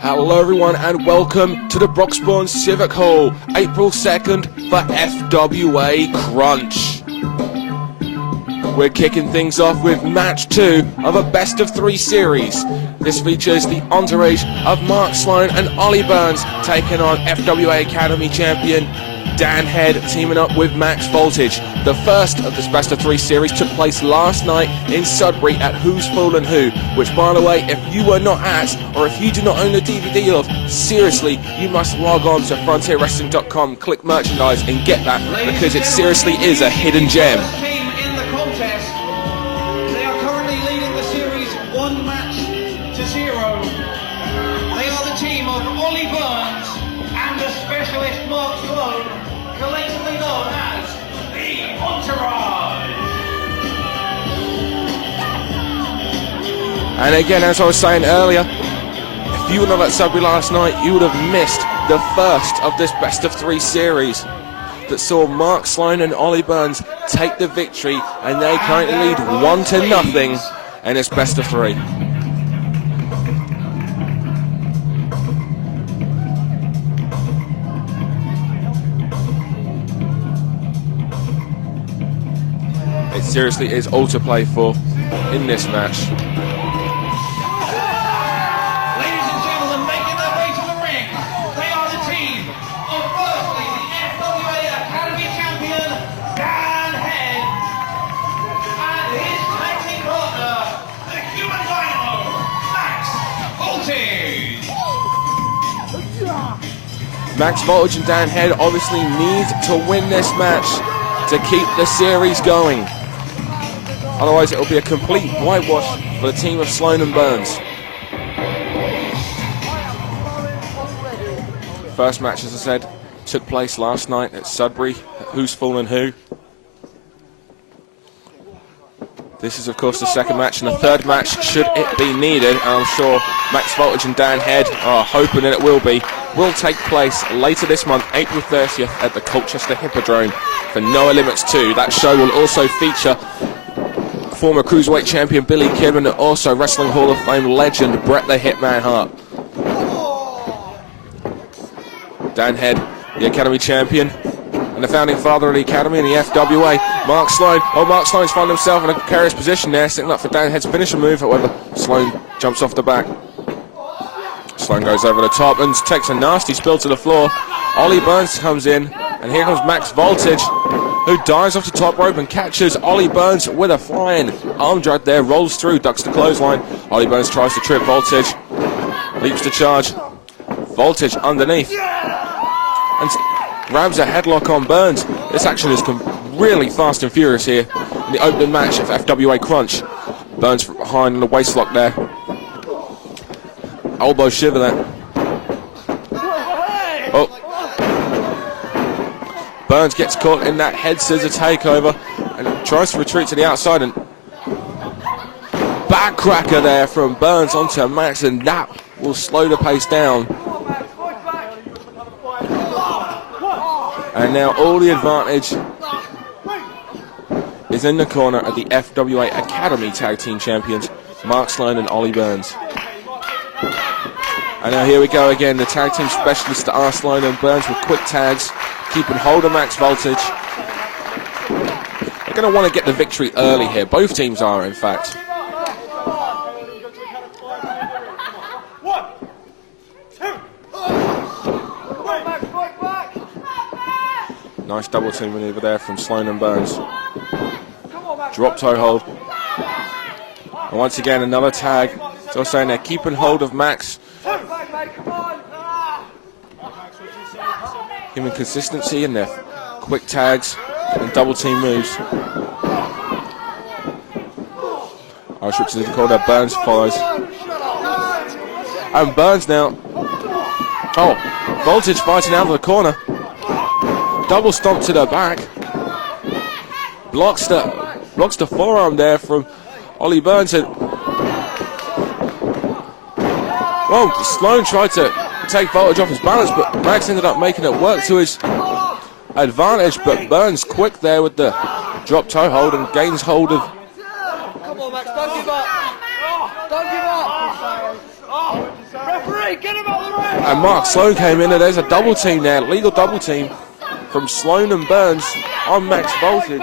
Hello everyone and welcome to the Broxbourne Civic Hall, April 2nd for FWA Crunch. We're kicking things off with match 2 of a best of 3 series. This features the entourage of Mark Sloan and Ollie Burns taking on FWA Academy champion Dan Head teaming up with Max Voltage. The first of this best of 3 series took place last night in Sudbury at Who's Fallen Who, which by the way, if you were not at, or if you do not own the DVD of, seriously, you must log on to frontierwrestling.com, click merchandise and get that, because it seriously is a hidden gem. In the contest, they are currently leading the series 1 match to 0. They are the team of Ollie Burns and the specialist Mark Sloan, collectively known as the Entourage. And again, as I was saying earlier, if you were not at Sudbury last night, you would have missed the first of this best of 3 series that saw Mark Sloan and Ollie Burns take the victory, and they currently lead 1-0 in this best of 3. It seriously is all to play for in this match. Ladies and gentlemen, making their way to the ring, they are the team of firstly the FWA Academy champion, Dan Head, and his tag team partner, the human dynamo, Max Voltage. Max Voltage and Dan Head obviously need to win this match to keep the series going. Otherwise, it will be a complete whitewash for the team of Sloan and Burns. First match, as I said, took place last night at Sudbury, at Who's Fallen Who. This is, of course, the second match, and the third match, should it be needed, and I'm sure Max Voltage and Dan Head are hoping that it will take place later this month, April 30th, at the Colchester Hippodrome for Noah Limits 2. That show will also feature former Cruiserweight champion Billy Kidman and also Wrestling Hall of Fame legend Bret the Hitman Hart. Dan Head, the Academy champion and the founding father of the Academy and the FWA. Mark Sloan. Oh, Mark Sloan's found himself in a precarious position there, setting up for Dan Head's finisher move. However, Sloan jumps off the back. Sloan goes over the top and takes a nasty spill to the floor. Ollie Burns comes in, and here comes Max Voltage, who dives off the top rope and catches Ollie Burns with a flying arm drag there, rolls through, ducks the clothesline. Ollie Burns tries to trip Voltage, leaps to charge. Voltage underneath and grabs a headlock on Burns. This action is really fast and furious here in the opening match of FWA Crunch. Burns from behind in the waistlock there. Elbow shiver there. Oh. Burns gets caught in that head scissor takeover and tries to retreat to the outside, and backcracker there from Burns onto Max, and that will slow the pace down. And now all the advantage is in the corner of the FWA Academy Tag Team Champions, Mark Sloan and Ollie Burns. And now here we go again, the tag team specialists are Sloan and Burns with quick tags, keeping hold of Max Voltage. They're going to want to get the victory early here. Both teams are, in fact. Nice double team maneuver there from Sloan and Burns. Drop toe hold. And once again, another tag. So saying they're keeping hold of Max. Him in consistency in their quick tags and double team moves. Irish whips is called there. Burns follows. And Burns now. Oh, Voltage fighting out of the corner. Double stomp to the back. Blocks the forearm there from Ollie Burns. And well, Sloan tried to take Voltage off his balance, but Max ended up making it work to his advantage. But Burns quick there with the drop toe hold and gains hold of And Mark Sloan came in, and there's a double team there, legal double team from Sloan and Burns on Max Voltage.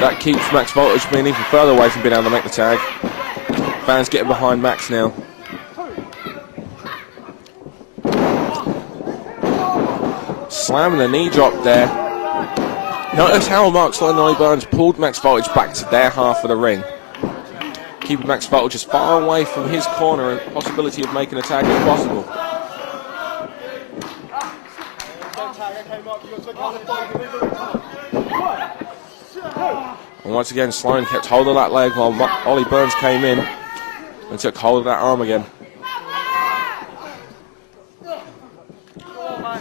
That keeps Max Voltage being even further away from being able to make the tag. Fans getting behind Max now. Slamming the knee drop there. Notice how Mark Sloan and Ollie Burns pulled Max Voltage back to their half of the ring, keeping Max Voltage as far away from his corner and possibility of making a tag as possible. And once again, Sloan kept hold of that leg while Ollie Burns came in and took hold of that arm again.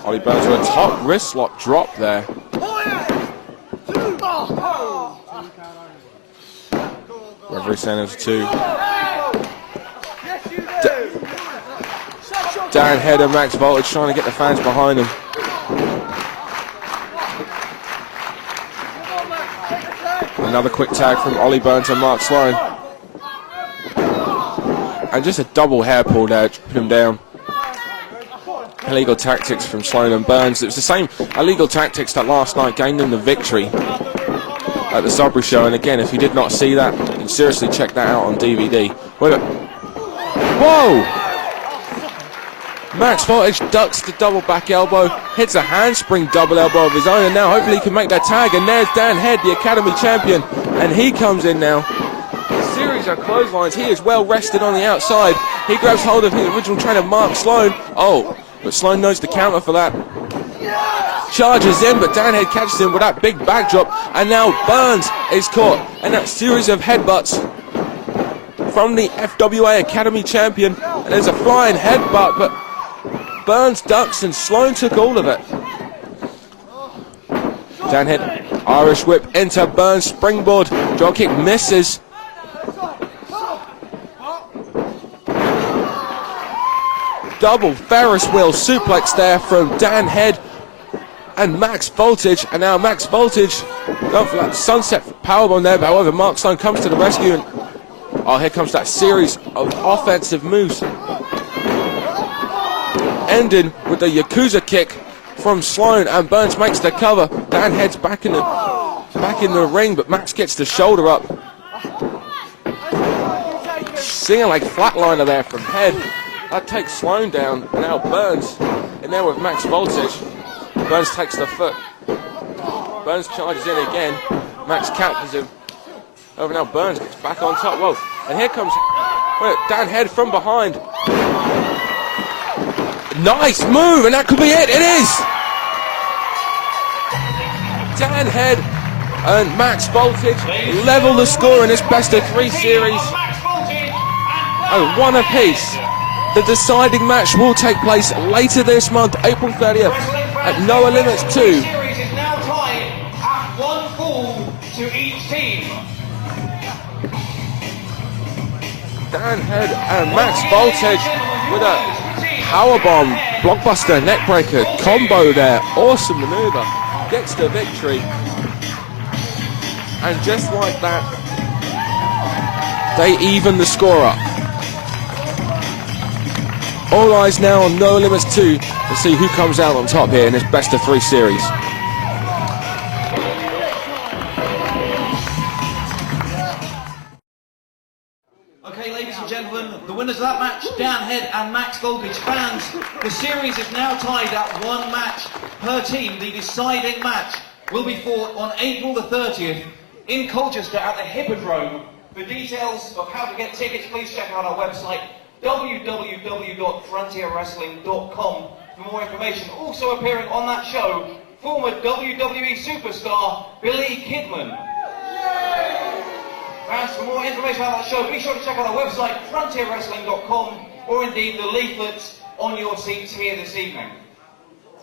Ollie Burns with a top wrist lock drop there. Referee saying it was 2. Dan Head and Max Voltage trying to get the fans behind him. Another quick tag from Ollie Burns and Mark Sloan. And just a double hair pull there to put him down. Illegal tactics from Sloan and Burns. It was the same illegal tactics that last night gained them the victory at the Sudbury show. And again, if you did not see that, you can seriously check that out on DVD. Whoa! Max Voltage ducks the double back elbow, hits a handspring double elbow of his own, and now hopefully he can make that tag. And there's Dan Head, the Academy champion, and he comes in now. A series of clotheslines. He is well rested on the outside. He grabs hold of his original trainer, Mark Sloan. Oh, but Sloan knows the counter for that. Charges in, but Dan Head catches him with that big back drop, and now Burns is caught. And that series of headbutts from the FWA Academy champion. And there's a flying headbutt, but Burns ducks and Sloan took all of it. Dan Head, Irish whip into Burns, springboard, drop kick misses. Double Ferris wheel suplex there from Dan Head and Max Voltage. And now Max Voltage going for that sunset powerbomb there, but however Mark Sloan comes to the rescue, and oh, here comes that series of offensive moves, ending with the Yakuza kick from Sloan, and Burns makes the cover. Dan Head's back in the ring, but Max gets the shoulder up. Singing like flatliner there from Head. That takes Sloan down, and now Burns in there with Max Voltage. Burns takes the foot. Burns charges in again. Max catches him. Over now, Burns gets back on top. Whoa, and here comes Dan Head from behind. Nice move, and that could be it. It is! Dan Head and Max Voltage level the score in this best of 3 series. Oh, one apiece. The deciding match will take place later this month, April 30th, at Noah Limits 2. The series is now tied at 1 fall to each team. Dan Head and Max Voltage with a powerbomb, blockbuster, neckbreaker combo there. Awesome maneuver. Gets the victory. And just like that, they even the score up. All eyes now on No Limits 2 to see who comes out on top here in this best of 3 series. Okay, ladies and gentlemen, the winners of that match, Dan Head and Max Voltage. Fans, the series is now tied at 1 match per team. The deciding match will be fought on April the 30th in Colchester at the Hippodrome. For details of how to get tickets, please check out our website, www.frontierwrestling.com, for more information. Also appearing on that show, former WWE superstar Billy Kidman. Fans, for more information about that show, be sure to check out our website, frontierwrestling.com, or indeed the leaflets on your seats here this evening.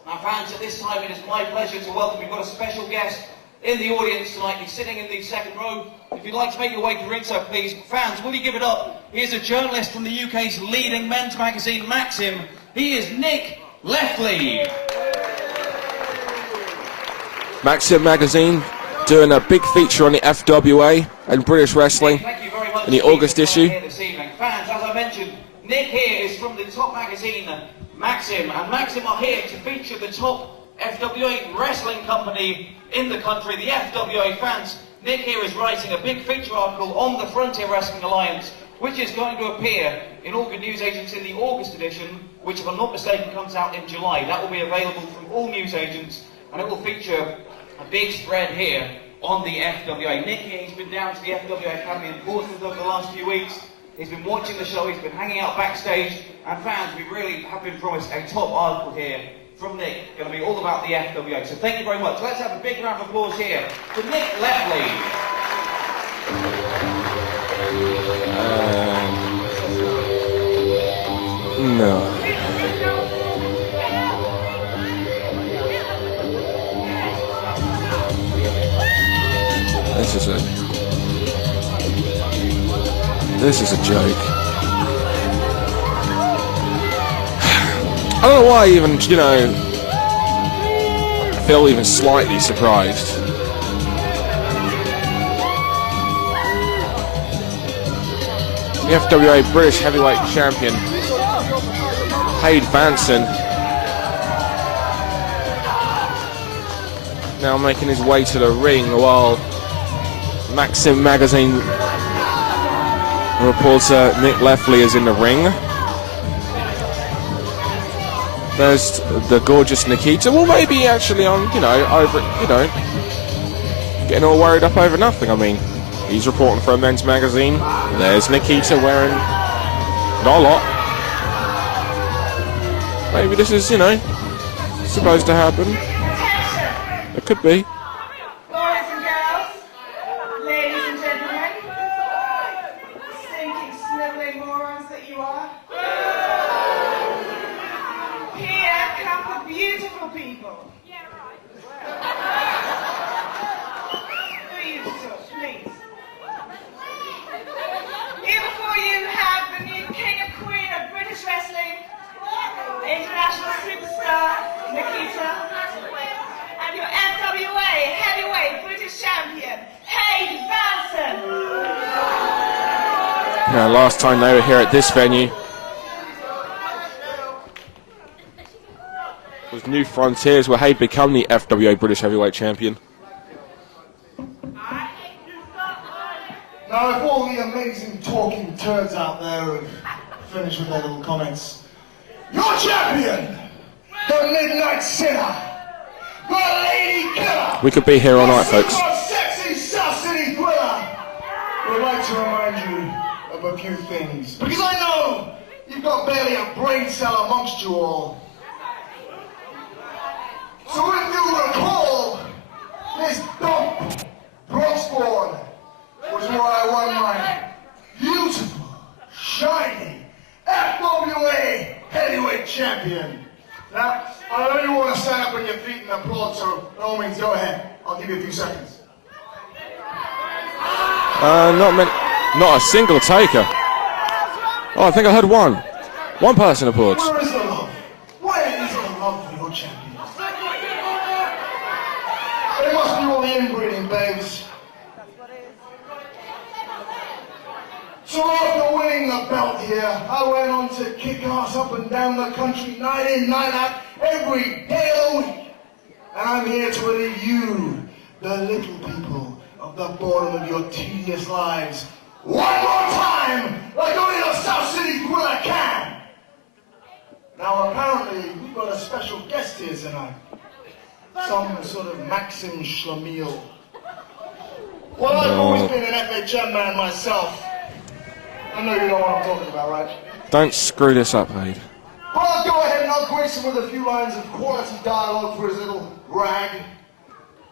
Now fans, at this time it is my pleasure to welcome, we've got a special guest in the audience tonight. He's sitting in the second row. If you'd like to make your way to the ringside, please. Fans, will you give it up? Here's a journalist from the UK's leading men's magazine, Maxim. He is Nick Leftley. Maxim magazine doing a big feature on the FWA and British wrestling in the August issue. Fans, as I mentioned, Nick here is from the top magazine, Maxim, and Maxim are here to feature the top FWA wrestling company in the country, the FWA fans. Nick here is writing a big feature article on the Frontier Wrestling Alliance, which is going to appear in all good news agents in the August edition, which, if I'm not mistaken, comes out in July. That will be available from all news agents, and it will feature a big spread here on the FWA. Nick here, he's been down to the FWA Academy in Portsmouth over the last few weeks. He's been watching the show, he's been hanging out backstage, and fans, we really have been promised a top article here from Nick, going to be all about the FWA. So thank you very much. Let's have a big round of applause here for Nick Lefley. No. This is a joke. I don't know why I even, feel even slightly surprised. The FWA British Heavyweight Champion, Hayde Vanson, now making his way to the ring while Maxim magazine reporter Nick Lefley is in the ring. There's the gorgeous Nikita. Well, maybe actually on, getting all worried up over nothing. I mean, he's reporting for a men's magazine. There's Nikita wearing not a lot. Maybe this is, supposed to happen. It could be. Boys and girls, ladies and gentlemen, stinking, sniveling morons that you are. Here come the beautiful people. Beautiful, please. Here before you have the new king and queen of British wrestling, international superstar Nikita, and your FWA heavyweight British champion, Hayde Vanson. Now, last time they were here at this venue was New Frontiers, where Hayde become the FWA British Heavyweight Champion. Now, if all the amazing talking turds out there have finished with their little comments, your champion, the Midnight Sinner, the Lady Killer, We could be here all night, folks. sexy South City thriller, would like to remind you of a few things, because I know you've got barely a brain cell amongst you all. So if you recall, this dump, Broxbourne, was where I won my beautiful, shiny FWA heavyweight champion. Now, I know you want to stand up on your feet and applaud, so by all means, go ahead. I'll give you a few seconds. Not a single taker. Oh, I think I heard one. One person applauds. Where is the love? Where is the love for your champion? It must be all the inbreeding, babes. So after winning the belt here, I went on to kick ass up and down the country, night in, night out, every day of the week. And I'm here to relieve you, the little people, of the boredom of your tedious lives, one more time, like only a South City thriller can. Now apparently, we've got a special guest here tonight. Some sort of Maxim Schlemiel. Well, I've always been an FHM man myself. I know you know what I'm talking about, right? Don't screw this up, Hayde. Well, I'll go ahead and I'll grace him with a few lines of quality dialogue for his little rag.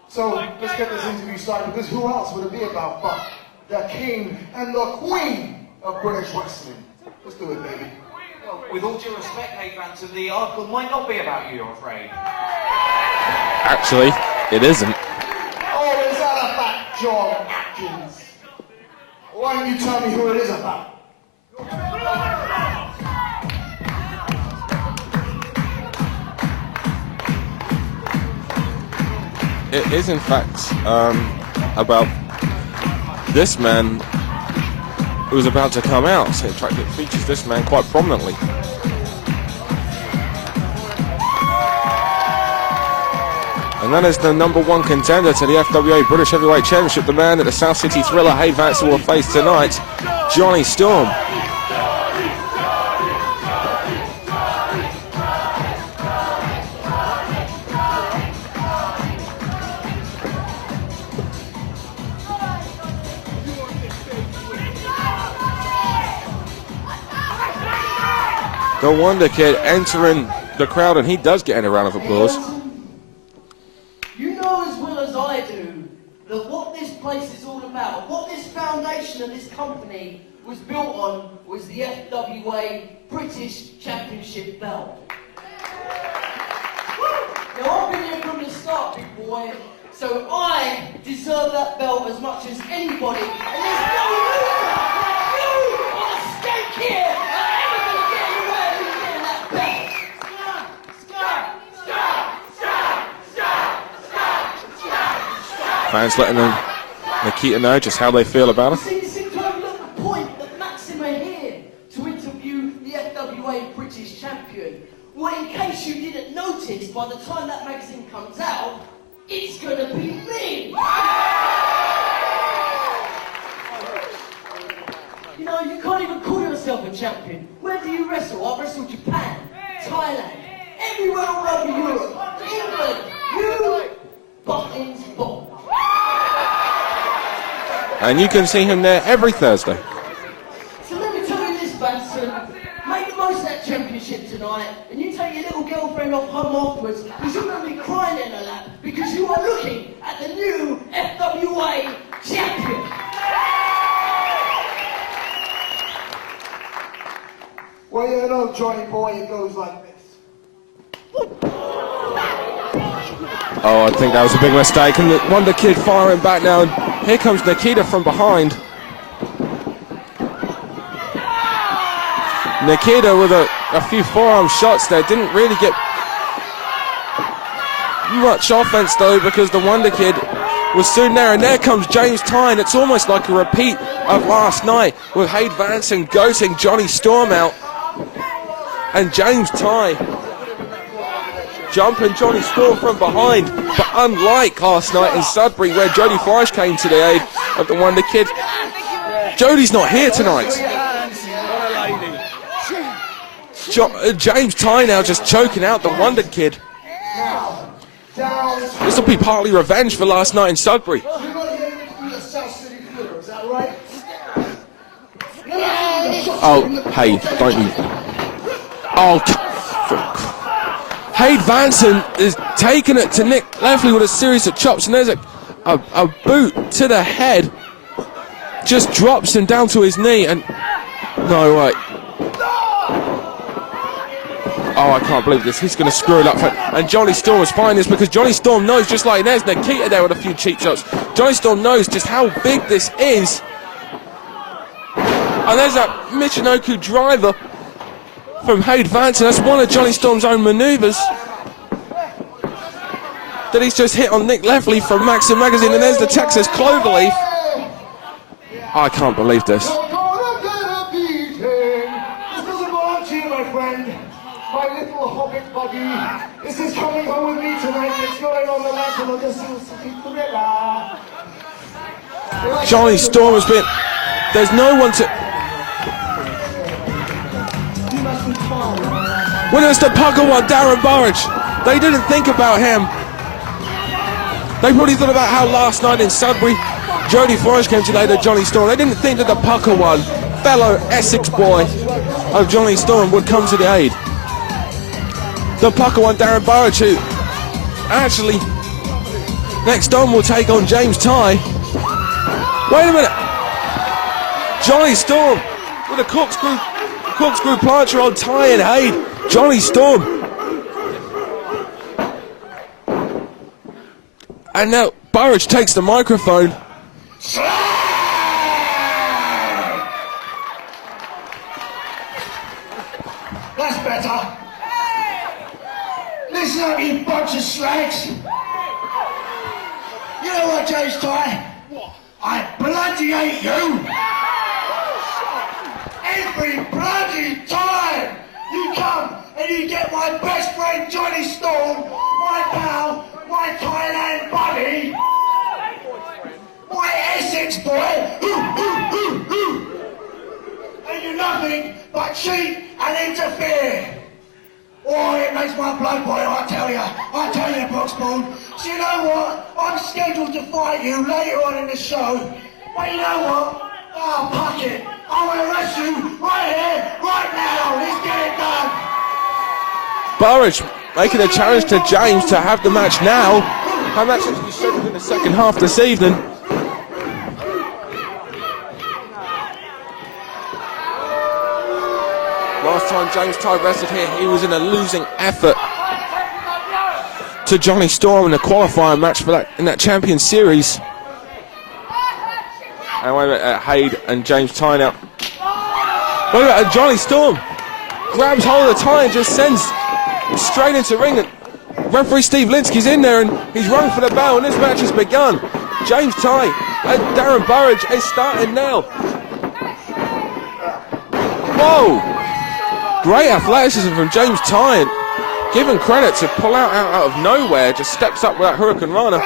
So, let's get this interview started, because who else would it be about but the king and the queen of British wrestling? Let's do it, baby. Well, with all due respect, Hayde Vanson, the article might not be about you, I'm afraid. Actually, it isn't. Oh, is that about John Atkins? Why don't you tell me who it is about? It is, in fact, about this man who was about to come out. So in fact, it features this man quite prominently. And that is the #1 contender to the FWA British Heavyweight Championship, the man that the South City Thriller Hayde Vanson will face tonight, Johnny Storm. The Wonder Kid entering the crowd, and he does get a round of applause. You know as well as I do that what this place is all about, what this foundation of this company was built on, was the FWA British Championship belt. Now I've been here from the start, big boy, so I deserve that belt as much as anybody, and there's no loser like you on a stake here are ever going to get in the way of me getting that belt. Fans letting Nikita know just how they feel about her. You seem to overlook the point that Maxim are here to interview the FWA British champion. Well, in case you didn't notice, by the time that magazine comes out, it's gonna be me! You know, you can't even call yourself a champion. Where do you wrestle? I wrestle Japan, Thailand, everywhere all over Europe, England, you, Butlins, Bob. And you can see him there every Thursday. So let me tell you this, Vanson. Make the most of that championship tonight, and you take your little girlfriend off home afterwards, because you're going to be crying in her lap, because you are looking at the new FWA champion. Well, you know, Johnny boy, it goes like this. Oh, I think that was a big mistake. And the Wonder Kid firing back now. And here comes Nikita from behind. Nikita with a few forearm shots there. Didn't really get much offense though, because the Wonder Kid was soon there. And there comes James Tyne. It's almost like a repeat of last night with Hayde Vanson goating Johnny Storm out. And James Tyne jumping Johnny Storm from behind. But unlike last night in Sudbury, where Jody Fleisch came to the aid of the Wonder Kid, Jody's not here tonight. James Tyne now just choking out the Wonder Kid. This will be partly revenge for last night in Sudbury. Oh, hey, don't you... Oh, Hayde Vanson is taking it to Nick Lefley with a series of chops, and there's a boot to the head. Just drops him down to his knee, and... No, wait. Oh, I can't believe this. He's going to screw it up. And Johnny Storm is finding this because Johnny Storm knows, just like there's Nikita there with a few cheap shots. Johnny Storm knows just how big this is. And there's that Michinoku driver from Hayde Vanson. That's one of Johnny Storm's own manoeuvres that he's just hit on Nick Lefley from Maxim Magazine. And there's the Texas Cloverleaf. I can't believe this. My little hobbit buggy. This is coming home with me tonight. It's going on the National Disability Thriller. Johnny Storm has been... There's no one to... When it was the pucker one, Darren Burridge, they didn't think about him. They probably thought about how last night in Sudbury, Jody Forrest came to the aid of Johnny Storm. They didn't think that the pucker one, fellow Essex boy of Johnny Storm, would come to the aid. The pucker one, Darren Burridge, who actually next on will take on James Ty. Wait a minute. Johnny Storm with a corkscrew plancher on Ty and Hayde. Johnny Storm. And now Burridge takes the microphone. That's better. Listen up, you bunch of slags. You know what, James Ty? What? I bloody hate you. every bloody time you come and you get my best friend Johnny Storm, my pal, my Thailand buddy, my Essex boy, and you're nothing but cheat and interfere. Oh, it makes my blood boil, I tell you, Broxbourne. So you know what? I'm scheduled to fight you later on in the show. But you know what? Oh, fuck it. I want to wrestle you right here, right now. Let's get it done. Burridge making a challenge to James to have the match now. That match is to be scheduled in the second half this evening. Last time James Tye wrestled here, he was in a losing effort to Johnny Storm in a qualifying match for that in that Champions Series. And wait a minute, Haid and James Tye now. Wait a minute, and Johnny Storm grabs hold of the tie and just sends straight into ring. And referee Steve Linsky's in there and he's rung for the bell and this match has begun. James Tye and Darren Burridge is starting now. Whoa! Great athleticism from James Tye, and given credit to pull out of nowhere, just steps up with that Hurricane Rana.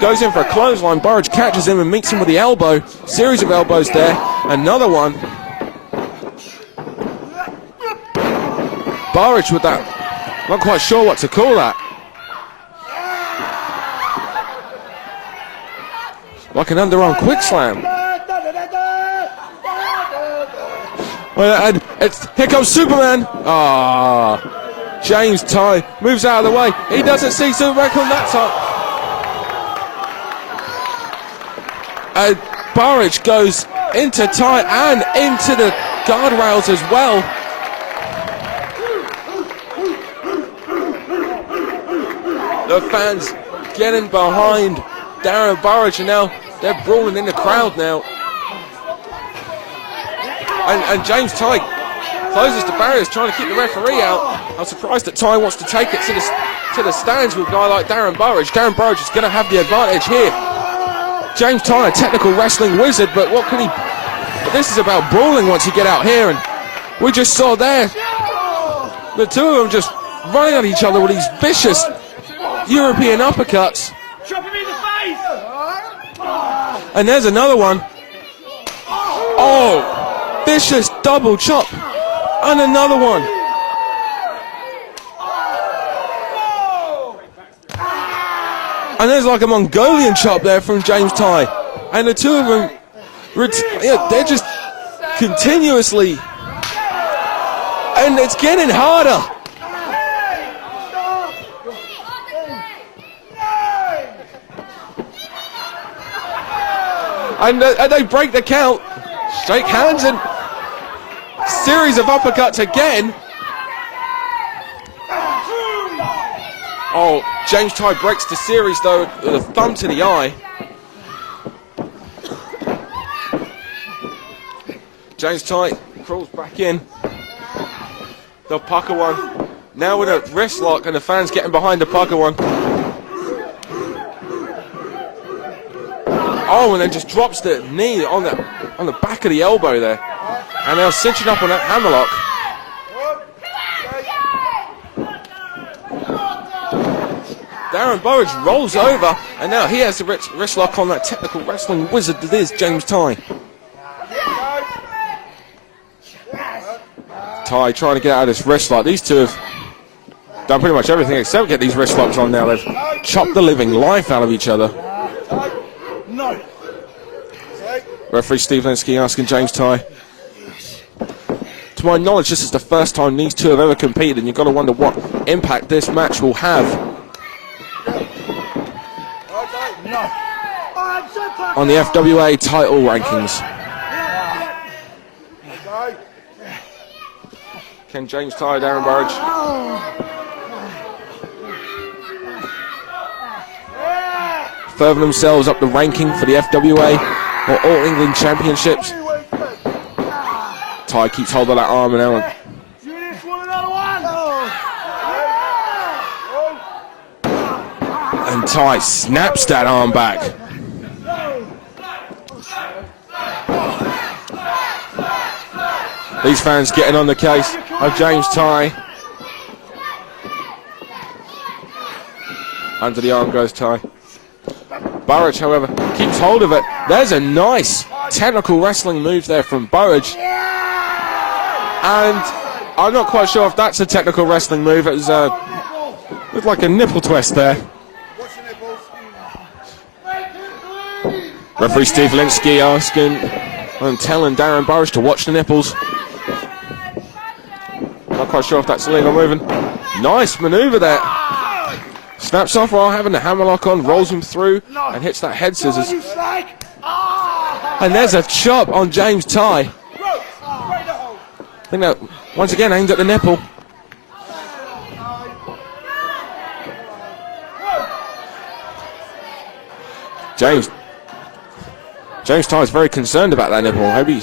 Goes in for a clothesline, Burridge catches him and meets him with the elbow. Series of elbows there, another one. Burridge with that, not quite sure what to call that. Like an underarm quick slam. Well, and here comes Superman. Ah, James Tye moves out of the way. He doesn't see Superman come that time. And Burridge goes into Tye and into the guardrails as well. The fans getting behind Darren Burridge, and now they're brawling in the crowd now. And James Tye closes the barriers, trying to keep the referee out. I'm surprised that Tye wants to take it to the stands with a guy like Darren Burridge. Darren Burridge is going to have the advantage here. James Tye, a technical wrestling wizard, but what can he... But this is about brawling once you get out here, and we just saw there the two of them just running at each other with these vicious European uppercuts. And there's another one. Oh! Vicious double chop, and another one. And there's like a Mongolian chop there from James Tye. And the two of them, they're just continuously, and it's getting harder. And they break the count, shake hands, and series of uppercuts again. Oh, James Tye breaks the series though with a thumb to the eye. James Tye crawls back in. The pucker one. Now with a wrist lock, and the fans getting behind the pucker one. Oh, and then just drops the knee on the back of the elbow there. And they're cinching up on that hammerlock. Darren Burridge rolls over, and now he has the wrist lock on that technical wrestling wizard that is James Tye. Tye trying to get out of this wrist lock. These two have done pretty much everything except get these wrist locks on now. They've chopped the living life out of each other. No. Referee Steve Linsky asking James Tye. To my knowledge, this is the first time these two have ever competed, and you've got to wonder what impact this match will have on the FWA title rankings. Can James Tye, Darren Burridge? Further themselves up the ranking for the FWA or All England Championships. Tye keeps hold of that arm and now. And Tye snaps that arm back. These fans getting on the case of James Ty. Under the arm goes Ty. Burridge, however, keeps hold of it. There's a nice technical wrestling move there from Burridge. And I'm not quite sure if that's a technical wrestling move. It was looked like a nipple twist there. Referee Steve Linsky asking and telling Darren Burridge to watch the nipples. Not quite sure if that's illegal moving. Nice manoeuvre there. Snaps off while having the hammerlock on, rolls him through and hits that head scissors. And there's a chop on James Ty. I think that once again aimed at the nipple. James Ty is very concerned about that nipple. Maybe.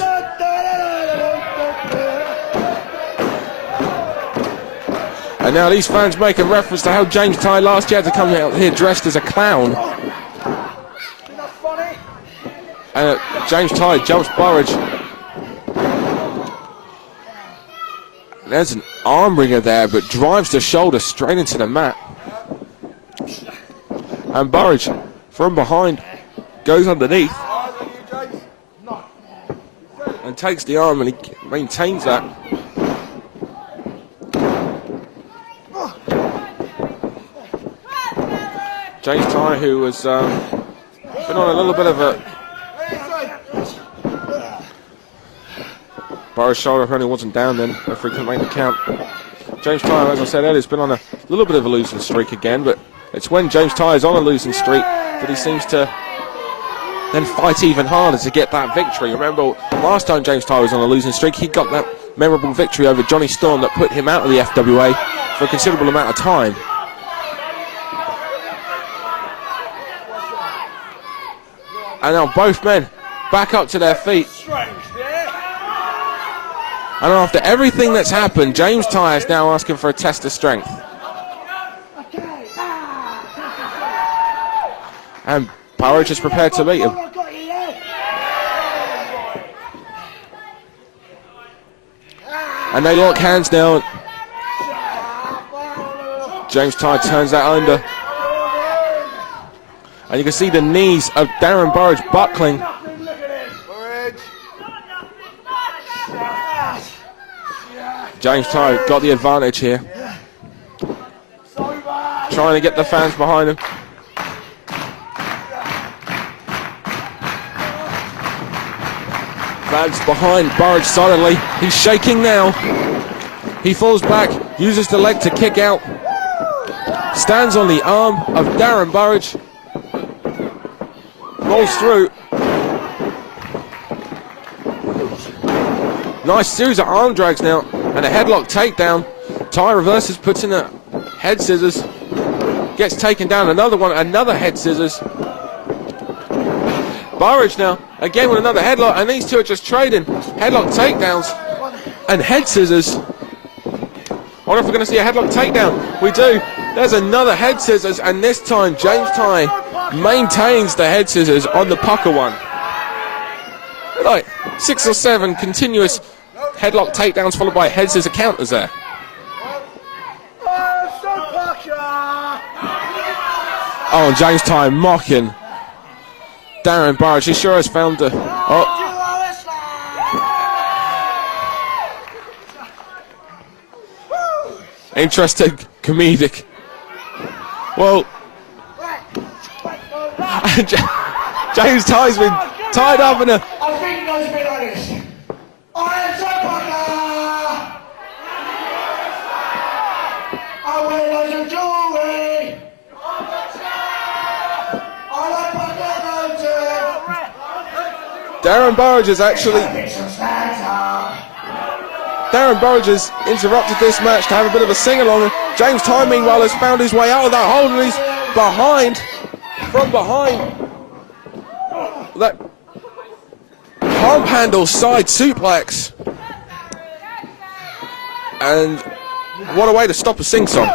And now these fans make a reference to how James Ty last year had to come out here dressed as a clown. And James Ty jumps Burridge. There's an arm wringer there, but drives the shoulder straight into the mat. And Burridge, from behind, goes underneath. And takes the arm and he maintains that. James Ty, who has been on a little bit of a... Burridge's shoulder apparently wasn't down then, referee couldn't make the count. James Ty, as I said earlier, has been on a little bit of a losing streak again, but it's when James Ty is on a losing streak that he seems to then fight even harder to get that victory. Remember, last time James Ty was on a losing streak, he got that memorable victory over Johnny Storm that put him out of the FWA for a considerable amount of time. And now both men back up to their feet. And after everything that's happened, James Ty is now asking for a test of strength. And Burridge is prepared to meet him. And they lock hands now. James Ty turns that under. And you can see the knees of Darren Burridge buckling. James Ty got the advantage here. Trying to get the fans behind him. Fans behind Burridge solidly. He's shaking now. He falls back, uses the leg to kick out. Stands on the arm of Darren Burridge. Rolls through. Nice series of arm drags now. And a headlock takedown. Ty reverses, puts in a head scissors. Gets taken down. Another one, another head scissors. Burridge now, again with another headlock. And these two are just trading. Headlock takedowns and head scissors. I wonder if we're going to see a headlock takedown. We do. There's another head scissors. And this time, James Ty maintains the head scissors on the pucker one. Like 6 or 7 continuous headlock takedowns followed by head scissor counters there. Oh, and James Ty mocking Darren Burridge. He sure has found a... Oh. Interesting, comedic. Well, James Ty's been tied up in a... I think he knows a bit like this. I am so pucker. I wear loads of jewelry. I like pucker. Darren Burridge is actually... Darren Burridge has interrupted this match to have a bit of a sing-along. James Ty, meanwhile, has found his way out of that hole and he's behind, from behind. That palm handle side suplex. And what a way to stop a sing-song.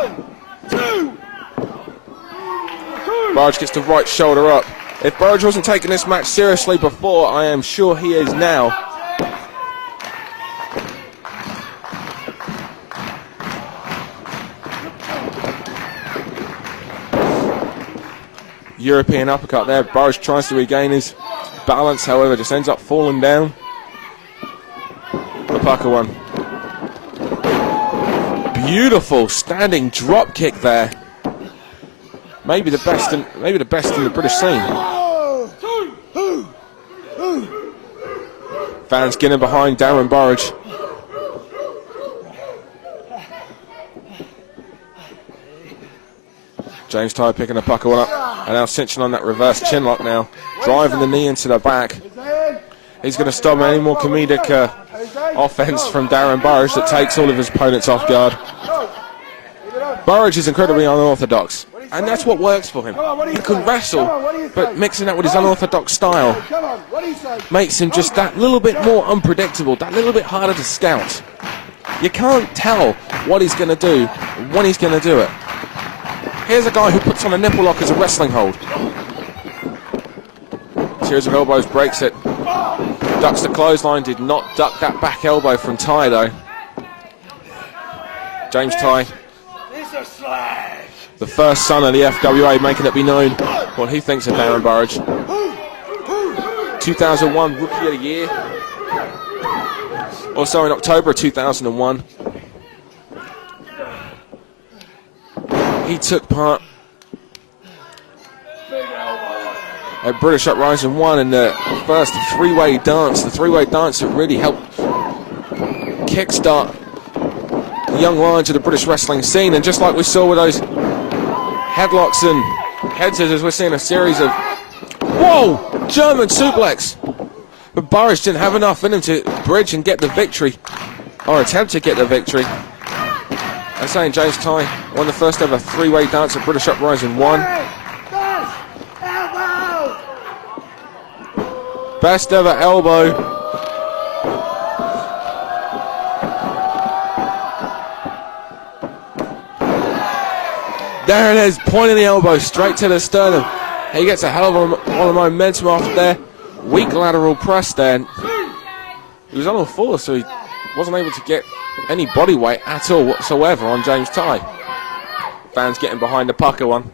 Burridge gets the right shoulder up. If Burridge wasn't taking this match seriously before, I am sure he is now. European uppercut there. Burridge tries to regain his balance, however, just ends up falling down. The pucker one. Beautiful standing drop kick there. Maybe the best in the British scene. Fans getting behind Darren Burridge. James Tye picking the pucker one up and now cinching on that reverse chin lock now. Driving the knee into the back. He's going to stop any more comedic offense from Darren Burridge that takes all of his opponents off guard. Burridge is incredibly unorthodox, and that's what works for him. He can wrestle, but mixing that with his unorthodox style makes him just that little bit more unpredictable, that little bit harder to scout. You can't tell what he's going to do when he's going to do it. Here's a guy who puts on a nipple lock as a wrestling hold. Series of elbows, breaks it. Ducks the clothesline, did not duck that back elbow from Tye though. James Tye, the first son of the FWA, making it be known what he thinks of Darren Burridge. 2001 Rookie of the Year. Also in October of 2001. He took part at British Uprising 1 in the first three-way dance. The three-way dance that really helped kickstart the young lions of the British wrestling scene. And just like we saw with those headlocks and head scissors, we're seeing a series of, whoa, German suplex. But Burridge didn't have enough in him to bridge and get the victory, or attempt to get the victory. I'm saying James Tye won the first ever three-way dance at British Uprising 1. Best ever elbow. There it is, pointing the elbow straight to the sternum. He gets a hell of a lot of momentum after there. Weak lateral press there. He was on all fours, so he wasn't able to get any body weight at all whatsoever on James Tye. Fans getting behind the pucker one.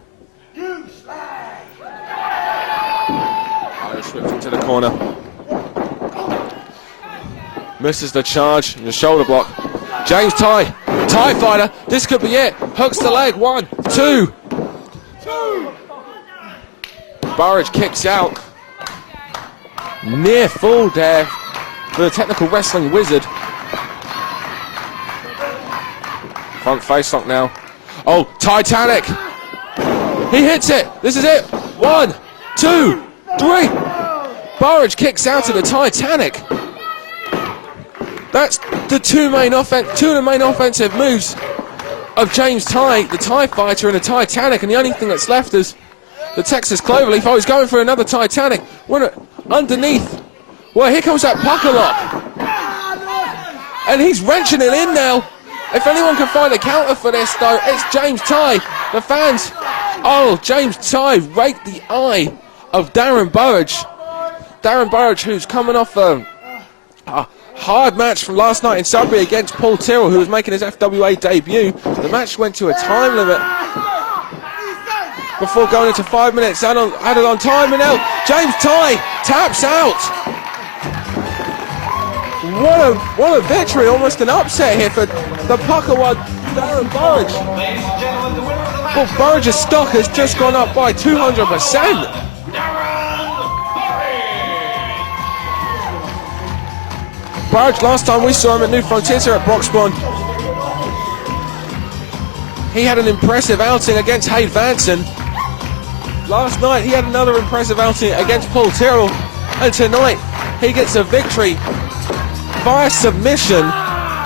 Irish whipped into the corner. Misses the charge and the shoulder block. James Tye, Tye fighter, this could be it. Hooks the leg, 1, 2. Burridge kicks out. Near fall there for the technical wrestling wizard. Front face lock now. Oh, Titanic! He hits it! This is it! 1, 2, 3! Burridge kicks out of the Titanic. That's the two of the main offensive moves of James Tye, the Tye fighter, and the Titanic, and the only thing that's left is the Texas Cloverleaf. Oh, he's going for another Titanic. Underneath. Well, here comes that pucker lock. And he's wrenching it in now. If anyone can find a counter for this, though, it's James Tye. The fans, oh, James Tye raked the eye of Darren Burridge. Darren Burridge, who's coming off a hard match from last night in Sudbury against Paul Tyrrell, who was making his FWA debut. The match went to a time limit before going into 5 minutes added on time, and now James Tye taps out. What a victory, almost an upset here for the pucker one, Darren Burridge. Well, Burridge's stock has just gone up by 200%. Burridge, last time we saw him at New Frontiers here at Broxbourne, he had an impressive outing against Hayde Vanson. Last night he had another impressive outing against Paul Tyrrell, and tonight he gets a victory via submission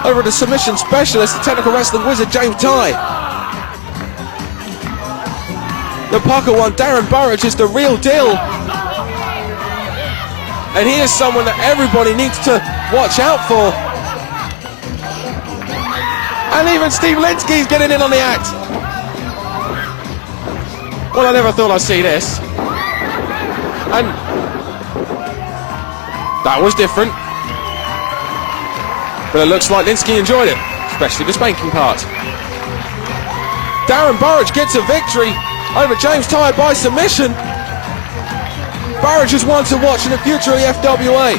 over the submission specialist, the technical wrestling wizard, James Tye. The pucker one, Darren Burridge, is the real deal. And he is someone that everybody needs to watch out for. And even Steve Linsky's getting in on the act. Well, I never thought I'd see this. And that was different. But it looks like Linsky enjoyed it, especially the spanking part. Darren Burridge gets a victory over James Tide by submission. Burridge is one to watch in the future of the FWA.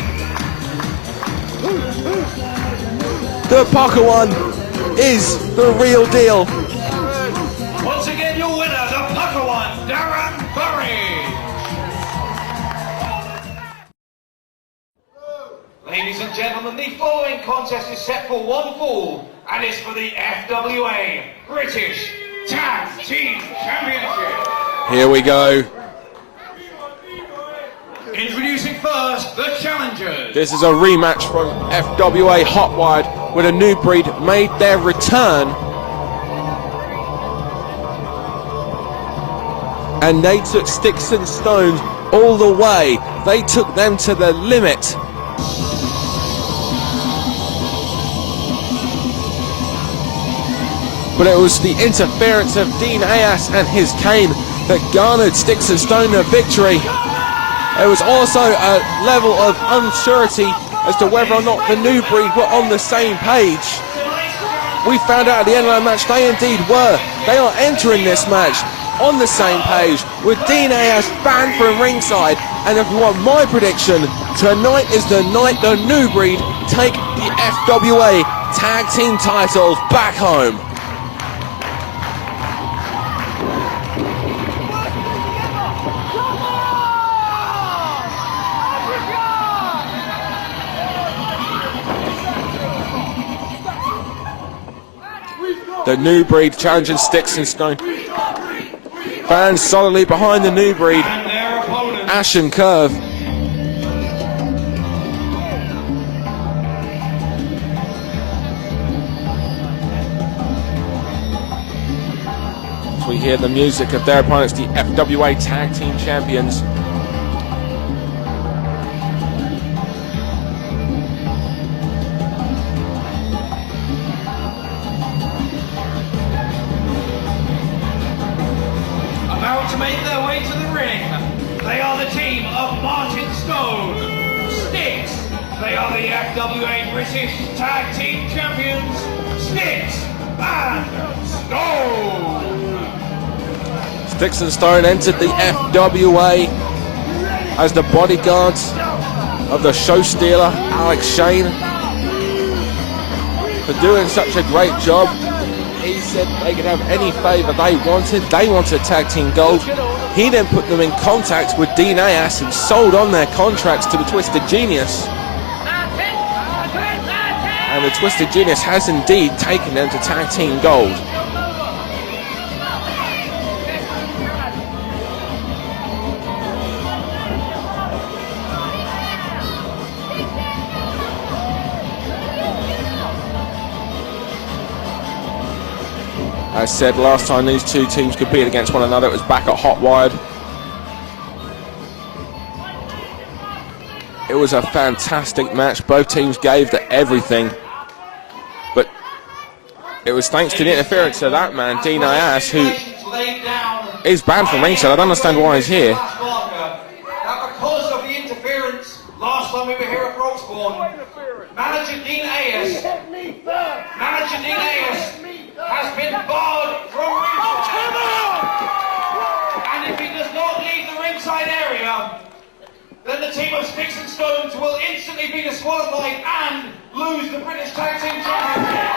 The pucker one is the real deal. Once again, your winner, the pucker one, Darren Burridge. Ladies and gentlemen, the following contest is set for one fall and is for the FWA British Tag Team Championship. Here we go. Introducing first, the challengers. This is a rematch from FWA Hotwired, with a new breed made their return. And they took sticks and stones all the way. They took them to the limit. But it was the interference of Dean Ayas and his cane that garnered Sticks and Stone the victory. There was also a level of uncertainty as to whether or not the new breed were on the same page. We found out at the end of the match they indeed were. They are entering this match on the same page, with Dean Ayas banned from ringside. And if you want my prediction, tonight is the night the new breed take the FWA Tag Team titles back home. The new breed challenging Sticks and Stone. Fans solidly behind the new breed. Ashen Curve. As we hear the music of their opponents, the FWA Tag Team Champions. To make their way to the ring, they are the team of Martin Stone. Sticks, they are the FWA British Tag Team Champions. Sticks and Stone. Sticks and Stone entered the FWA as the bodyguards of the show stealer Alex Shane for doing such a great job. He said they could have any favour they wanted. They wanted tag team gold. He then put them in contact with Dean Ayas and sold on their contracts to the Twisted Genius. And the Twisted Genius has indeed taken them to tag team gold. As said, last time these two teams competed against one another, it was back at Hotwired. It was a fantastic match. Both teams gave their everything. But it was thanks to the interference of that man, Dean Ayas, who is banned from ringside. I don't understand why he's here. Because of the interference last time we were here at Broxbourne, Manager Dean Ayas has been barred from ringside. And if he does not leave the ringside area, then the team of Sticks and Stones will instantly be disqualified and lose the British Tag Team Championship.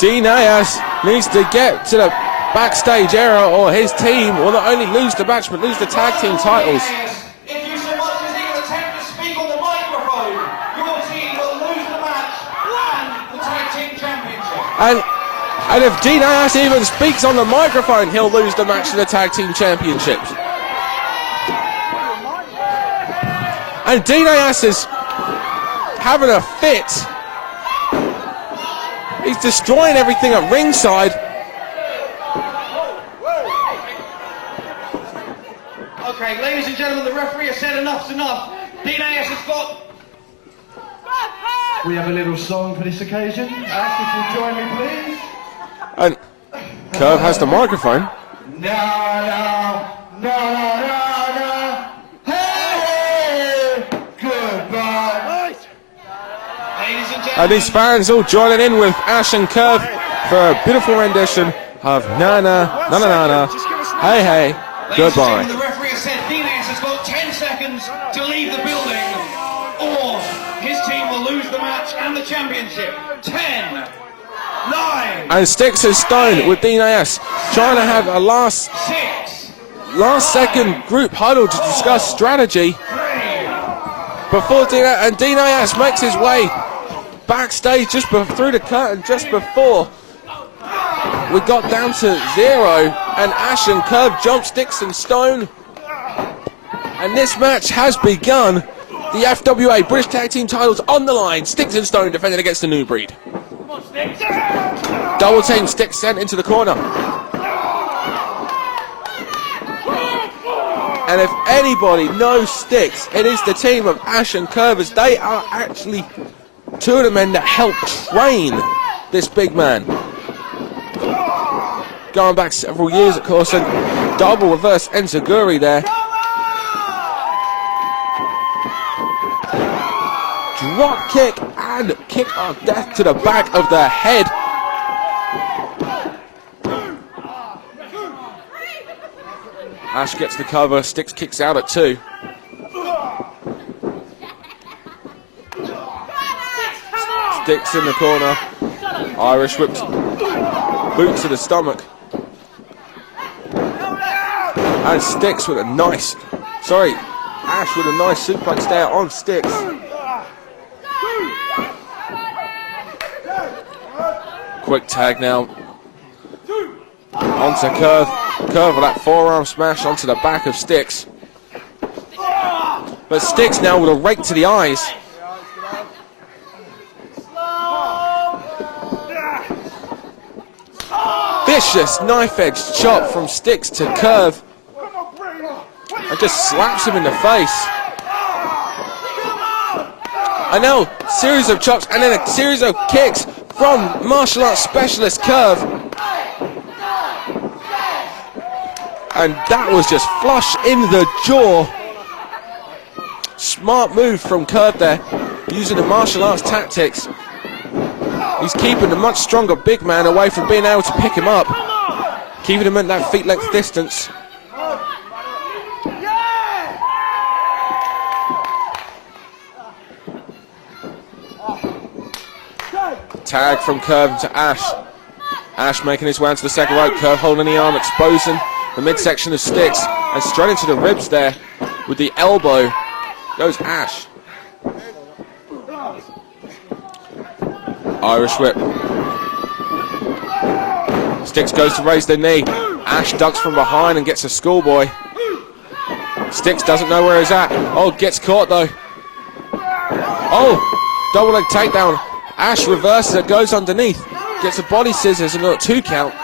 Dean Ayas needs to get to the backstage area, or his team will not only lose the match but lose the tag team titles. If you so much as even attempt to speak on the microphone, your team will lose the match and the tag team championship. And if Dean Ayas even speaks on the microphone, he'll lose the match for the tag team championships. And Dean Ayas is having a fit. He's destroying everything at ringside. Okay, ladies and gentlemen, the referee has said enough's enough. Dean Ayas has got... We have a little song for this occasion. Ash, if you'll join me, please. And Curve has the microphone. No. Hey, goodbye. Ladies and And these fans all joining in with Ash and Curve for a beautiful rendition of Na Na, Na Na Na Na, Hey Hey, Goodbye. The referee has said Dinas has got 10 seconds to leave the building, or his team will lose the match and the championship. 10, 9, And Sticks and Stone with Dinas trying to have a last 6, second group huddle to discuss strategy 3, before Dinas makes his way backstage just through the curtain just before we got down to 0, and Ash and Curve jump Sticks and Stone, and this match has begun. The FWA British Tag Team titles on the line. Sticks and Stone defending against the New Breed. Double team, Sticks sent into the corner. And if anybody knows Sticks, it is the team of Ash and Curve, as they are actually two of the men that helped train this big man. Going back several years, of course, and double reverse enziguri there. Drop kick and kick of death to the back of the head. Ash gets the cover, Sticks kicks out at 2. Sticks in the corner. Irish whipped boot to the stomach. And Sticks with a nice, Ash with a nice suplex there on Sticks. Quick tag now. Onto Curve. Curve with that forearm smash onto the back of Sticks. But Sticks now with a rake to the eyes. Vicious knife edge chop from Sticks to Curve. And just slaps him in the face. And now, series of chops and then a series of kicks from martial arts specialist Curve. And that was just flush in the jaw. Smart move from Curve there, using the martial arts tactics. He's keeping the much stronger big man away from being able to pick him up. Keeping him at that feet length distance. Tag from Curve to Ash. Ash making his way into the second rope. Curve holding the arm, exposing the midsection of Sticks. And straight into the ribs there with the elbow goes Ash. Irish whip. Sticks goes to raise the knee. Ash ducks from behind and gets a schoolboy. Sticks doesn't know where he's at. Oh, gets caught though. Oh, double leg takedown. Ash reverses it, goes underneath. Gets a body scissors and a 2 count.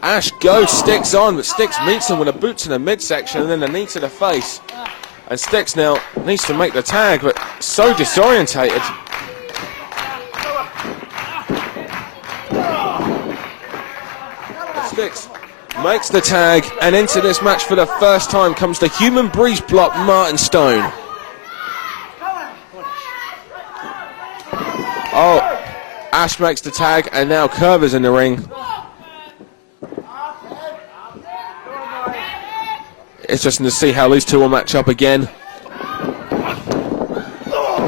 Ash goes, Sticks on, but Sticks meets him with a boot to the midsection and then a knee to the face. And Sticks now needs to make the tag, but so disorientated. Sticks makes the tag, and into this match for the first time comes the human breeze block, Martin Stone. Oh, Ash makes the tag, and now Curve is in the ring. It's interesting to see how these two will match up again.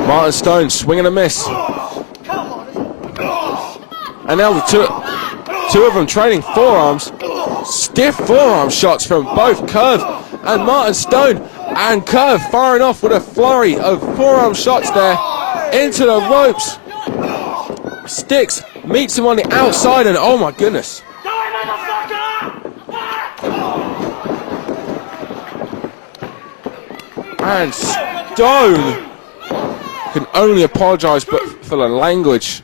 Martin Stone swing and a miss. And now the two of them trading forearms. Stiff forearm shots from both Curve and Martin Stone. And Curve firing off with a flurry of forearm shots there into the ropes. Sticks meets him on the outside, and oh my goodness. And Stone can only apologise for the language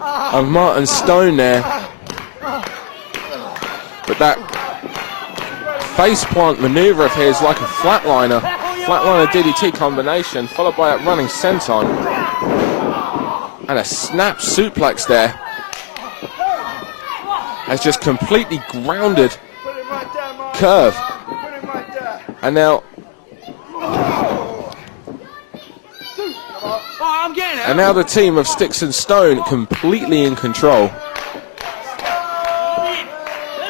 of Martin Stone there. But that faceplant manoeuvre of his, like a flatliner DDT combination, followed by a running senton and a snap suplex there, has just completely grounded Curve. And now I'm getting it. And now the team of Sticks and Stone completely in control. Let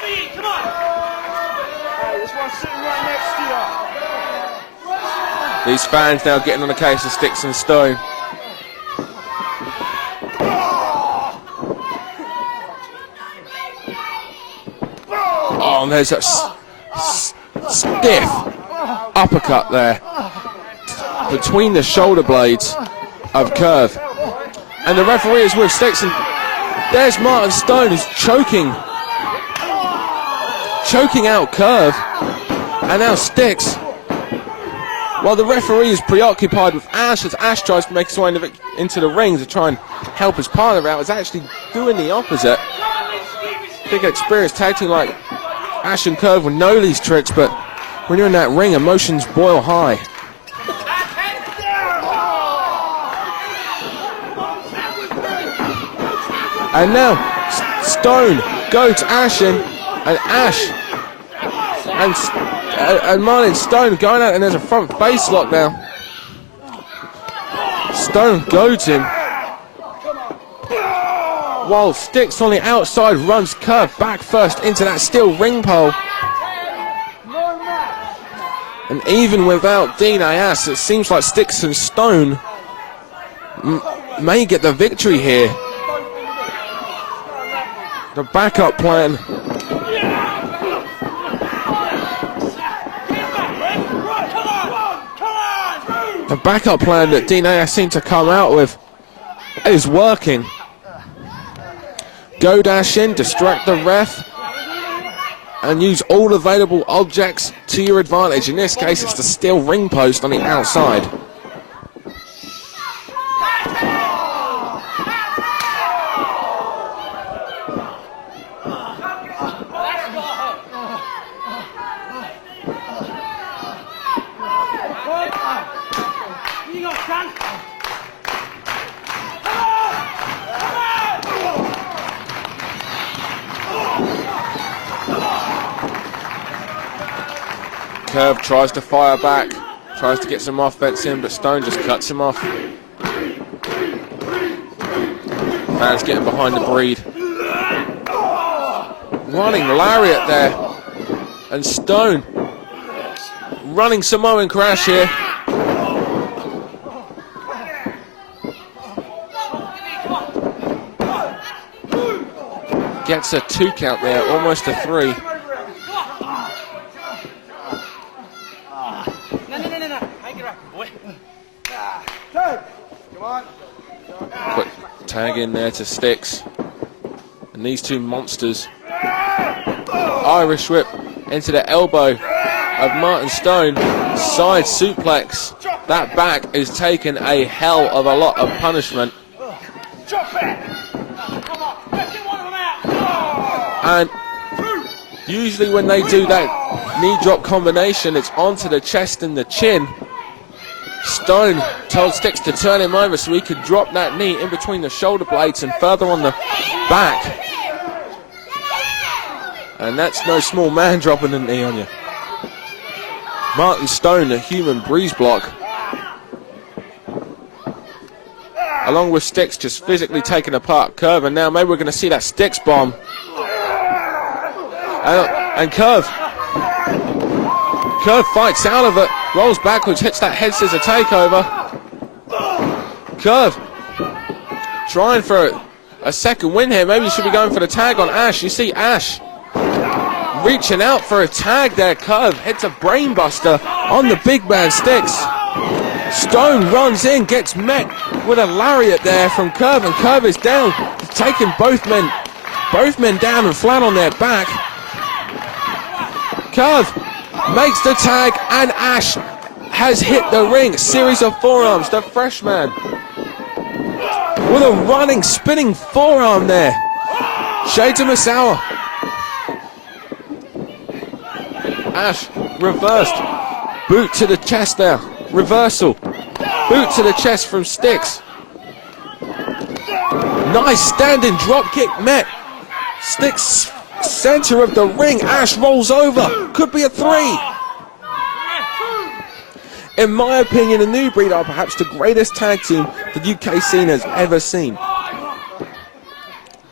me in, come on. Hey, this one's sitting right next to you. These fans now getting on the case of Sticks and Stone. Oh, and there's a stiff uppercut there between the shoulder blades of Curve. And the referee is with Sticks, and there's Martin Stone who's choking out Curve. And now Sticks, while the referee is preoccupied with Ash, as Ash tries to make his way into the ring to try and help his partner out, is actually doing the opposite. Big experienced tag team like Ash and Curve would know these tricks, but when you're in that ring, emotions boil high. And now Stone goes Ash in, and Ash and Martin Stone going out, and there's a front face lock now. Stone goads him, while Sticks on the outside runs Curve back first into that steel ring pole. And even without Dean Ayas, it seems like Sticks and Stone may get the victory here. The backup plan. The backup plan that Dean Ayas seemed to come out with is working. Go dash in, distract the ref, and use all available objects to your advantage. In this case, it's the steel ring post on the outside. Curve tries to fire back, tries to get some offense in, but Stone just cuts him off. Fans getting behind the breed. Running lariat there. And Stone running Samoan crash here. Gets a 2 count there, almost a 3. Quick tag in there to Sticks. And these two monsters. Irish whip into the elbow of Martin Stone. Side suplex. That back is taking a hell of a lot of punishment. And usually when they do that knee drop combination, it's onto the chest and the chin. Stone told Sticks to turn him over so he could drop that knee in between the shoulder blades and further on the back. And that's no small man dropping a knee on you. Martin Stone, a human breeze block. Along with Sticks just physically taking apart Curve, and now maybe we're going to see that Sticks bomb. And Curve fights out of it, rolls backwards, hits that head scissor takeover. Curve trying for a second win here. Maybe you should be going for the tag on Ash. You see Ash reaching out for a tag there. Curve hits a brainbuster on the big man Sticks. Stone runs in, gets met with a lariat there from Curve, and Curve is down, taking both men down and flat on their back. Curve makes the tag, and Ash has hit the ring. Series of forearms, the freshman with a running, spinning forearm there. Shades of Misawa. Ash reversed, boot to the chest there, reversal, boot to the chest from Sticks. Nice standing drop kick met. Sticks center of the ring. Ash rolls over, could be a 3. In my opinion, the New Breed are perhaps the greatest tag team the UK scene has ever seen.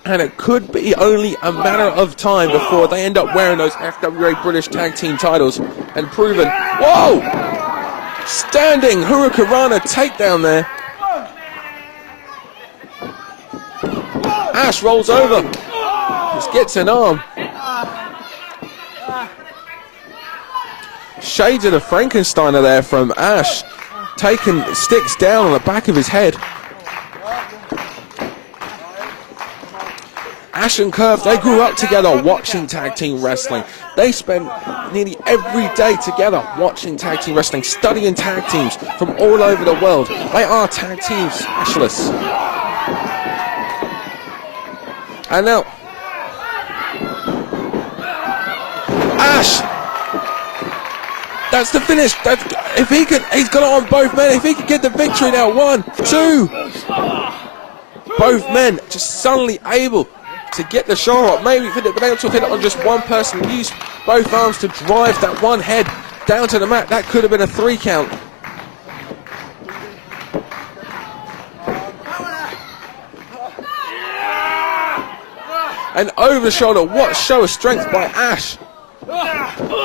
And it could be only a matter of time before they end up wearing those FWA British Tag Team titles and proving, whoa! Standing Hurricanrana takedown there. Ash rolls over. Just gets an arm. Shades of the Frankensteiner there from Ash. Taking sticks down on the back of his head. Ash and Curve, they grew up together watching tag team wrestling. They spent nearly every day together watching tag team wrestling, studying tag teams from all over the world. They are tag team specialists. And now, Ash, that's the finish. If he could, he's got it on both men. If he could get the victory now, 1, 2. Both men just suddenly able to get the shot up. Maybe if they'd been able to hit it on just one person, use both arms to drive that one head down to the mat, that could have been a 3 count. And over the shoulder, what show of strength by Ash.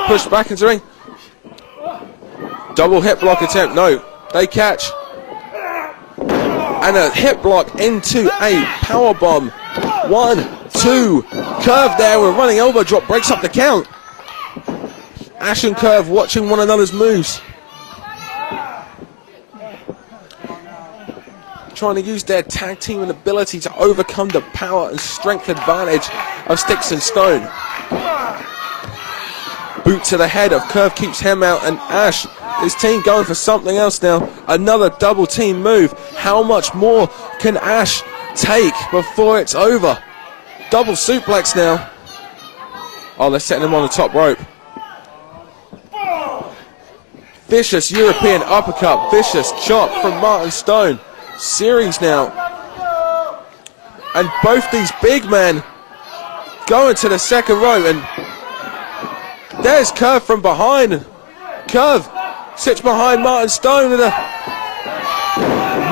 Pushed back into the ring. Double hip block attempt, no, they catch. And a hip block into a power bomb. 1, 2, Curve there with a running elbow drop, breaks up the count. Ash and Curve watching one another's moves. Trying to use their tag team and ability to overcome the power and strength advantage of Sticks and Stone. Boot to the head of Curve, keeps him out, and Ash, his team going for something else now. Another double team move. How much more can Ash take before it's over? Double suplex now. Oh, they're setting him on the top rope. Vicious European uppercut, vicious chop from Martin Stone. Series now. And both these big men going to the second rope, and there's Curve from behind. Curve sits behind Martin Stone with a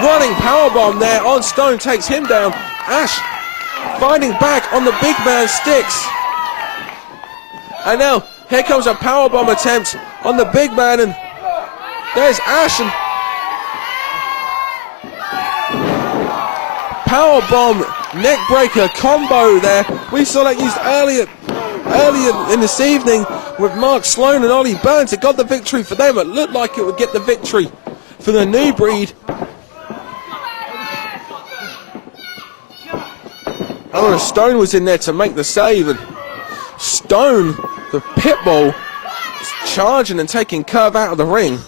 running powerbomb there on Stone, takes him down. Ash fighting back on the big man Sticks. And now here comes a powerbomb attempt on the big man, and there's Ash, and powerbomb neckbreaker combo there. We saw that used earlier in this evening with Mark Sloan and Ollie Burns. It got the victory for them. It looked like it would get the victory for the New Breed. Oh, Stone was in there to make the save, and Stone, the pitbull, is charging and taking Curve out of the ring.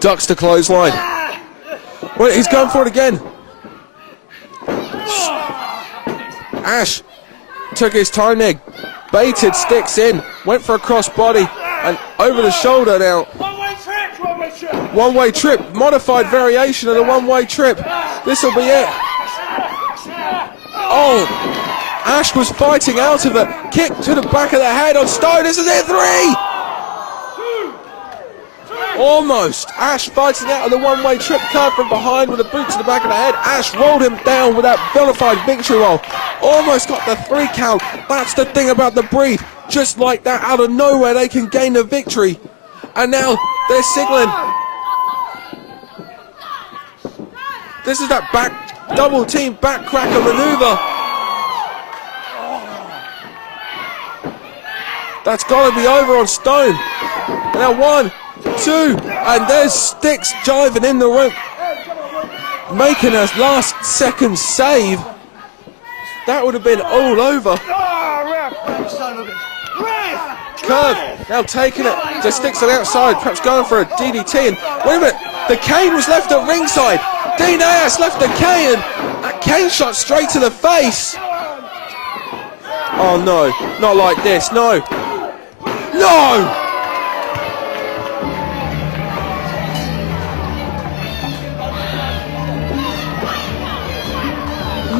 Ducks the clothesline. Well, he's going for it again. Ash took his time there, baited Sticks in, went for a crossbody, and over the shoulder now. One-way trip, modified variation of the one-way trip. This will be it. Oh, Ash was fighting out of it. Kick to the back of the head on Stone. This is it, 3. Almost. Ash fighting out of the one-way trip. Curve from behind with a boot to the back of the head. Ash rolled him down with that bona fide victory roll. Almost got the 3 count. That's the thing about the Breed. Just like that, out of nowhere, they can gain the victory. And now they're signaling. This is that back double team back cracker maneuver. That's got to be over on Stone. And now 1, 2, and there's Sticks jiving in the ring, making a last second save. That would have been all over. Curve now taking it to Sticks on the outside, perhaps going for a DDT, and wait a minute, the cane was left at ringside. Dean Ayers left the cane, and that cane shot straight to the face. Oh no, not like this, no. No!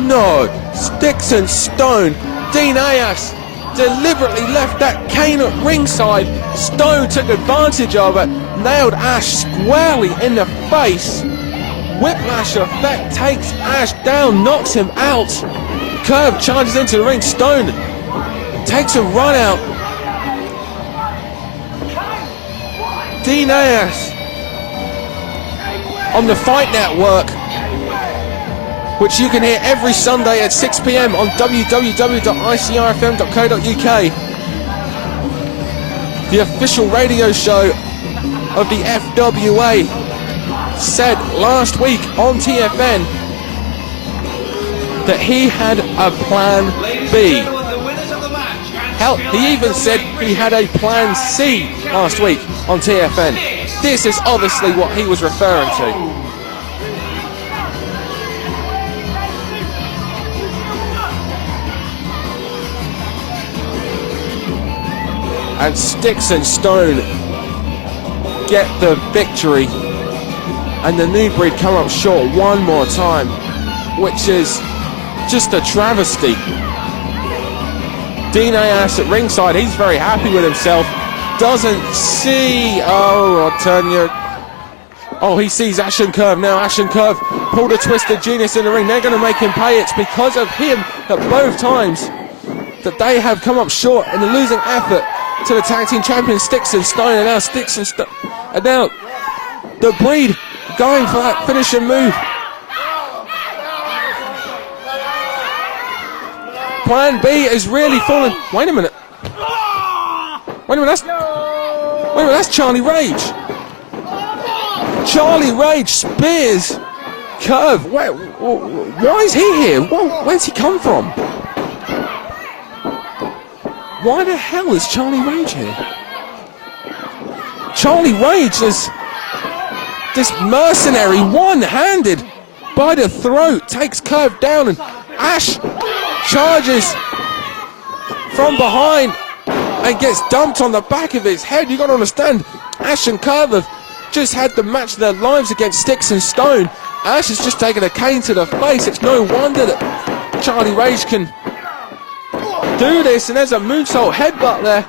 No, Sticks and Stone. Dean Ayers deliberately left that cane at ringside. Stone took advantage of it, nailed Ash squarely in the face. Whiplash effect takes Ash down, knocks him out. Curve charges into the ring. Stone takes a run out. Dean Ayers on the Fight Network, which you can hear every Sunday at 6 p.m. on www.icrfm.co.uk. The official radio show of the FWA said last week on TFN that he had a plan B. Hell, he even said he had a plan C last week on TFN. This is obviously what he was referring to. And Sticks and Stone get the victory, and the New Breed come up short one more time, which is just a travesty. Dean Ayers at ringside, he's very happy with himself, doesn't see, oh he sees Ash and Curve now. Ash and Curve pulled a Twisted Genius in the ring. They're going to make him pay. It's because of him at both times that they have come up short in the losing effort to the tag team champions Sticks and Stone, and now Sticks and Stone, and now the Breed going for that finishing move. Plan B is really falling. Wait a minute, that's Charlie Rage. Charlie Rage spears Curve. Why is he here? Where's he come from? Why the hell is Charlie Rage here? Charlie Rage is this mercenary, one-handed by the throat, takes Curve down, and Ash charges from behind and gets dumped on the back of his head. You got to understand, Ash and Curve have just had the match of their lives against Sticks and Stone. Ash has just taken a cane to the face. It's no wonder that Charlie Rage can do this, and there's a moonsault headbutt there,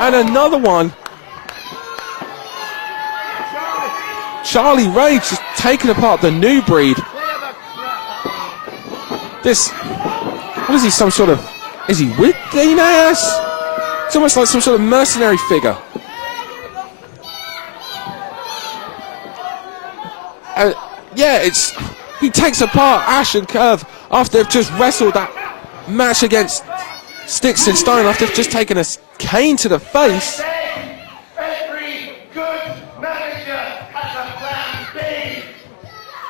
and another one. Charlie Rage is taking apart the New Breed. This, what is he, some sort of, is he with Dean Ayers? It's almost like some sort of mercenary figure. Yeah, he takes apart Ash and Curve after they've just wrestled that match against Sticks and Stone, after they've just taken a cane to the face. Every good manager has a plan B,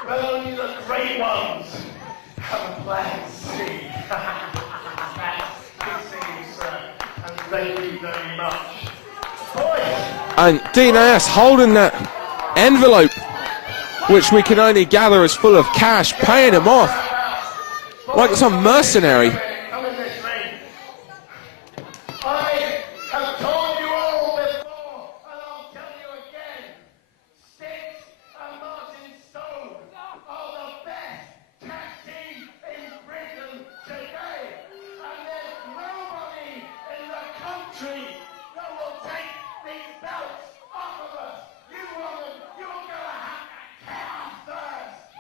but only the great ones have a plan C. Good seeing you, sir, and thank you very much. Boys. And Dean Ayers holding that envelope, which we can only gather is full of cash, paying him off like some mercenary. Come in this ring. I have told you all before, and I'll tell you again. Sticks and Martin Stone are the best tag team in Britain today, and there's nobody in the country that will take these belts off of us. You woman, you're gonna have to count first.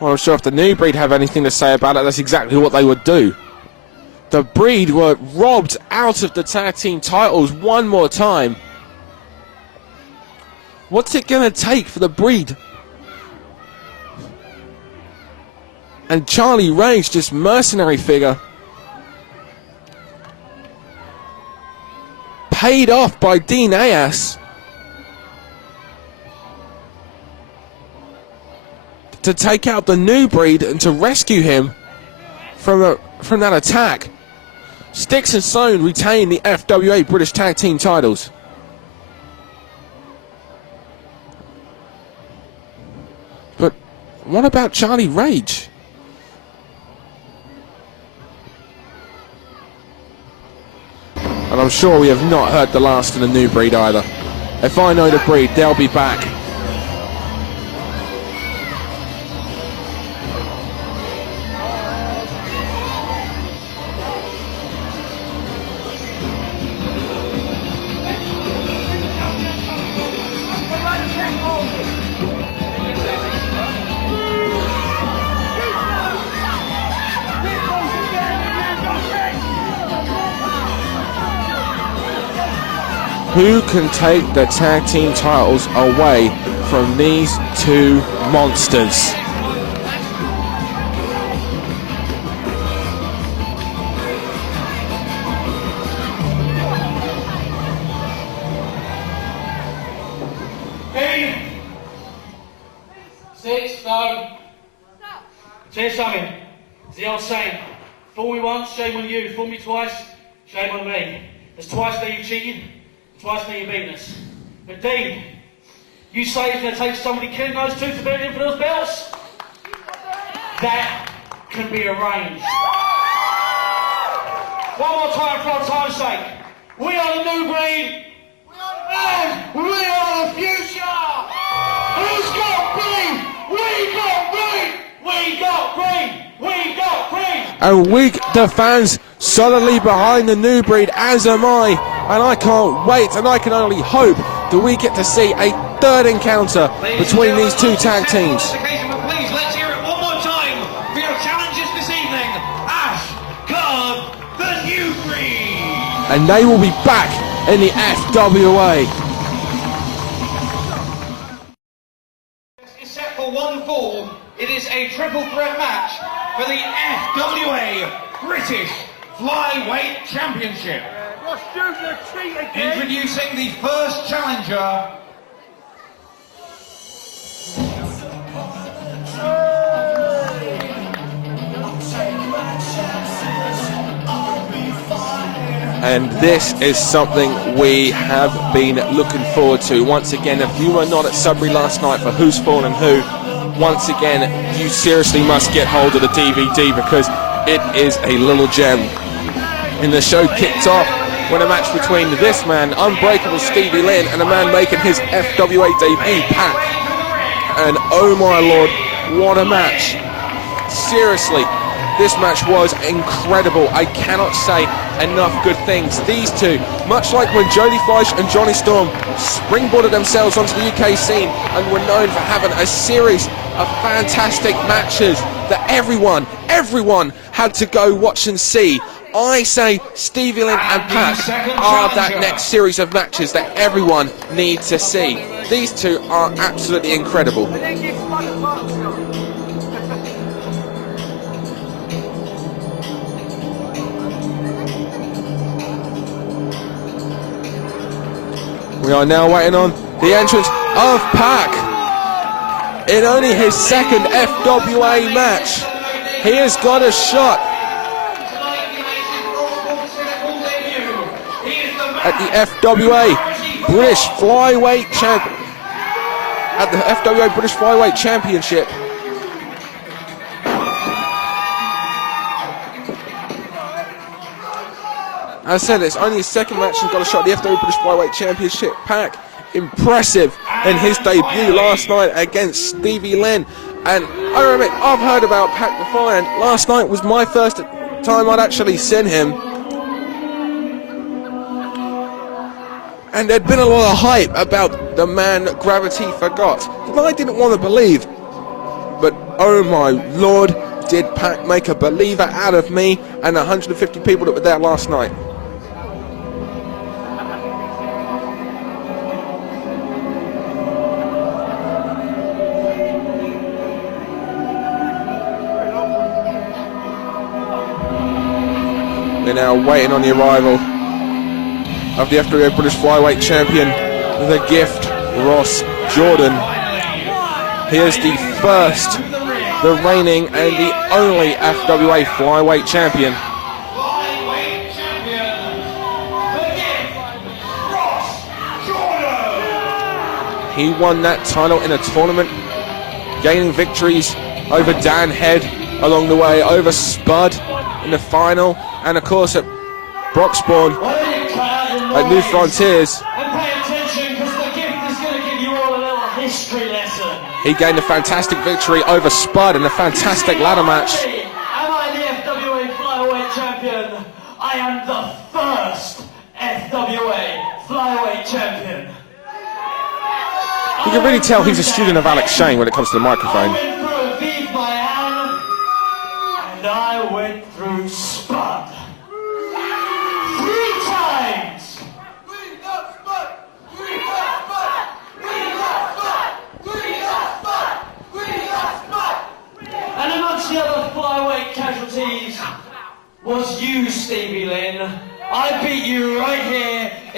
Well, I'm sure if the New Breed have anything to say about it, that's exactly what they would do. The Breed were robbed out of the tag team titles one more time. What's it going to take for the Breed? And Charlie Rage, this mercenary figure, paid off by Dean Ayers, to take out the New Breed and to rescue him from that attack. Sticks and Stone retain the FWA British Tag Team titles. But what about Charlie Rage? And I'm sure we have not heard the last of the New Breed either. If I know the Breed, they'll be back. Who can take the tag team titles away from these two monsters? Say something. It's the old saying, fool me once, shame on you. Fool me twice, shame on me. There's twice that you cheated, twice that you beaten us. But Dean, you say it's going to take somebody killing those two to beat in for those belts? That can be arranged. One more time for our time's sake. We are the new breed. And we are the future. Who's got green? We got green. We got green! We got green! And we, the fans, solidly behind the new breed, as am I. And I can't wait, and I can only hope that we get to see a third encounter between these two tag teams. Please, let's hear it one more time for your challenges this evening. Ash, Card, the new breed! And they will be back in the FWA. It's set for one fall. It is a triple threat match for the FWA British Flyweight Championship. Introducing the first challenger. And this is something we have been looking forward to. Once again, if you were not at Sudbury last night for Who's Fallen Who, once again, you seriously must get hold of the DVD because it is a little gem. And the show kicked off when a match between this man, Unbreakable Stevie Lynn, and a man making his FWA debut, Pac. And oh my lord, what a match. Seriously, this match was incredible. I cannot say enough good things. These two, much like when Jody Fleisch and Johnny Storm springboarded themselves onto the UK scene and were known for having a series of fantastic matches that everyone had to go watch and see. I say Stevie Lynn and Pac are that next series of matches that everyone needs to see. These two are absolutely incredible. We are now waiting on the entrance of Pac in only his second FWA match. He has got a shot at the FWA British Flyweight Championship. As I said, it's only his second match and got a shot at the FWA British Flyweight Championship. Pac, impressive in his debut last night against Stevie Lynn. And I admit, I've heard about Pac before, and last night was my first time I'd actually seen him. And there'd been a lot of hype about the man Gravity Forgot that I didn't want to believe. But oh my lord, did Pac make a believer out of me and 150 people that were there last night. We're now waiting on the arrival of the FWA British Flyweight Champion, The Gift, Ross Jordan. He is the first, the reigning and the only FWA Flyweight Champion. Flyweight Champion, The Gift, Ross Jordan. He won that title in a tournament, gaining victories over Dan Head along the way, over Spud in the final, and of course at Broxbourne at New Frontiers. And pay attention because The Gift is going to give you all a little history lesson. He gained a fantastic victory over Spud in a fantastic ladder match. Am I the FWA Flyweight Champion? I am the first FWA Flyweight Champion. You can really tell he's a student of Alex Shane when it comes to the microphone. I went through Aviv Mayan, and I went through Spud. 3 times!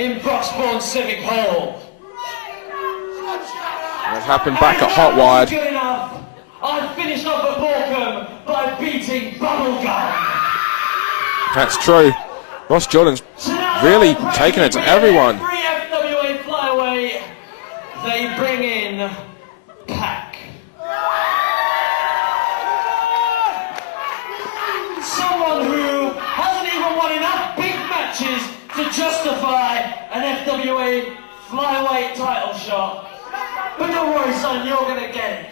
in Broxbourne Civic Hall. It happened back at Hotwired. Good enough. I finished off at Morecambe by beating Bubblegum. That's true. Ross Jordan's really taking it to everyone. Free FWA Flyaway. They bring in Pack. Someone who hasn't even won enough big matches to justify an FWA Flyweight title shot. But don't worry, son, you're going to get it.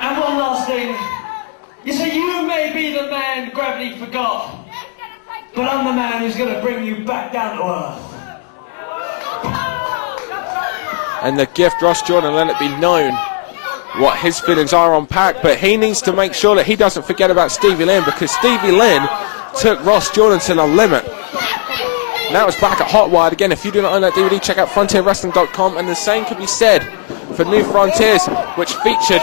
And one last thing. You say you may be the man gravity forgot, but I'm the man who's going to bring you back down to earth. And the gift, Ross Jordan, let it be known what his feelings are on Pac, but he needs to make sure that he doesn't forget about Stevie Lynn, because Stevie Lynn took Ross Jordan to the limit. Now it's back at Hotwired. Again, if you do not own that DVD, check out frontierwrestling.com, and the same could be said for New Frontiers, which featured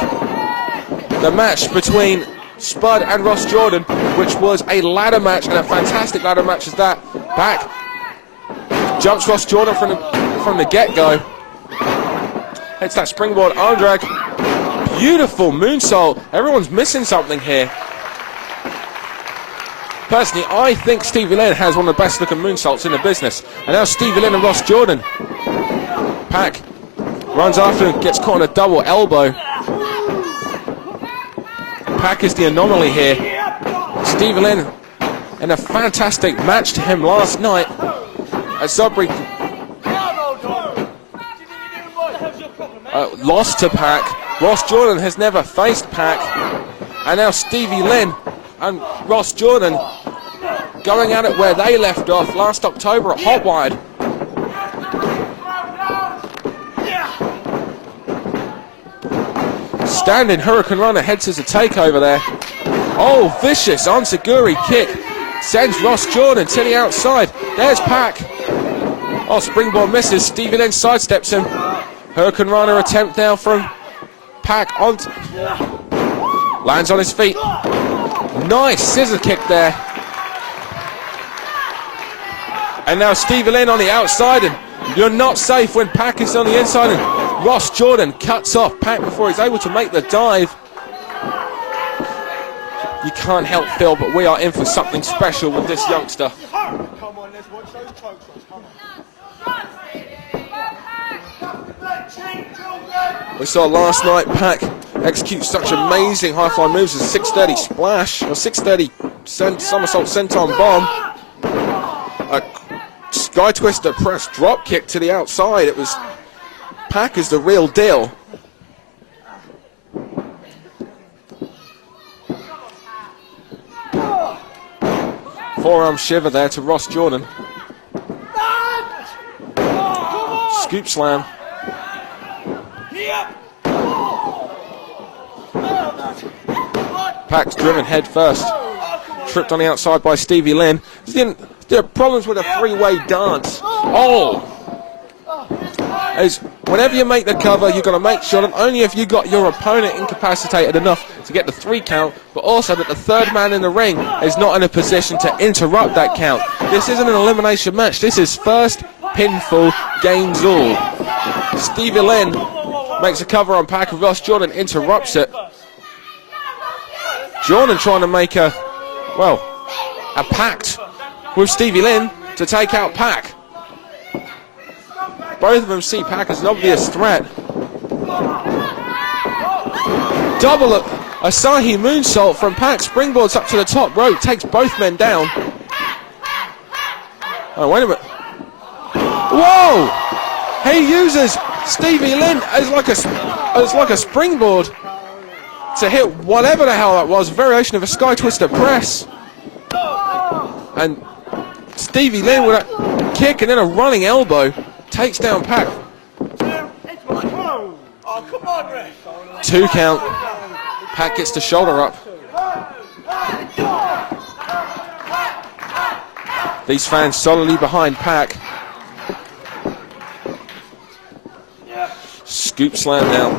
the match between Spud and Ross Jordan, which was a ladder match, and a fantastic ladder match as that. Pac jumps Ross Jordan from the get-go. Hits that springboard arm drag. Beautiful moonsault. Everyone's missing something here. Personally, I think Stevie Lynn has one of the best looking moonsaults in the business. And now Stevie Lynn and Ross Jordan. Pac runs after him, gets caught on a double elbow. Pac is the anomaly here. Stevie Lynn in a fantastic match to him last night at Sudbury. Lost to Pac. Ross Jordan has never faced Pac. And now Stevie Lynn and Ross Jordan going at it where they left off last October at Hotwired. Standing Hurricane Runner heads as a takeover there. Oh, vicious Onsaguri kick. Sends Ross Jordan to the outside. There's Pac. Oh, springboard misses. Stevie Lynn sidesteps him. Hurricane Runner attempt now from Pac. Lands on his feet. Nice scissor kick there. And now Stevie Lynn on the outside, and you're not safe when Pac is on the inside, and Ross Jordan cuts off Pac before he's able to make the dive. You can't help feel, but we are in for something special with this youngster. Come on, let's watch those chokes. Come on. We saw last night Pac execute such amazing high-fly moves as 630 splash, or 630 somersault senton bomb, a sky twister press drop kick to the outside. It was Pac is the real deal. Forearm shiver there to Ross Jordan. Scoop slam. Pac's driven head first. Tripped on the outside by Stevie Lynn. There are problems with a three-way dance. Oh! As whenever you make the cover, you've got to make sure not only have you got your opponent incapacitated enough to get the 3 count, but also that the third man in the ring is not in a position to interrupt that count. This isn't an elimination match. This is first pinfall gains all. Stevie Lynn makes a cover on Pac, and Ross Jordan interrupts it. Jordan trying to make a pact with Stevie Lynn to take out Pac. Both of them see Pac as an obvious threat. Double Asahi moonsault from Pac, springboards up to the top rope, takes both men down. Oh, wait a minute. Whoa! He uses Stevie Lynn as like a springboard to hit whatever the hell that was, a variation of a sky twister press. And Stevie Lynn with a kick and then a running elbow takes down Pac. 2 count. Pac gets the shoulder up. These fans solidly behind Pac. Scoop slam now.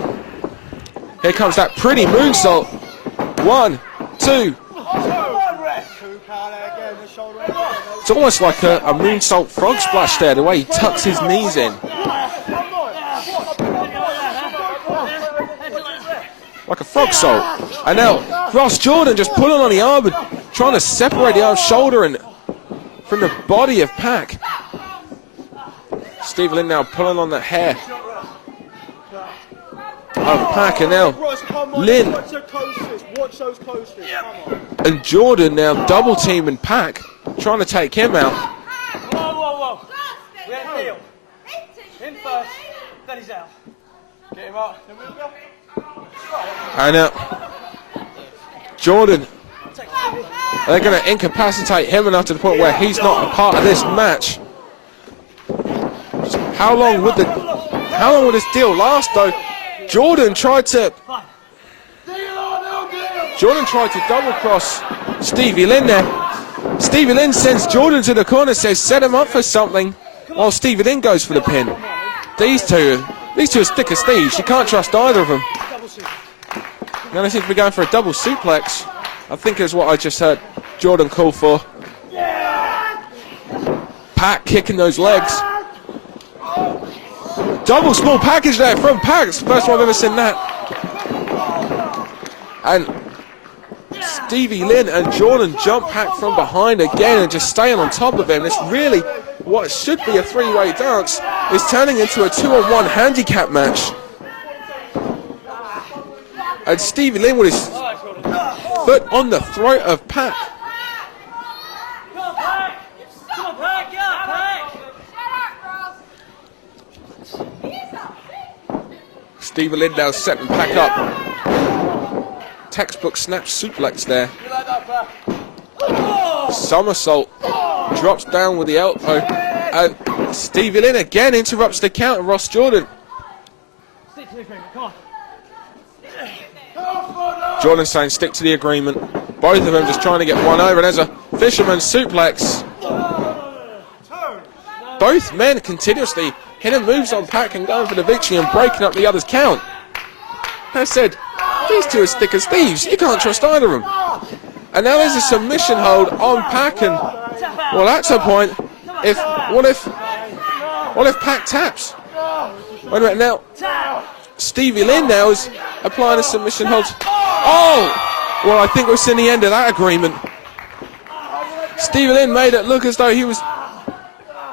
Here comes that pretty moonsault. 1, 2. It's almost like a moonsault frog splash there, the way he tucks his knees in. Like a frog salt. And now Ross Jordan just pulling on the arm and trying to separate the arm, shoulder and from the body of Pac. Steve Lynn now pulling on that hair of Pac, and now Lynn Watch those closely. and Jordan now double teaming Pac, trying to take him out. Whoa. We had a deal. Him first, then he's out. Get him up, then we'll go. And Jordan, they're going to incapacitate him enough to the point where he's not a part of this match. How long would this deal last though? Jordan tried to double cross Stevie Lynn there. Stevie Lynn sends Jordan to the corner, says set him up for something, while Stevie Lynn goes for the pin. These two are thick as thieves. You can't trust either of them. Now they seem to be going for a double suplex. I think is what I just heard Jordan call for. Pac kicking those legs. Double small package there from Pac. It's the first time I've ever seen that. And Stevie Lynn and Jordan jump Pac from behind again and just staying on top of him. It's really what should be a three-way dance is turning into a 2-on-1 handicap match. And Stevie Lynn with his foot on the throat of Pac. Stevie Lynn now setting Pac up. Textbook snap suplex there. Somersault. Drops down with the elbow. And Stevie Lynn again interrupts the count of Ross Jordan. Jordan saying stick to the agreement. Both of them just trying to get one over. And there's a fisherman suplex. Both men continuously hitting moves on Pac and going for the victory and breaking up the other's count. I said, these two are thick as thieves. You can't trust either of them. And now there's a submission hold on Pac, and well, that's a point. What if Pac taps? Wait a minute, now Stevie Lynn now is applying a submission hold. Oh! Well, I think we've seen the end of that agreement. Stevie Lynn made it look as though he was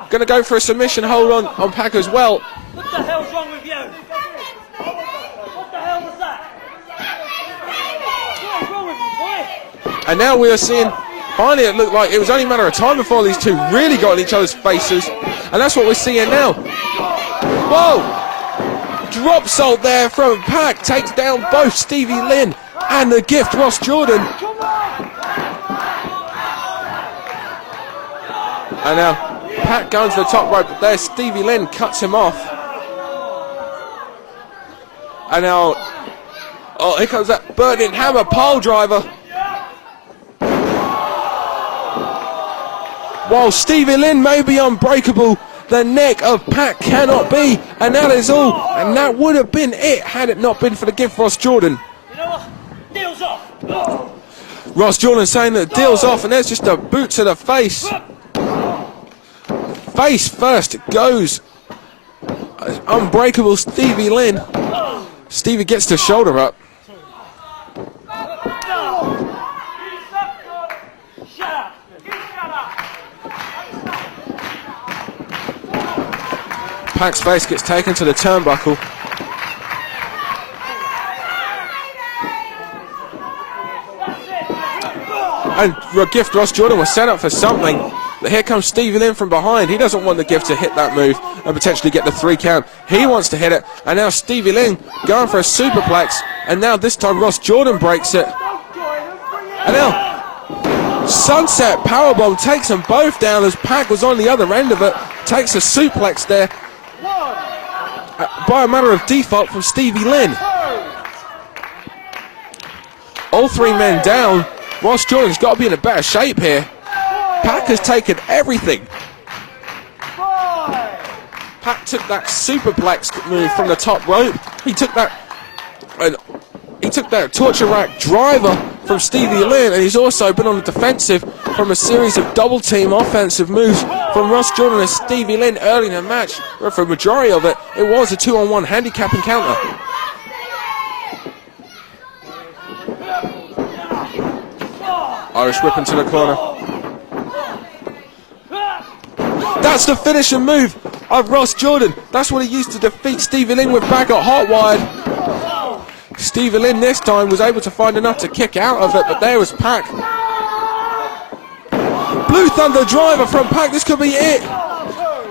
going to go for a submission hold on Pac as well. What the hell's wrong with you? What the hell was that? What's wrong with you, boy? And now we are seeing, finally it looked like it was only a matter of time before these two really got in each other's faces. And that's what we're seeing now. Whoa! Drop salt there from Pac, takes down both Stevie Lynn and the gift Ross Jordan. And now Pac going to the top rope, but there Stevie Lynn cuts him off. And now, oh, here comes that burning hammer pole driver. While Stevie Lynn may be unbreakable, the neck of Pac cannot be. And that is all. And that would have been it had it not been for the gift Ross Jordan. You know what? Deal's off. Ross Jordan saying that the deal's off, and there's just a boot to the face. Face first goes unbreakable Stevie Lynn. Stevie gets the shoulder up. Pac's face gets taken to the turnbuckle. And gift Ross Jordan was set up for something. Here comes Stevie Lynn from behind. He doesn't want the gift to hit that move and potentially get the 3 count. He wants to hit it. And now Stevie Lynn going for a superplex. And now this time Ross Jordan breaks it. And now sunset powerbomb takes them both down as Pac was on the other end of it. Takes a suplex there by a matter of default from Stevie Lynn. All 3 men down. Ross Jordan's got to be in a better shape here. Pac has taken everything. Pac took that superplex move from the top rope. He took that torture rack driver from Stevie Lynn, and he's also been on the defensive from a series of double-team offensive moves from Ross Jordan and Stevie Lynn early in the match. Where for a majority of it, it was a 2-on-1 handicap encounter. Irish whip into the corner. That's the finishing move of Ross Jordan. That's what he used to defeat Stevie Lynn with back at hot wired. Stevie Lynn this time was able to find enough to kick out of it, but there was Pac. Blue Thunder driver from Pac. This could be it.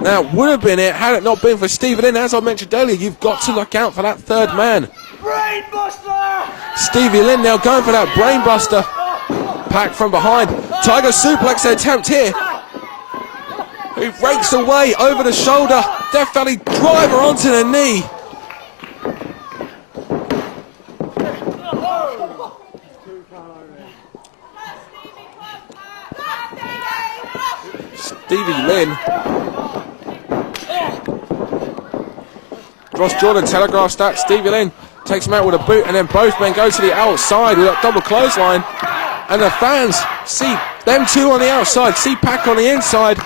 Now, it would have been it had it not been for Stevie Lynn. As I mentioned earlier, you've got to look out for that third man. Stevie Lynn now going for that brainbuster. Pac from behind. Tiger suplex attempt here. He rakes away over the shoulder. Death Valley driver onto the knee. Stevie Lynn. Ross Jordan telegraphs that. Stevie Lynn takes him out with a boot, and then both men go to the outside with that double clothesline. And the fans see them two on the outside, see Pac on the inside,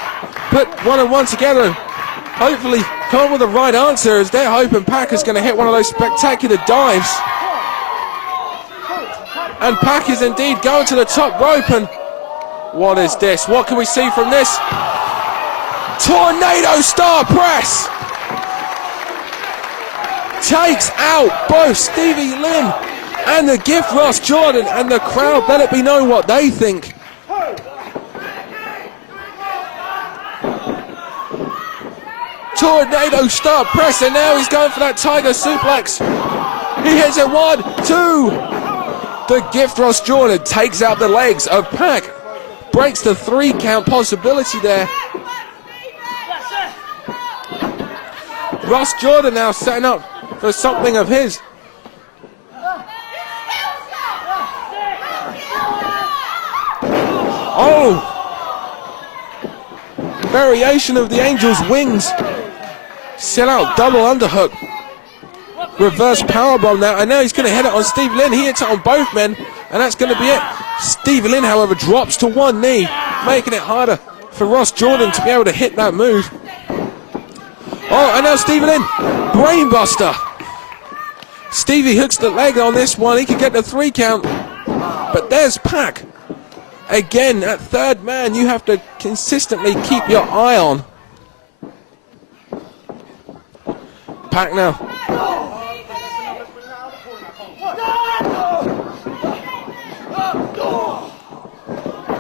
put one and one together, and hopefully come up with the right answer, as they're hoping Pac is going to hit one of those spectacular dives. And Pac is indeed going to the top rope, and what is this? What can we see from this? Tornado Star Press! Takes out both Stevie Lynn and the gift Ross Jordan, and the crowd let it be known what they think. Tornado Star Press, and now he's going for that Tiger suplex. He hits it 1, 2. The gift Ross Jordan takes out the legs of Pac. Breaks the 3 count possibility there. Ross Jordan now setting up for something of his. Oh! Variation of the Angel's wings. Set out double underhook. Reverse powerbomb now, and now he's going to hit it on Stevie Lynn. He hits it on both men, and that's going to be it. Stevie Lynn, however, drops to one knee, making it harder for Ross Jordan to be able to hit that move. Oh, and now Stevie Lynn, brainbuster. Stevie hooks the leg on this one. He could get the 3 count, but there's Pac. Again, that third man you have to consistently keep your eye on. Pac now.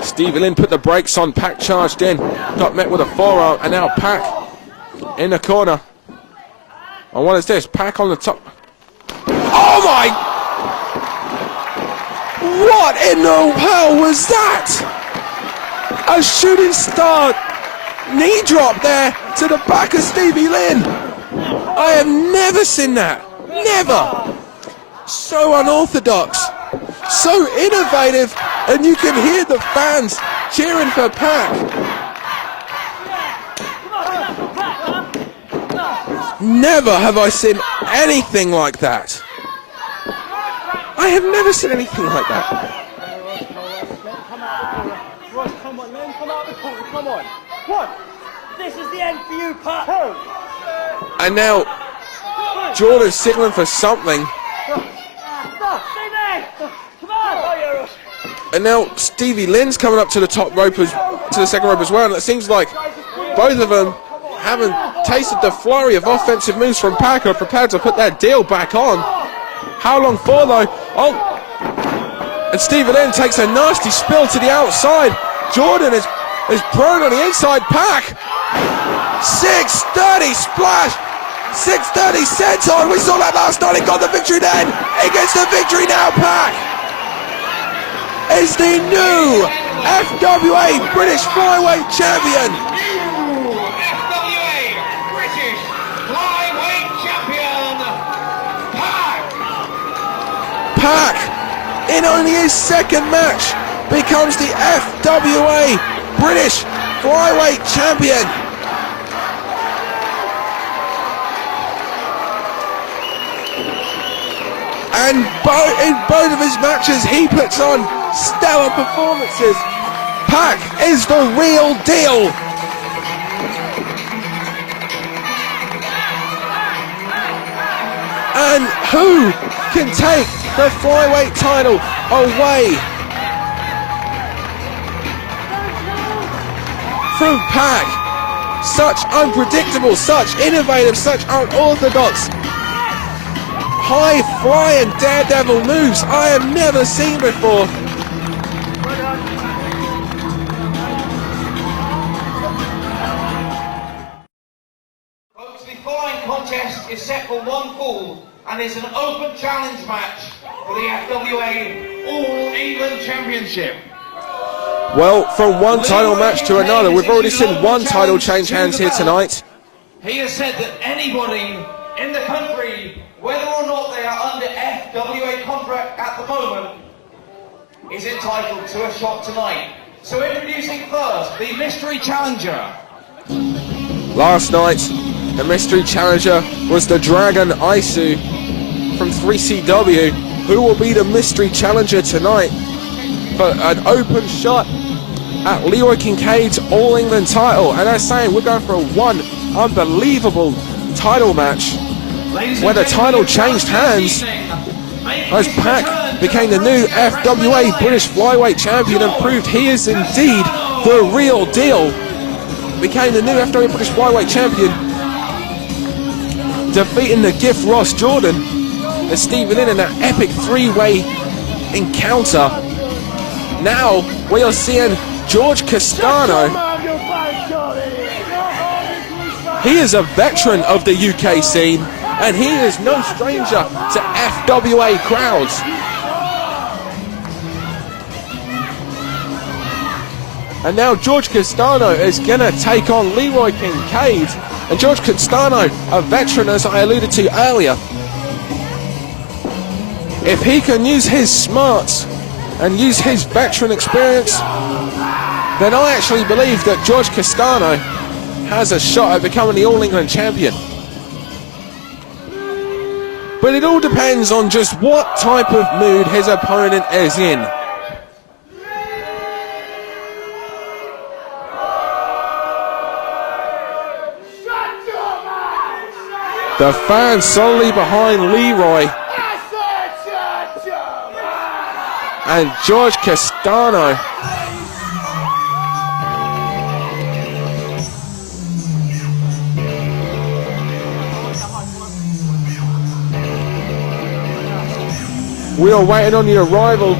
Stevie Lynn put the brakes on. Pac charged in. Got met with a forearm, and now Pac in the corner. And what is this? Pac on the top. Oh my! What in the hell was that? A shooting star knee drop there to the back of Stevie Lynn. I have never seen that. Never. So unorthodox. So innovative. And you can hear the fans cheering for Pac. Never have I seen anything like that. I have never seen anything like that. Ross, come on, man, come out of the corner, come on. What? This is the end for you, Pat. And now Jordan's signaling for something. And now Stevie Lynn's coming up to the top rope, to the second rope as well. And it seems like both of them, having tasted the flurry of offensive moves from Pac, are prepared to put that deal back on. How long for though? Oh, and Stevie Lynn takes a nasty spill to the outside. Jordan is prone on the inside. Pac, 630 splash, 630 senton. We saw that last night. He got the victory then. He gets the victory now. Pac is the new FWA British Flyweight Champion. FWA British Flyweight Champion, Pac, in only his second match, becomes the FWA British Flyweight Champion. And in both of his matches, he puts on stellar performances. Pac is the real deal. And who can take the flyweight title away from Pac? Such unpredictable, such innovative, such unorthodox, high-flying daredevil moves I have never seen before. Folks, the following contest is set for one fall and is an open challenge match for the FWA All England Championship. Well, from one title match to another, we've already seen one title change hands here tonight. He has said that anybody in the country, whether or not they are under FWA contract at the moment, is entitled to a shot tonight. So introducing first, the mystery challenger. Last night, the mystery challenger was the Dragon Isu from 3CW. Who will be the mystery challenger tonight for an open shot at Leroy Kincaid's All England title? And I'm saying we're going for one unbelievable title match where the title changed hands as Pac became the new FWA British Flyweight Champion and proved he is indeed the real deal. Became the new FWA British Flyweight Champion, defeating the Gift Ross Jordan and Stephen in an epic three-way encounter. Now we are seeing George Castano. He is a veteran of the UK scene and he is no stranger to FWA crowds. And now George Castano is going to take on Leroy Kincaid. And George Castano, a veteran as I alluded to earlier, if he can use his smarts and use his veteran experience, then I actually believe that George Castano has a shot at becoming the All England champion. But it all depends on just what type of mood his opponent is in. The fans solely behind Leroy and George Castano. We are waiting on the arrival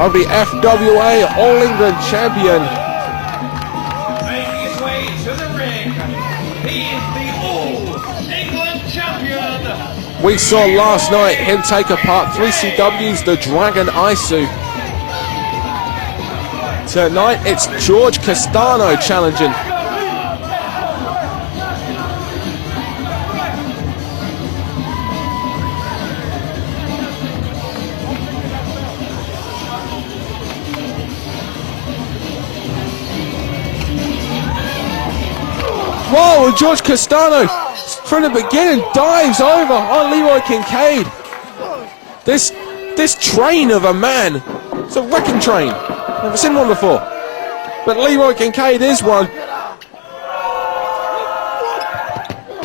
of the FWA All England champion. Making his way to the ring, he is the All England champion. We saw last night him take apart 3CW's The Dragon Isu. Tonight it's George Castano challenging. Whoa, and George Castano from the beginning dives over on Leroy Kincaid. This train of a man, it's a wrecking train. Never seen one before. But Leroy Kincaid is one.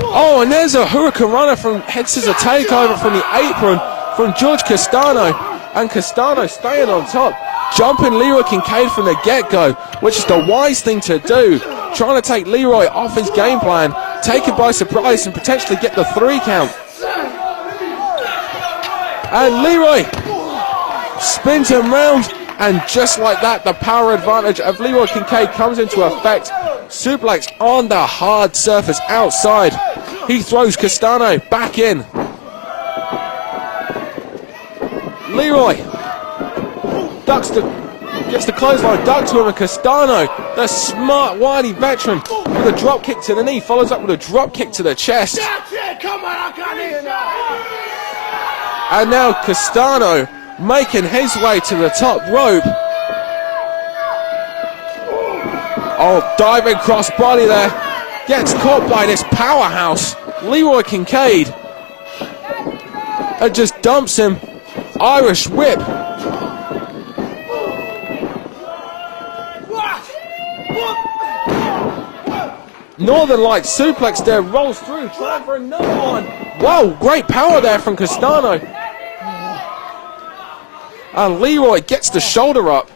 Oh, and there's a Hurricane Runner from head scissor takeover from the apron from George Castano. And Castano staying on top, jumping Leroy Kincaid from the get-go, which is the wise thing to do. Trying to take Leroy off his game plan, take him by surprise and potentially get the 3 count. And Leroy spins him round, and just like that, the power advantage of Leroy Kincaid comes into effect. Suplex on the hard surface outside. He throws Castano back in. Leroy gets the clothesline, duck to him, and Castano, the smart, wily veteran, with a drop kick to the knee, follows up with a drop kick to the chest. Come on, I can't hear now. And now Castano making his way to the top rope. Oh, diving crossbody there. Gets caught by this powerhouse, Leroy Kincaid. And just dumps him. Irish whip. Northern Lights suplex there, rolls through, trying for another one. Whoa, great power there from Castano. And Leroy gets the shoulder up.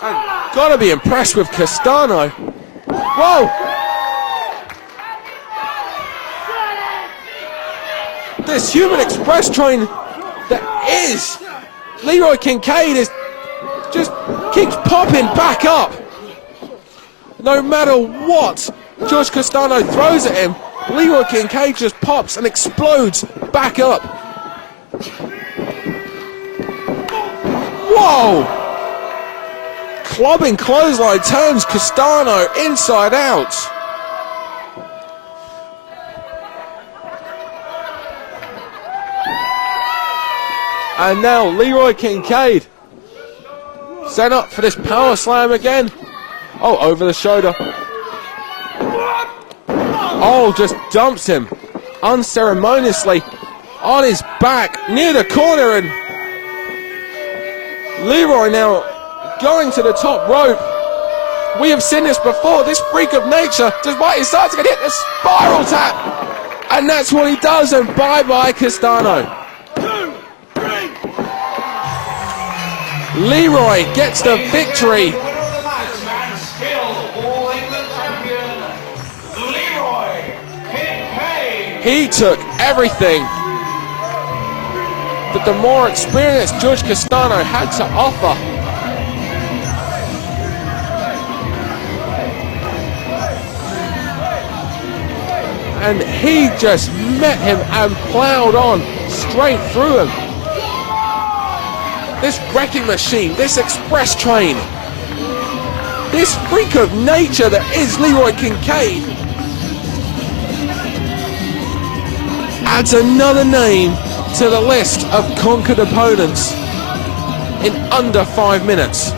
And gotta be impressed with Castano. Whoa! This human express train that is Leroy Kincaid is just keeps popping back up. No matter what George Castano throws at him, Leroy Kincaid just pops and explodes back up. Whoa! Clubbing clothesline turns Castano inside out. And now Leroy Kincaid set up for this power slam again. Oh, over the shoulder. Oh, just dumps him unceremoniously on his back near the corner, and Leroy now going to the top rope. We have seen this before. This freak of nature, despite he starts to get hit, a spiral tap, and that's what he does. And bye-bye Castano. Leroy gets the victory. He took everything that the more experienced George Castano had to offer. And he just met him and plowed on straight through him. This wrecking machine, this express train, this freak of nature that is Leroy Kincaid adds another name to the list of conquered opponents in under 5 minutes.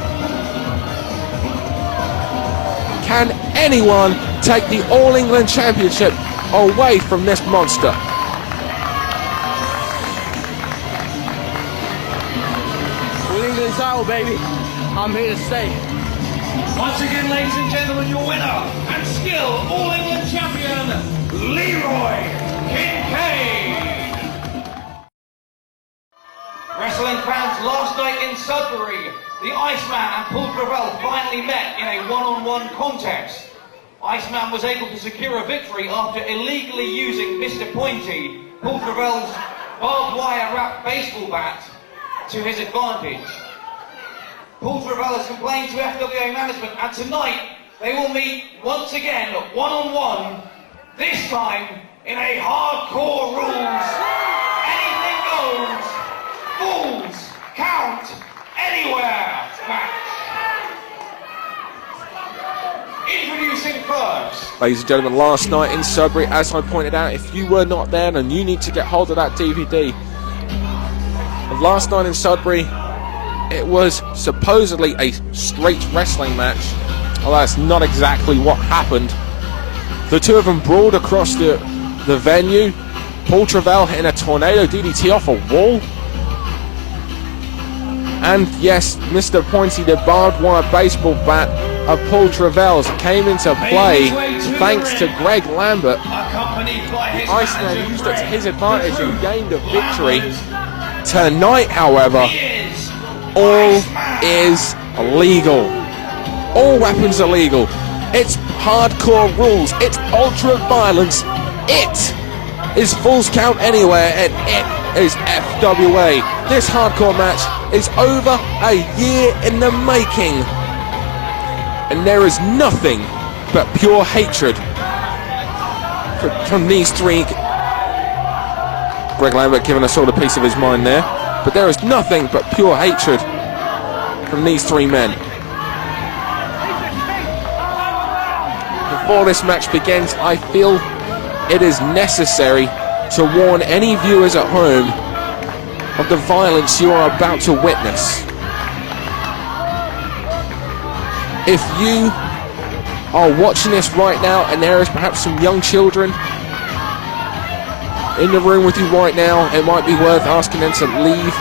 Can anyone take the All England Championship away from this monster? All England title, baby. I'm here to stay. Once again, ladies and gentlemen, your winner and still All England champion, Leroy Kincaid. Wrestling fans, last night in Sudbury, the Iceman and Paul Gravel finally met in a one-on-one contest. Iceman was able to secure a victory after illegally using Mr. Pointy, Paul Gravel's barbed wire wrapped baseball bat, to his advantage. Paul Gravel has complained to FWA management, and tonight they will meet once again one-on-one, this time in a hardcore rules, anything goes, falls, count, anywhere match. Introducing first. Ladies and gentlemen, last night in Sudbury, as I pointed out, if you were not there and you need to get hold of that DVD, last night in Sudbury, it was supposedly a straight wrestling match, although that's not exactly what happened. The two of them brawled across the venue. Paul Gravel hitting a tornado DDT off a wall. And yes, Mr. Pointy, the barbed wire baseball bat of Paul Gravel's came into play thanks to Greg Lambert. Iceman used it to his advantage and gained a victory. Tonight, however, all is legal. All weapons are legal. It's hardcore rules. It's ultra violence. It is Falls Count Anywhere, and it is FWA. This hardcore match is over a year in the making, and there is nothing but pure hatred from these three. Greg Lambert giving us all a piece of his mind there, but there is nothing but pure hatred from these three men. Before this match begins, I feel it is necessary to warn any viewers at home of the violence you are about to witness. if you are watching this right now and there is perhaps some young children in the room with you right now, it might be worth asking them to leave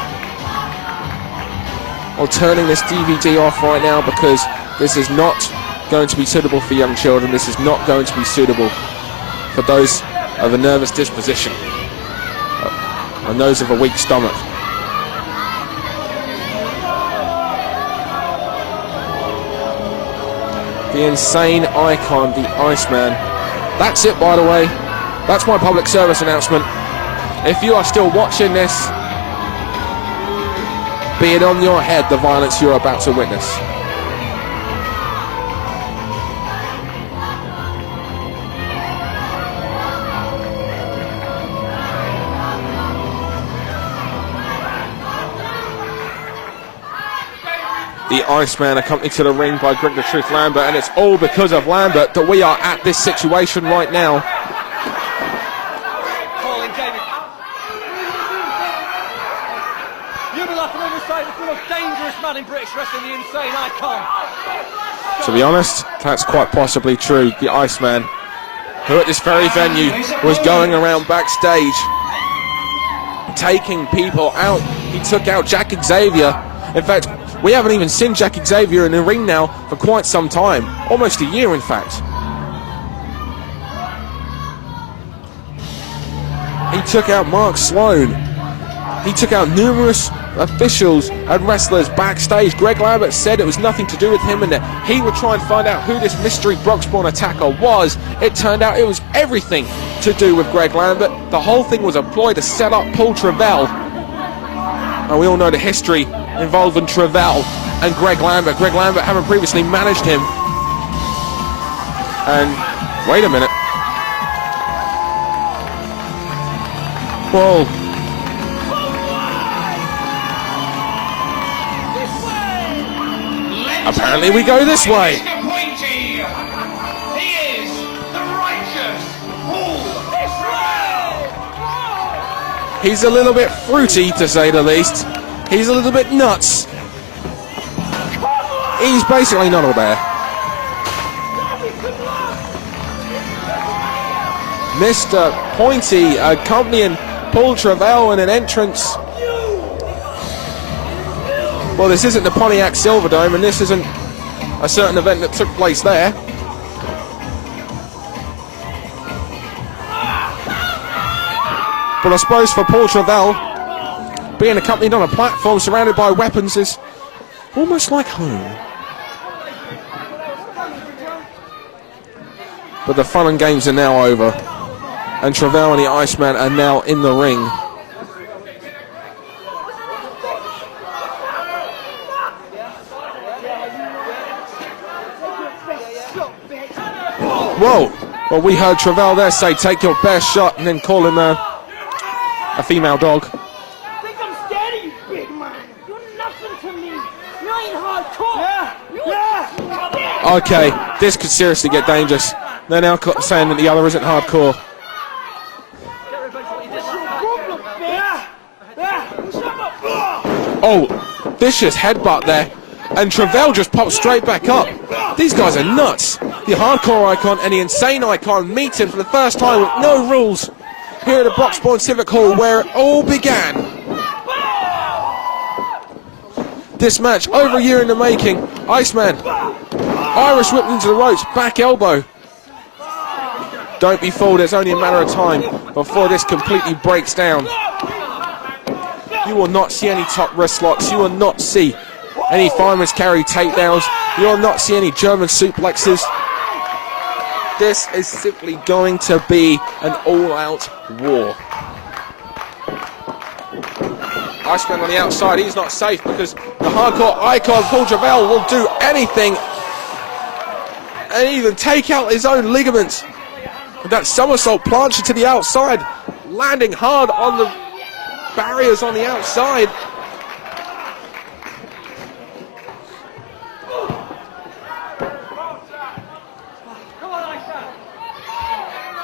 or turning this DVD off right now, because this is not going to be suitable for young children. This is not going to be suitable for those of a nervous disposition and those of a weak stomach. The insane icon, the Iceman. That's it, by the way. That's my public service announcement. If you are still watching this, be it on your head the violence you're about to witness. The Iceman accompanied to the ring by Greg the Truth Lambert, and it's all because of Lambert that we are at this situation right now. Calling David. You will have to say the most dangerous man in British wrestling, the insane icon. To be honest, that's quite possibly true. The Iceman, who at this very venue was going around backstage taking people out. He took out Jack Xavier. In fact, we haven't even seen Jack Xavier in the ring now for quite some time. Almost a year, in fact. He took out Mark Sloan. He took out numerous officials and wrestlers backstage. Greg Lambert said it was nothing to do with him and that he would try and find out who this mystery Broxbourne attacker was. It turned out it was everything to do with Greg Lambert. The whole thing was a ploy to set up Paul Travell. And we all know the history involving Travell and Greg Lambert. Greg Lambert having previously managed him. And wait a minute. Whoa. Apparently we go this way. He is the righteous Paul. He's a little bit fruity, to say the least. He's a little bit nuts. He's basically not a bear. Mr. Pointy accompanying Paul Travell in an entrance. Well, this isn't the Pontiac Silverdome, and this isn't a certain event that took place there. But I suppose for Paul Travell, being accompanied on a platform surrounded by weapons is almost like home. But the fun and games are now over, and Travell and the Iceman are now in the ring. Whoa! Well, we heard Travell there say, "Take your best shot," and then call him a female dog. I think I'm scared of you, big man. You're nothing to me. You ain't hardcore. Yeah. Okay, this could seriously get dangerous. They're now saying that the other isn't hardcore. Oh, vicious headbutt there. And Travell just popped straight back up. These guys are nuts. The hardcore icon and the insane icon meeting for the first time with no rules here at the Broxbourne Civic Hall, where it all began. This match, over a year in the making. Iceman, Irish whipped into the ropes, back elbow. Don't be fooled, it's only a matter of time before this completely breaks down. You will not see any top wrist locks. You will not see any fireman's carry takedowns. You will not see any German suplexes. This is simply going to be an all-out war. Iceman on the outside, he's not safe because the hardcore icon Paul Travell will do anything and even take out his own ligaments. And that somersault plancher to the outside, landing hard on the barriers on the outside.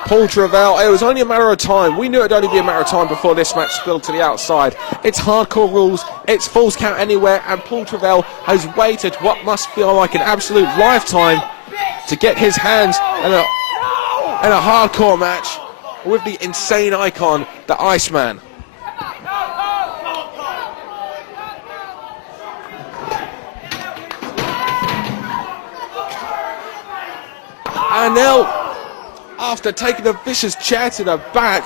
Paul Travell, it was only a matter of time. We knew it'd only be a matter of time before this match spilled to the outside. It's hardcore rules, it's falls count anywhere, and Paul Travell has waited what must feel like an absolute lifetime to get his hands in a hardcore match with the insane icon, the Iceman. And now, after taking a vicious chair to the back,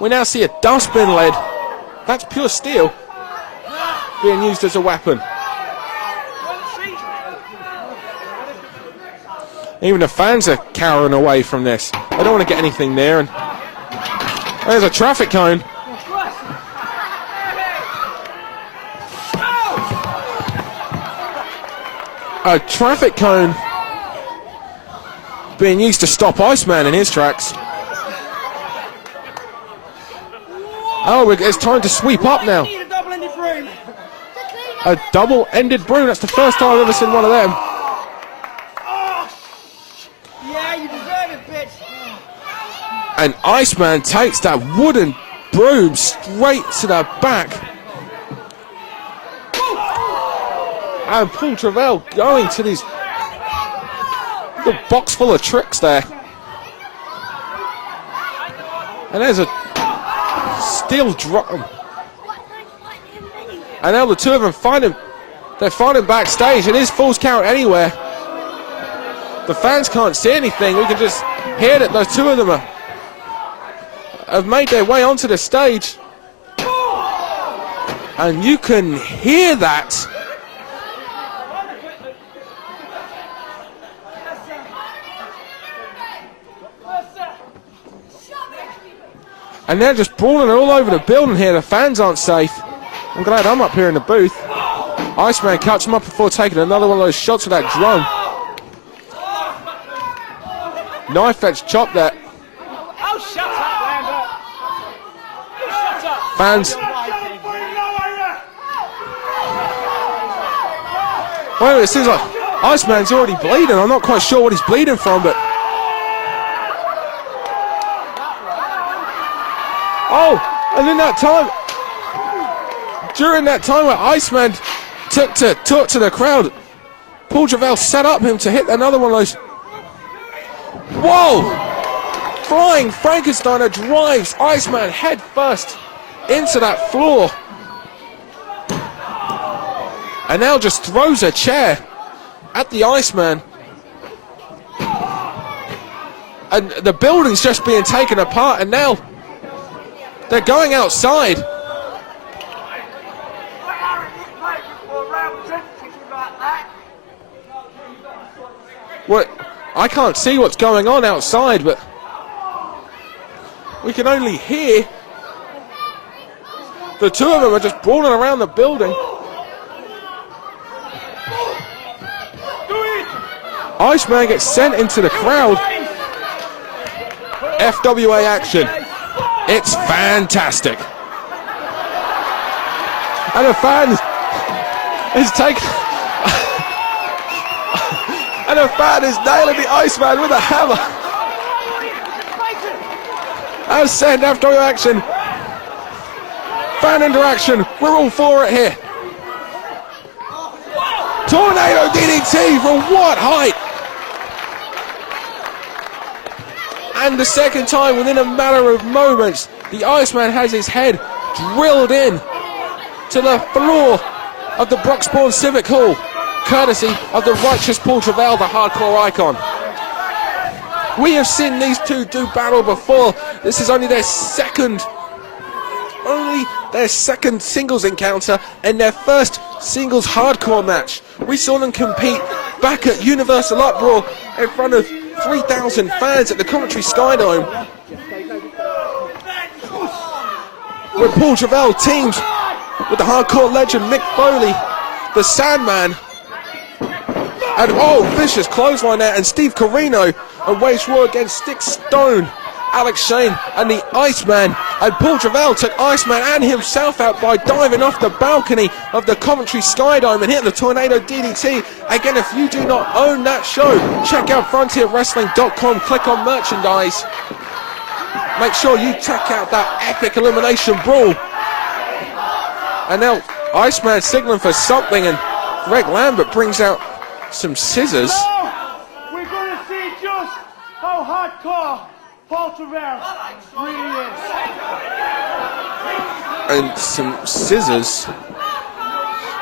we now see a dustbin lid. That's pure steel being used as a weapon. Even the fans are cowering away from this. They don't want to get anything near. And there's a traffic cone. A traffic cone being used to stop Iceman in his tracks. Oh, it's time to sweep up now. A double-ended broom. That's the first time I've ever seen one of them. Yeah, you deserve it, bitch. And Iceman takes that wooden broom straight to the back. And Paul Travell going to these little box full of tricks there. And there's a steel drum. And now the two of them they're fighting backstage. It is falls count anywhere. The fans can't see anything. We can just hear that those two of them have made their way onto the stage. And you can hear that. And they're just brawling all over the building here. The fans aren't safe. I'm glad I'm up here in the booth. Iceman cuts him up before taking another one of those shots with that drum. Knife edge chop there. Oh, shut up, Lambert. Shut up. Fans. Wait a minute, it seems like Iceman's already bleeding. I'm not quite sure what he's bleeding from, but... Oh, and in that time, during that time where Iceman took to talk to the crowd, Paul Travell set up him to hit another one of those. Whoa! Flying Frankensteiner drives Iceman head first into that floor. And now just throws a chair at the Iceman. And the building's just being taken apart, and now they're going outside. What? I can't see what's going on outside, but we can only hear the two of them are just brawling around the building. Iceman gets sent into the crowd. FWA action. It's fantastic. And the fans is taking... and the fan is nailing the Iceman with a hammer. As said, FWA action. Fan interaction. We're all for it here. Tornado DDT from what height? And the second time within a matter of moments, the Iceman has his head drilled in to the floor of the Broxbourne Civic Hall, courtesy of the righteous Paul Travell, the hardcore icon. We have seen these two do battle before. This is only their second singles encounter and their first singles hardcore match. We saw them compete back at Universal Uproar in front of 3,000 fans at the Coventry Skydome, where Paul Travell teams with the hardcore legend Mick Foley, the Sandman, and vicious clothesline there, and Steve Corino, and waged war against Stick Stone, Alex Shane, and the Iceman And Paul Travell took Iceman and himself out by diving off the balcony of the Coventry Skydome and hitting the Tornado DDT. Again, if you do not own that show, check out frontierwrestling.com, click on merchandise. Make sure you check out that epic elimination brawl. And now Iceman signaling for something, and Greg Lambert brings out some scissors. Now, we're going to see just how hardcore Paul Travell really is. And some scissors.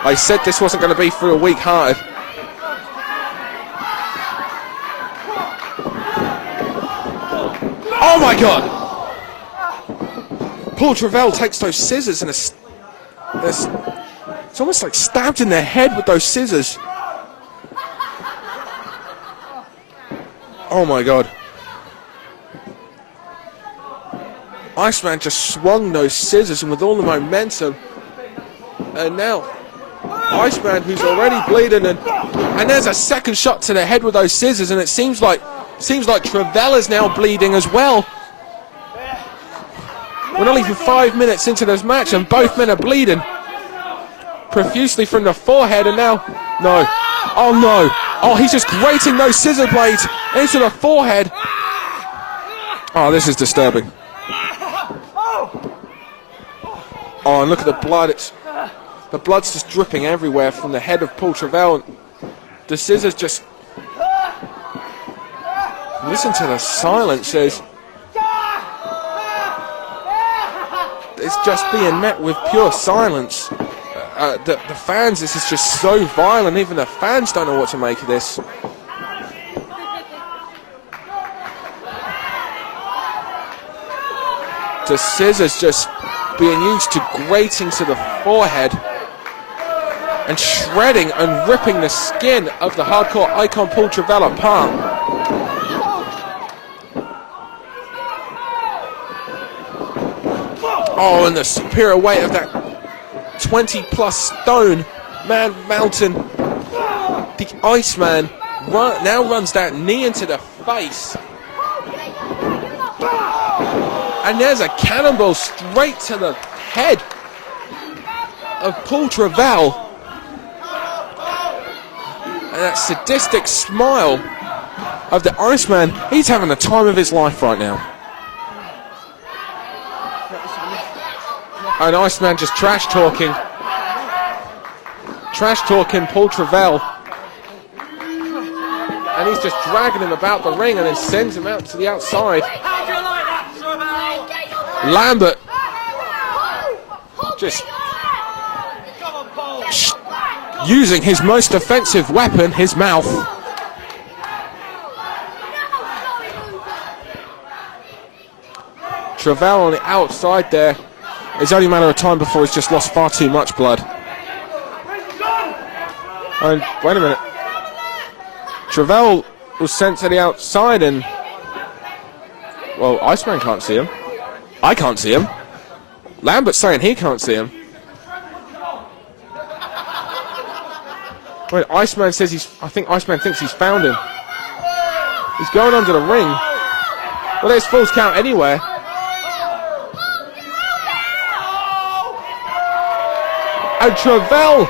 I said this wasn't going to be for a weak-hearted. Oh my God! Paul Travell takes those scissors and it's almost like stabbed in the head with those scissors. Oh my God. Iceman just swung those scissors, and with all the momentum, and now Iceman, who's already bleeding, and there's a second shot to the head with those scissors, and it seems like Travell is now bleeding as well. We're not even 5 minutes into this match, and both men are bleeding profusely from the forehead, and now, no. Oh no. Oh, he's just grating those scissor blades into the forehead. Oh, this is disturbing. Oh, and look at the blood. The blood's just dripping everywhere from the head of Paul Travell. The scissors just... Listen to the silence. It's just being met with pure silence. The fans, this is just so violent. Even the fans don't know what to make of this. The scissors just being used to grating to the forehead and shredding and ripping the skin of the hardcore icon Paul Travell apart. Oh, and the superior weight of that 20-plus stone man mountain. The Iceman now runs that knee into the face. And there's a cannonball straight to the head of Paul Travell. And that sadistic smile of the Iceman, he's having the time of his life right now. And Iceman just trash talking Paul Travell. And he's just dragging him about the ring and then sends him out to the outside. Lambert just using his most offensive weapon, his mouth. Travell on the outside there. It's only a matter of time before he's just lost far too much blood. And wait a minute. Travell was sent to the outside and... Well, Iceman can't see him. I can't see him. Lambert's saying he can't see him. Wait, Iceman says I think Iceman thinks he's found him. He's going under the ring. Well, there's Falls Count anywhere. And Travell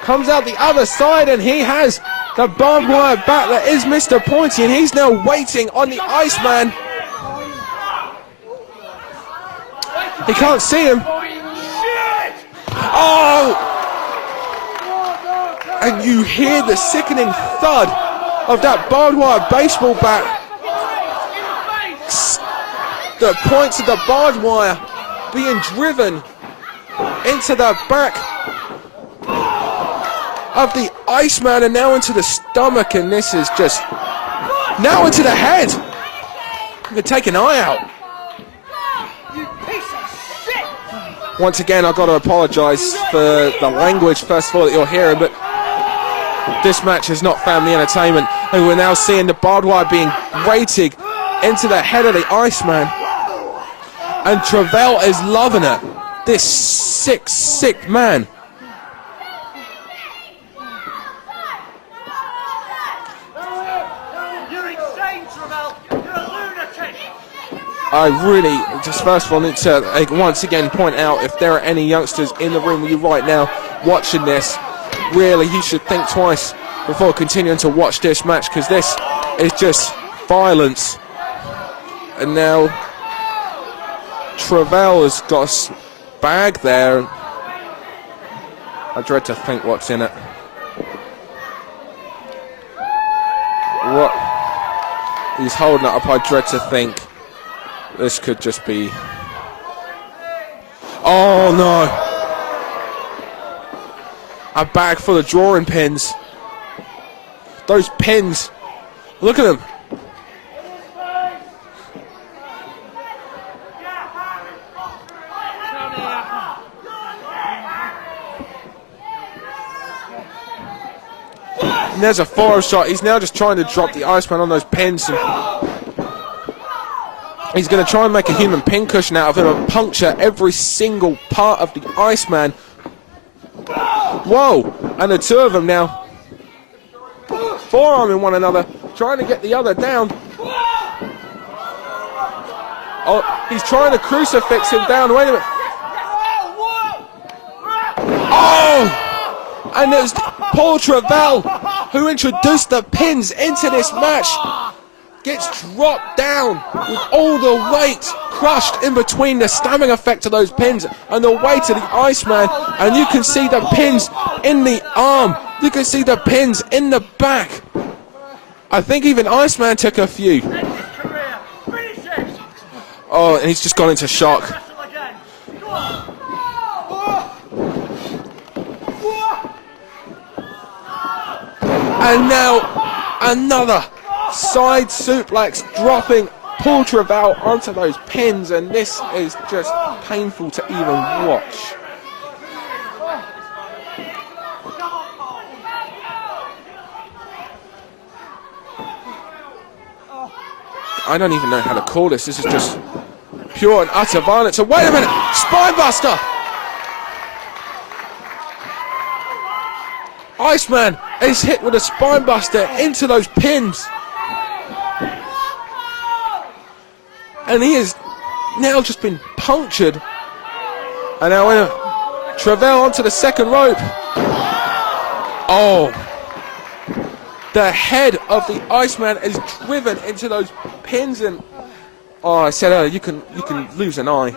comes out the other side, and he has the barbed wire bat that is Mr. Pointy, and he's now waiting on the Iceman. He can't see him. Oh! And you hear the sickening thud of that barbed wire baseball bat. The points of the barbed wire being driven into the back of the Iceman and now into the stomach, and this is just now into the head. You can take an eye out. Once again, I've got to apologise for the language, first of all, that you're hearing, but this match is not family entertainment, and we're now seeing the barbed wire being grated into the head of the Iceman, and Travell is loving it. This sick, sick man. You're insane, Travell. You're a lunatic. I really just first of all need to once again point out, if there are any youngsters in the room with you right now watching this, really you should think twice before continuing to watch this match, because this is just violence. And now Travell has got a bag there. I dread to think what's in it. What he's holding it up, I dread to think. This could just be... Oh no! A bag full of drawing pins. Those pins, look at them. And there's a follow shot. He's now just trying to drop the Iceman on those pins. And he's going to try and make a human pin cushion out of him and puncture every single part of the Iceman. Whoa! And the two of them now forearming one another, trying to get the other down. Oh, he's trying to crucifix him down. Wait a minute. Oh! And there's Paul Travell, who introduced the pins into this match, gets dropped down with all the weight crushed in between the stabbing effect of those pins and the weight of the Iceman. And you can see the pins in the arm. You can see the pins in the back. I think even Iceman took a few. Oh, and he's just gone into shock. And now another side suplex, dropping Paul Travell onto those pins, and this is just painful to even watch. I don't even know how to call this. This is just pure and utter violence. So wait a minute, Spinebuster! Iceman is hit with a Spinebuster into those pins. And he has now just been punctured. And now Travell onto the second rope. Oh. The head of the Iceman is driven into those pins, and oh, I said you can lose an eye.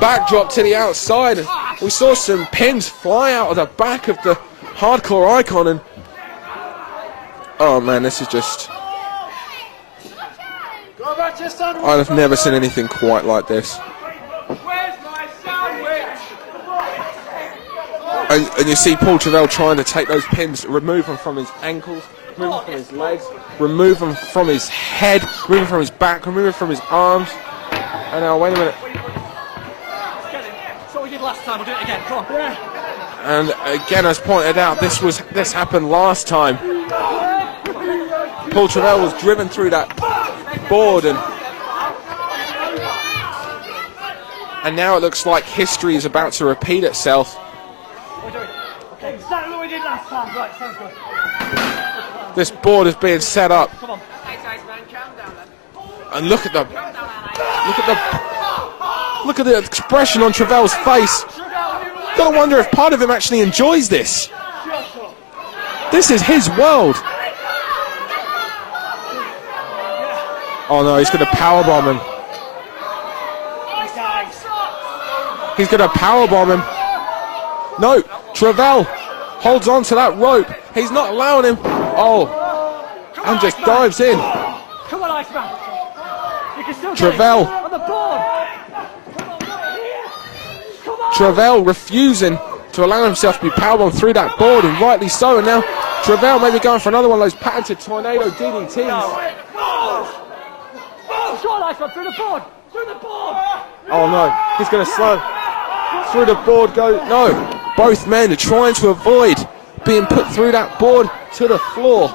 Backdrop to the outside, and we saw some pins fly out of the back of the Hardcore Icon, and oh man, this is just... I've never seen anything quite like this. And you see Paul Travell trying to take those pins, remove them from his ankles, remove them from his legs, remove them from his head, remove them from his back, remove them from his arms. And now, wait a minute. That's what we did last time, we'll do it again, come on. Yeah. And again, as pointed out, this happened last time. Paul Travell was driven through that board, and now it looks like history is about to repeat itself. Okay, exactly what we did last time. Right, sounds good. This board is being set up. Come on. And look at the expression on Travell's face. Gotta wonder if part of him actually enjoys this. This is his world. Oh no, he's gonna powerbomb him. He's gonna powerbomb him. No, Travell holds on to that rope. He's not allowing him. Oh, and just dives in. Come on, Iceman. You can still Travell. on the board. Travell refusing to allow himself to be powerbombed through that board, and rightly so. And now Travell may be going for another one of those patented tornado DDTs. Go on, Iceman, through the board. Through the board. Oh no, he's going to slow through the board. Go no. Both men are trying to avoid being put through that board to the floor.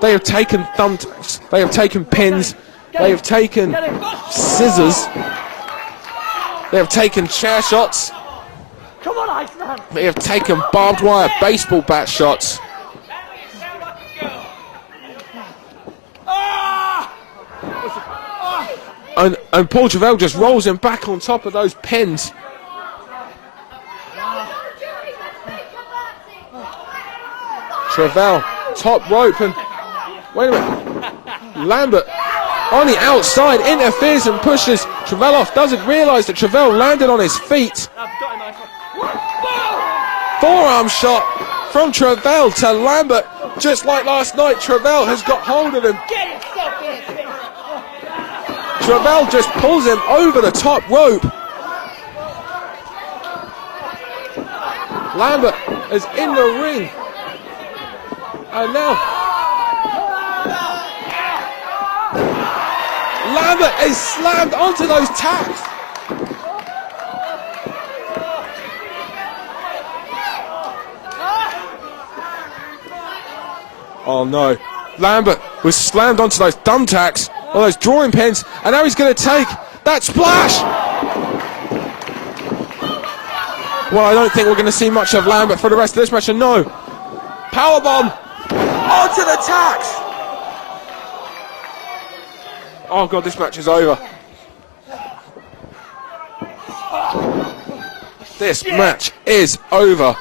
They have taken thumbtacks, they have taken pins, they have taken scissors, they have taken chair shots, Come on, Iceman. they have taken barbed wire baseball bat shots. And Paul Travell just rolls him back on top of those pins. Travell, top rope, and wait a minute. Lambert on the outside interferes and pushes Travell off. Doesn't realise that Travell landed on his feet. Forearm shot from Travell to Lambert. Just like last night, Travell has got hold of him. Travell just pulls him over the top rope. Lambert is in the ring. And now Lambert is slammed onto those tacks. Oh no. Lambert was slammed onto those thumbtacks, or those drawing pins, and now he's going to take that splash. Well, I don't think we're going to see much of Lambert for the rest of this match, and no. Powerbomb onto the tacks. Oh god, this match is over. This match is over.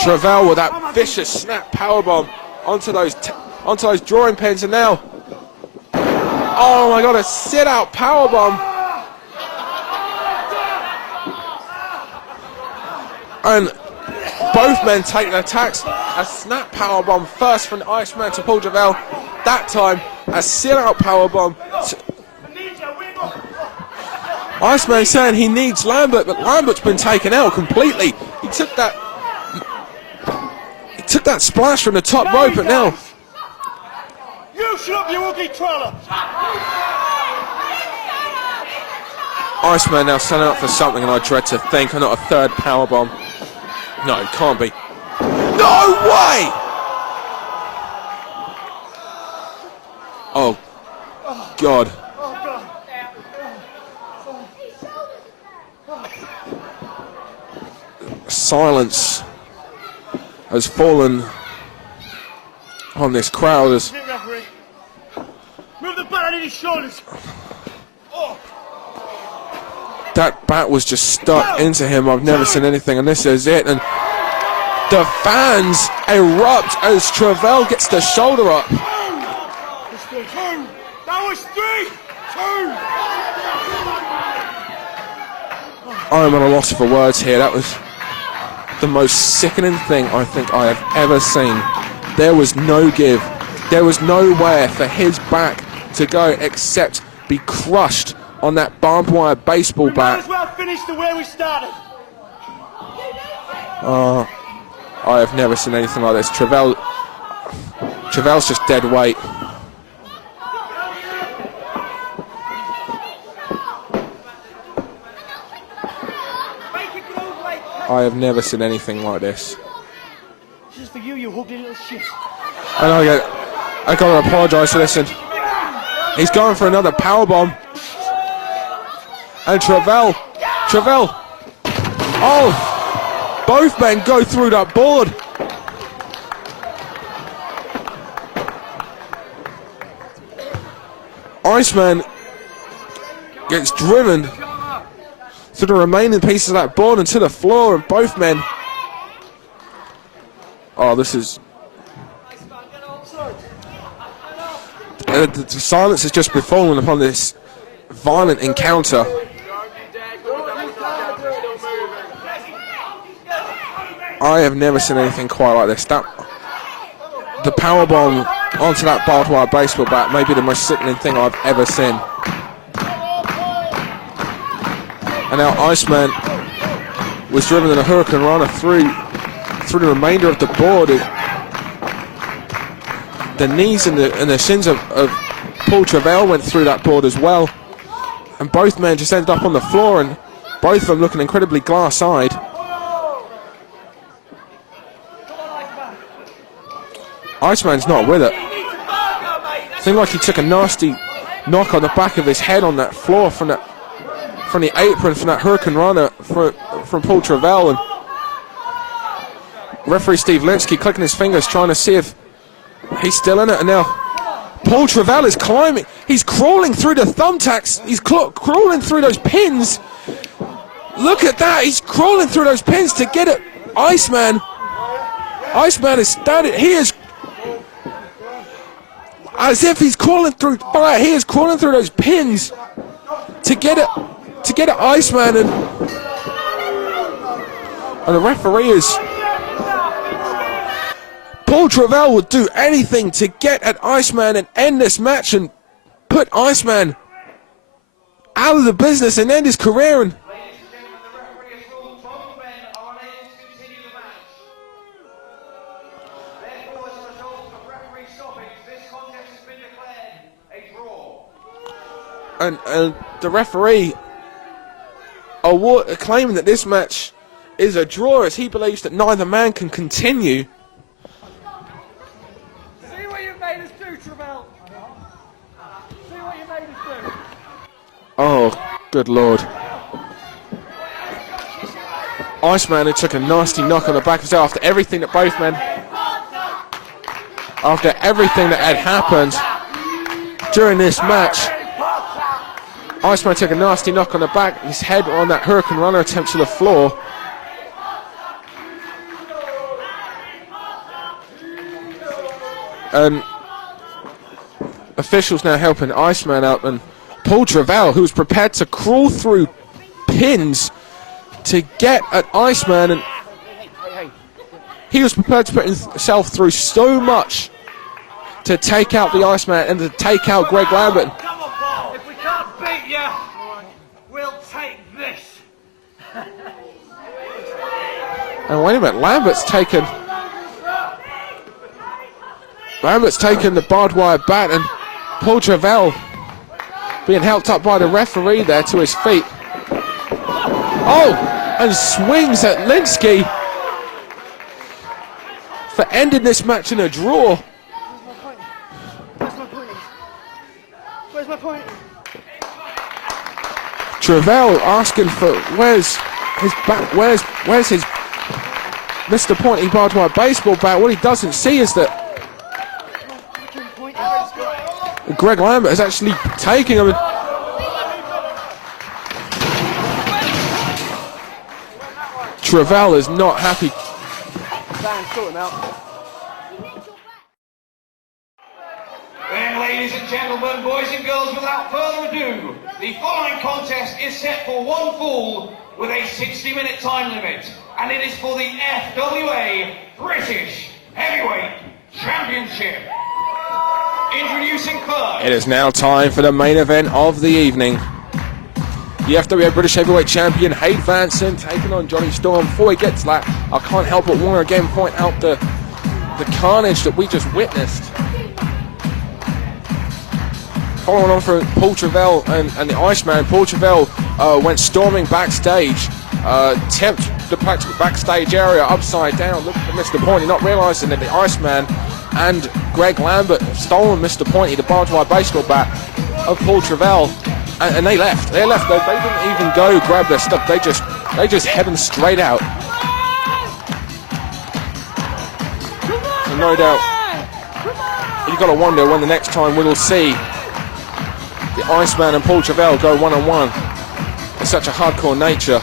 Travell with that vicious snap powerbomb onto those drawing pins, and now, oh my god, a sit-out powerbomb. And both men take their attacks. A snap powerbomb first from the Iceman to Paul Travell. That time, a sit-out powerbomb. Iceman saying he needs Lambert, but Lambert's been taken out completely. He took that splash from the top rope, but now You shut up, you ugly troller! Iceman now standing up for something, and I dread to think, not a third powerbomb. No, it can't be. No way! Oh, God. Silence has fallen on this crowd as Move the bat on his shoulders. that bat was just stuck into him. I've never seen anything, and this is it. And the fans erupt as Travell gets the shoulder up. That was 3, 2. I'm at a loss for words here. That was the most sickening thing I think I have ever seen. There was no give. There was nowhere for his back to go except be crushed on that barbed wire baseball Might bat. as well finish the way we started. I have never seen anything like this. Travell's just dead weight. I have never seen anything like this. This is for you, you ugly little shit. I gotta apologise for this. And he's going for another powerbomb. And Travell. Oh, both men go through that board. Iceman gets driven to the remaining pieces of that board and to the floor, and both men. Oh, this is. The silence has just befallen upon this violent encounter. I have never seen anything quite like this. The powerbomb onto that barbed wire baseball bat may be the most sickening thing I've ever seen. And now Iceman was driven in a hurricane runner through the remainder of the board. The knees and the shins of Paul Travell went through that board as well. And both men just ended up on the floor, and both of them looking incredibly glass-eyed. Iceman's not with it. Seemed like he took a nasty knock on the back of his head on that floor from the apron from that Hurricane Runner from Paul Travell. And referee Steve Linsky clicking his fingers trying to see if he's still in it. And now Paul Travell is climbing. He's crawling through the thumbtacks. He's crawling through those pins. Look at that. He's crawling through those pins to get it. Iceman is standing. He is as if he's crawling through fire. He is crawling through those pins to get it. Iceman, and the referee is. Paul Travell would do anything to get at Iceman and end this match and put Iceman out of the business and end his career. And Ladies and gentlemen, the referee has ruled both men are unable to continue the match. Therefore, as a result of referee stoppage, this contest has been declared a draw. And the referee claiming that this match is a draw as he believes that neither man can continue. See what you made us do, Travell. See what you made us do. Oh, good Lord. Iceman, who took a nasty knock on the back of his head after everything that had happened during this match. Iceman took a nasty knock on the back, his head on that Hurricane Runner attempt to the floor. And officials now helping Iceman out, and Paul Travell, who was prepared to crawl through pins to get at Iceman, and he was prepared to put himself through so much to take out the Iceman and to take out Greg Lambert. Come on, Paul. If we can't beat you, we'll take this. And wait a minute, Lambert's taken the barbed wire bat, and Paul Travell being helped up by the referee there to his feet. Oh, and swings at Linsky for ending this match in a draw. Where's my point? Travell asking for where's his Mr. Pointy barbed wire baseball bat. What he doesn't see is that Greg Lambert is actually taking him. Travell is not happy. Then, ladies and gentlemen, boys and girls, without further ado, the following contest is set for one fall with a 60-minute time limit, and it is for the FWA British Heavyweight Championship. Introducing first. It is now time for the main event of the evening. The FWA British Heavyweight Champion, Hayde Vanson, taking on Johnny Storm. Before he gets to that, I can't help but want to again point out the carnage that we just witnessed. Following on from Paul Travell and the Iceman, Paul Travell went storming backstage, tipped the backstage area upside down, looking for Mr. Pointy, not realising that the Iceman and Greg Lambert have stolen Mr. Pointy, the barbed wire baseball bat of Paul Travell, and they left. They didn't even go grab their stuff. They just headed straight out. So no doubt, you've got to wonder when the next time we'll see the Iceman and Paul Travell go one-on-one in such a hardcore nature.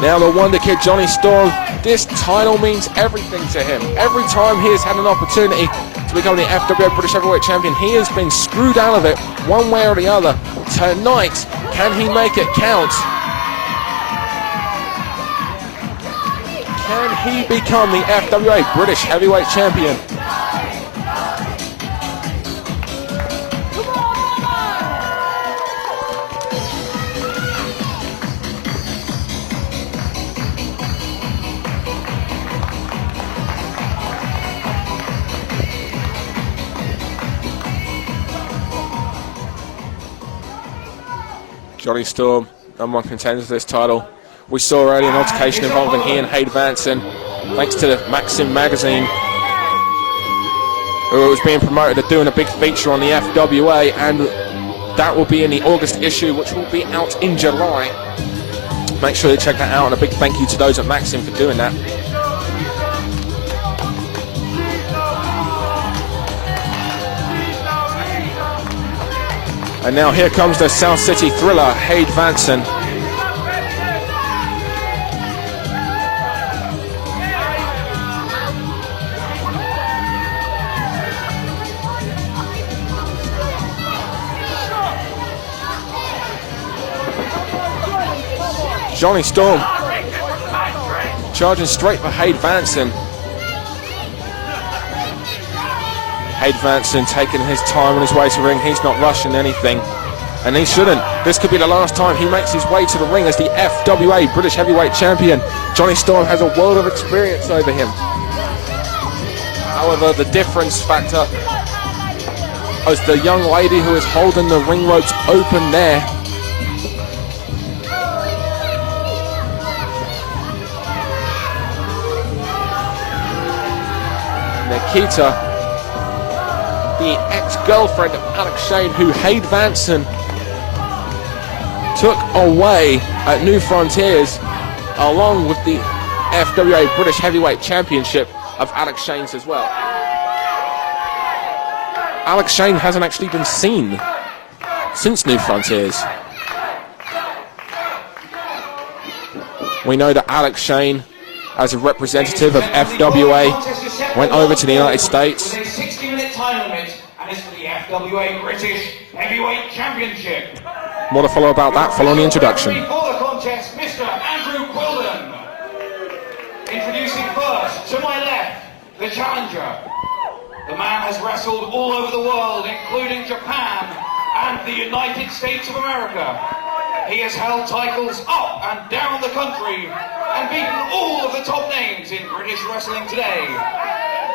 Now the Wonder Kid, Johnny Storm, this title means everything to him. Every time he has had an opportunity to become the FWA British Heavyweight Champion, he has been screwed out of it one way or the other. Tonight, can he make it count? Can he become the FWA British Heavyweight Champion? Johnny Storm, number one contender for this title. We saw already an altercation involving he and Hayde Vanson. thanks to the Maxim magazine, who was being promoted to doing a big feature on the FWA, and that will be in the August issue, which will be out in July. Make sure you check that out, and a big thank you to those at Maxim for doing that. And now here comes the South City thriller, Hade Vanson. Johnny Storm charging straight for Hade Vanson. Hade Vanson taking his time on his way to the ring. He's not rushing anything, and he shouldn't. This could be the last time he makes his way to the ring as the FWA British Heavyweight Champion. Johnny Storm has a world of experience over him. However, the difference factor is the young lady who is holding the ring ropes open there. Nikita, the ex-girlfriend of Alex Shane, who Hade Vanson took away at New Frontiers, along with the FWA British Heavyweight Championship of Alex Shane's as well. Alex Shane hasn't actually been seen since New Frontiers. We know that Alex Shane, as a representative of FWA, went over to the United States. With a 60-minute time limit, and is for the FWA British Heavyweight Championship. More to follow about that following the introduction. For the contest, Mr. Andrew Quilden. Introducing first, to my left, the challenger. The man has wrestled all over the world, including Japan and the United States of America. He has held titles up and down the country and beaten all of the top names in British wrestling today.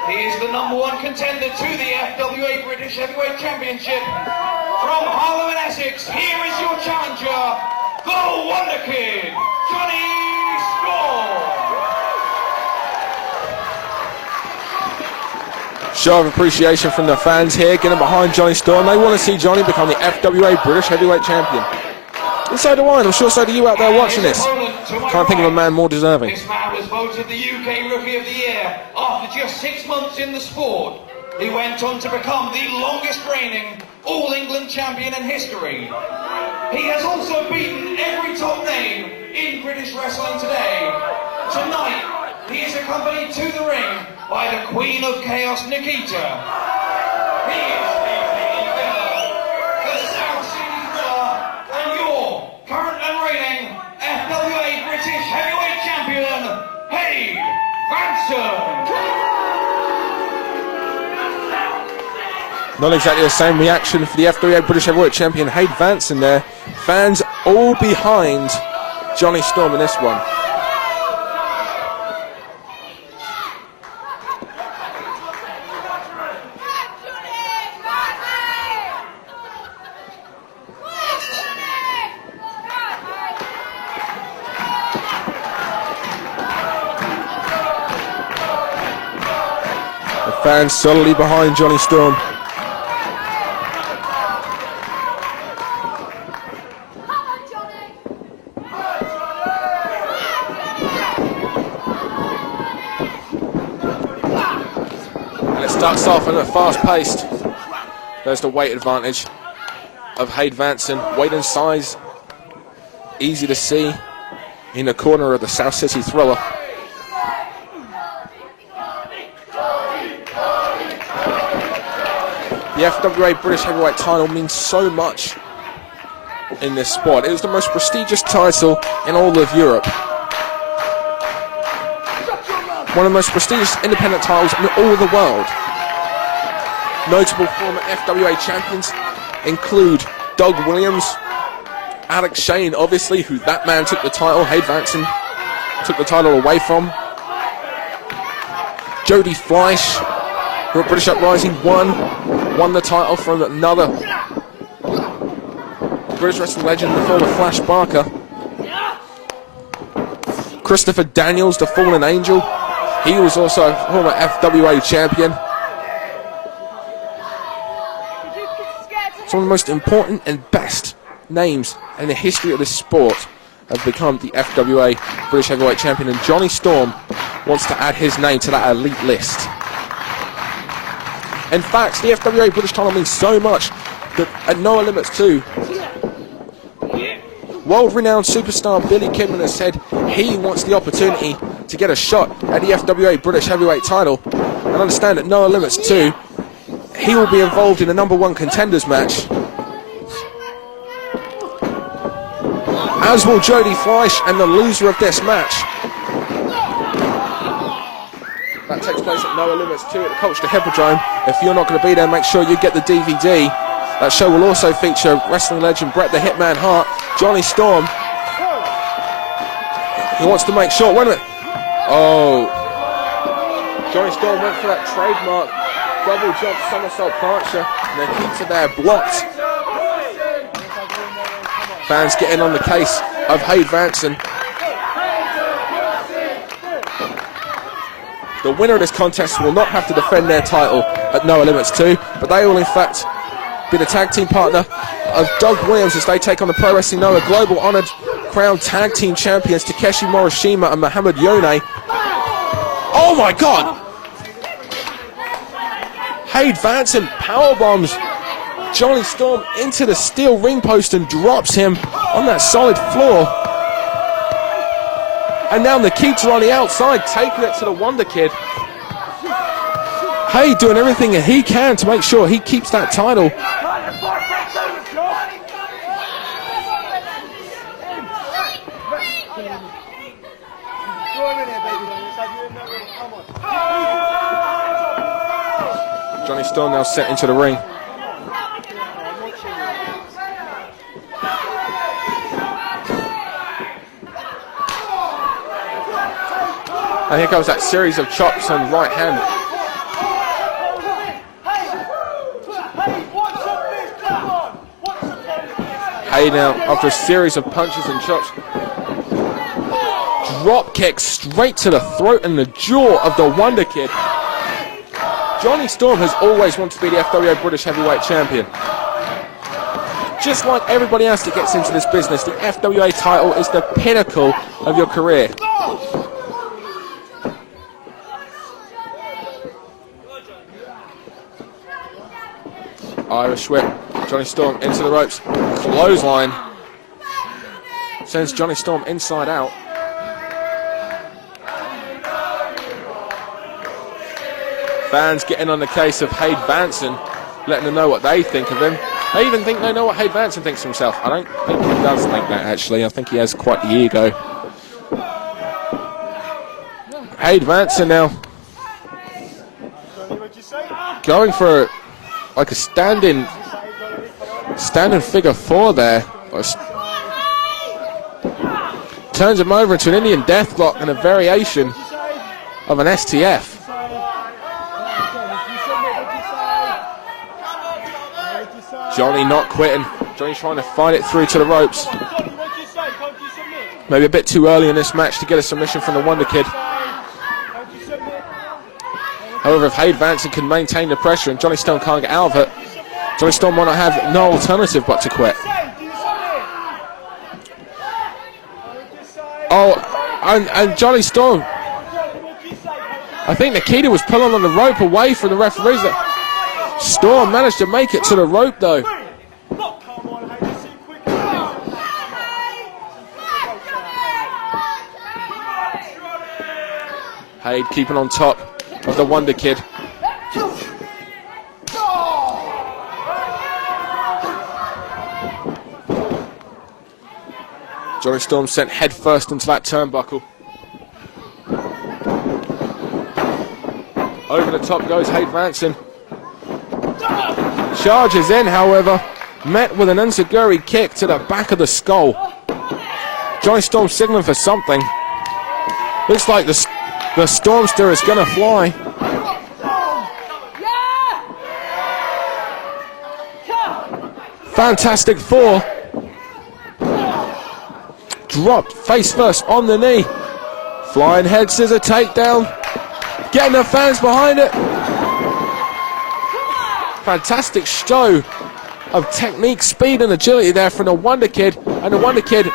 He is the #1 contender to the FWA British Heavyweight Championship. From Harlem and Essex, here is your challenger, the Wonder Kid, Johnny Storm. Show of appreciation from the fans here, getting behind Johnny Storm. They want to see Johnny become the FWA British Heavyweight Champion. And so do I, and I'm sure so do you out there watching this. Can't think of a man more deserving. This man was voted the UK Rookie of the Year after just 6 months in the sport. He went on to become the longest reigning All England champion in history. He has also beaten every top name in British wrestling today. Tonight, he is accompanied to the ring by the Queen of Chaos, Nikita. He is the South City Thriller and your current and reigning FWA British Heavyweight Champion, Hade Vanson. Not exactly the same reaction for the FWA British Heavyweight Champion Hade Vanson there. Fans all behind Johnny Storm in this one. The fans solidly behind Johnny Storm. Starts off and fast-paced. There's the weight advantage of Hade Vanson. Weight and size, easy to see in the corner of the South City Thriller. The FWA British Heavyweight title means so much in this sport. It is the most prestigious title in all of Europe. One of the most prestigious independent titles in all of the world. Notable former FWA champions include Doug Williams, Alex Shane, obviously, who that man took the title, Hade Vanson took the title away from. Jody Fleisch, who at British Uprising won the title from another British wrestling legend, the former Flash Barker. Christopher Daniels, the Fallen Angel. He was also a former FWA champion. Some of the most important and best names in the history of this sport have become the FWA British Heavyweight Champion, and Johnny Storm wants to add his name to that elite list. In fact, the FWA British title means so much that at No Limits 2, world-renowned superstar Billy Kidman has said he wants the opportunity to get a shot at the FWA British Heavyweight title, and understand at No Limits 2, he will be involved in a #1 contenders match, as will Jody Fleisch, and the loser of this match. That takes place at No Limits 2 at the Colchester Hippodrome. If you're not going to be there, make sure you get the DVD. That show will also feature wrestling legend Bret the Hitman Hart, Johnny Storm. He wants to make sure. Wait a minute. Oh. Johnny Storm went for that trademark double jump somersault plancher, and the keeps are there blocked. Fans getting on the case of Hayde Vanson. The winner of this contest will not have to defend their title at No Limits 2, but they will in fact be the tag team partner of Doug Williams as they take on the Pro Wrestling Noah Global Honored Crown Tag Team Champions Takeshi Morishima and Muhammad Yone. Oh my God! Hayde Vanson powerbombs Johnny Storm into the steel ring post and drops him on that solid floor. And now Nikita on the outside, taking it to the Wonder Kid. Hayde doing everything that he can to make sure he keeps that title. Johnny Storm now sent into the ring. And here comes that series of chops and right hand. Hayde now, after a series of punches and chops, drop kick straight to the throat and the jaw of the Wonder Kid. Johnny Storm has always wanted to be the FWA British Heavyweight Champion. Just like everybody else that gets into this business, the FWA title is the pinnacle of your career. Irish whip, Johnny Storm into the ropes, clothesline, sends Johnny Storm inside out. Fans getting on the case of Hayde Vanson, letting them know what they think of him. I even think they know what Hayde Vanson thinks of himself. I don't think he does think that, actually. I think he has quite the ego. Hayde Vanson now going for like a standing figure four there. Turns him over into an Indian Deathlock and a variation of an STF. Johnny not quitting. Johnny's trying to fight it through to the ropes. Maybe a bit too early in this match to get a submission from the Wonder Kid. However, if Hayde Vanson can maintain the pressure and Johnny Storm can't get out of it, Johnny Storm might not have no alternative but to quit. Oh, and Johnny Storm, I think Nikita was pulling on the rope away from the referees. Storm managed to make it to the rope though. Hayde keeping on top of the Wonder Kid. Johnny Storm sent head first into that turnbuckle. Over the top goes Hayde Vanson. Charges in, however, met with an enziguri kick to the back of the skull. Johnny Storm signaling for something. Looks like the Stormster is going to fly. Fantastic four. Dropped face first on the knee. Flying head scissor takedown. getting the fans behind it. Fantastic show of technique, speed and agility there from the Wonder Kid, and the Wonder Kid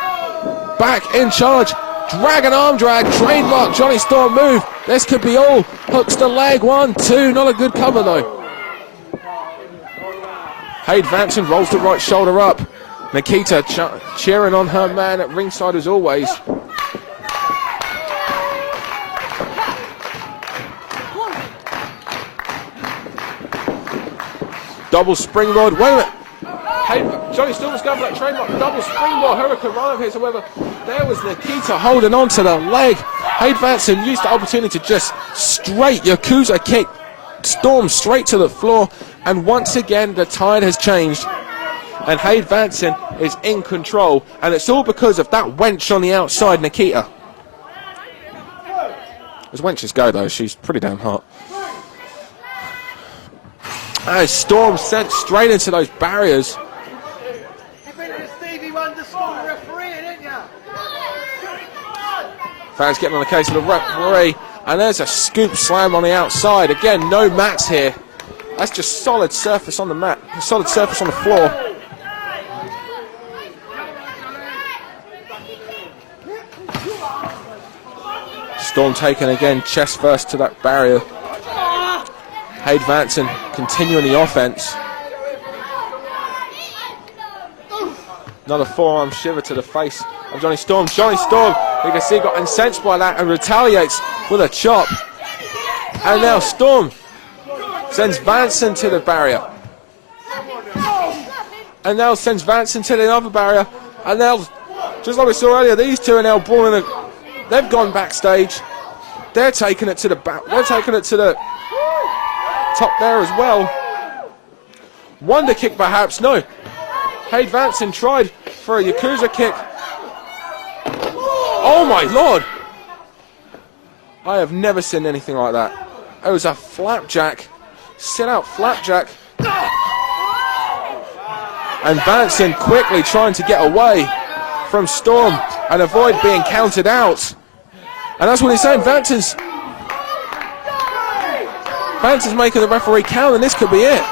back in charge. Dragon arm drag, trademark Johnny Storm move. This could be all. Hooks the leg, 1, 2, not a good cover though. Hayde Vanson rolls the right shoulder up. Nikita cheering on her man at ringside as always. Double springboard, wait a minute. Johnny Storm was going for that trademark double springboard Hurricane Rana here, however, there was Nikita holding on to the leg. Hayde Vanson used the opportunity to just straight Yakuza kick Storm straight to the floor, and once again the tide has changed and Hayde Vanson is in control, and it's all because of that wench on the outside, Nikita. As wenches go though, she's pretty damn hot. As Storm sent straight into those barriers. Fans getting on the case of the referee, and there's a scoop slam on the outside. Again, no mats here. That's just solid surface on the mat, solid surface on the floor. Storm taken again, chest first to that barrier. Hayde Vanson continuing the offense. Another forearm shiver to the face of Johnny Storm. Johnny Storm, you can see, got incensed by that and retaliates with a chop. And now Storm sends Vanson to the barrier. And now sends Vanson to the other barrier. And now, just like we saw earlier, these two are now brawling. They've gone backstage. They're taking it to the back. They're taking it to the top there as well. Wonder kick perhaps, no. Hayde Vanson tried for a Yakuza kick. Oh my lord! I have never seen anything like that. It was a flapjack, sit out flapjack. And Vanson quickly trying to get away from Storm and avoid being counted out. And that's what he's saying, Vanson's making the referee count, and this could be it.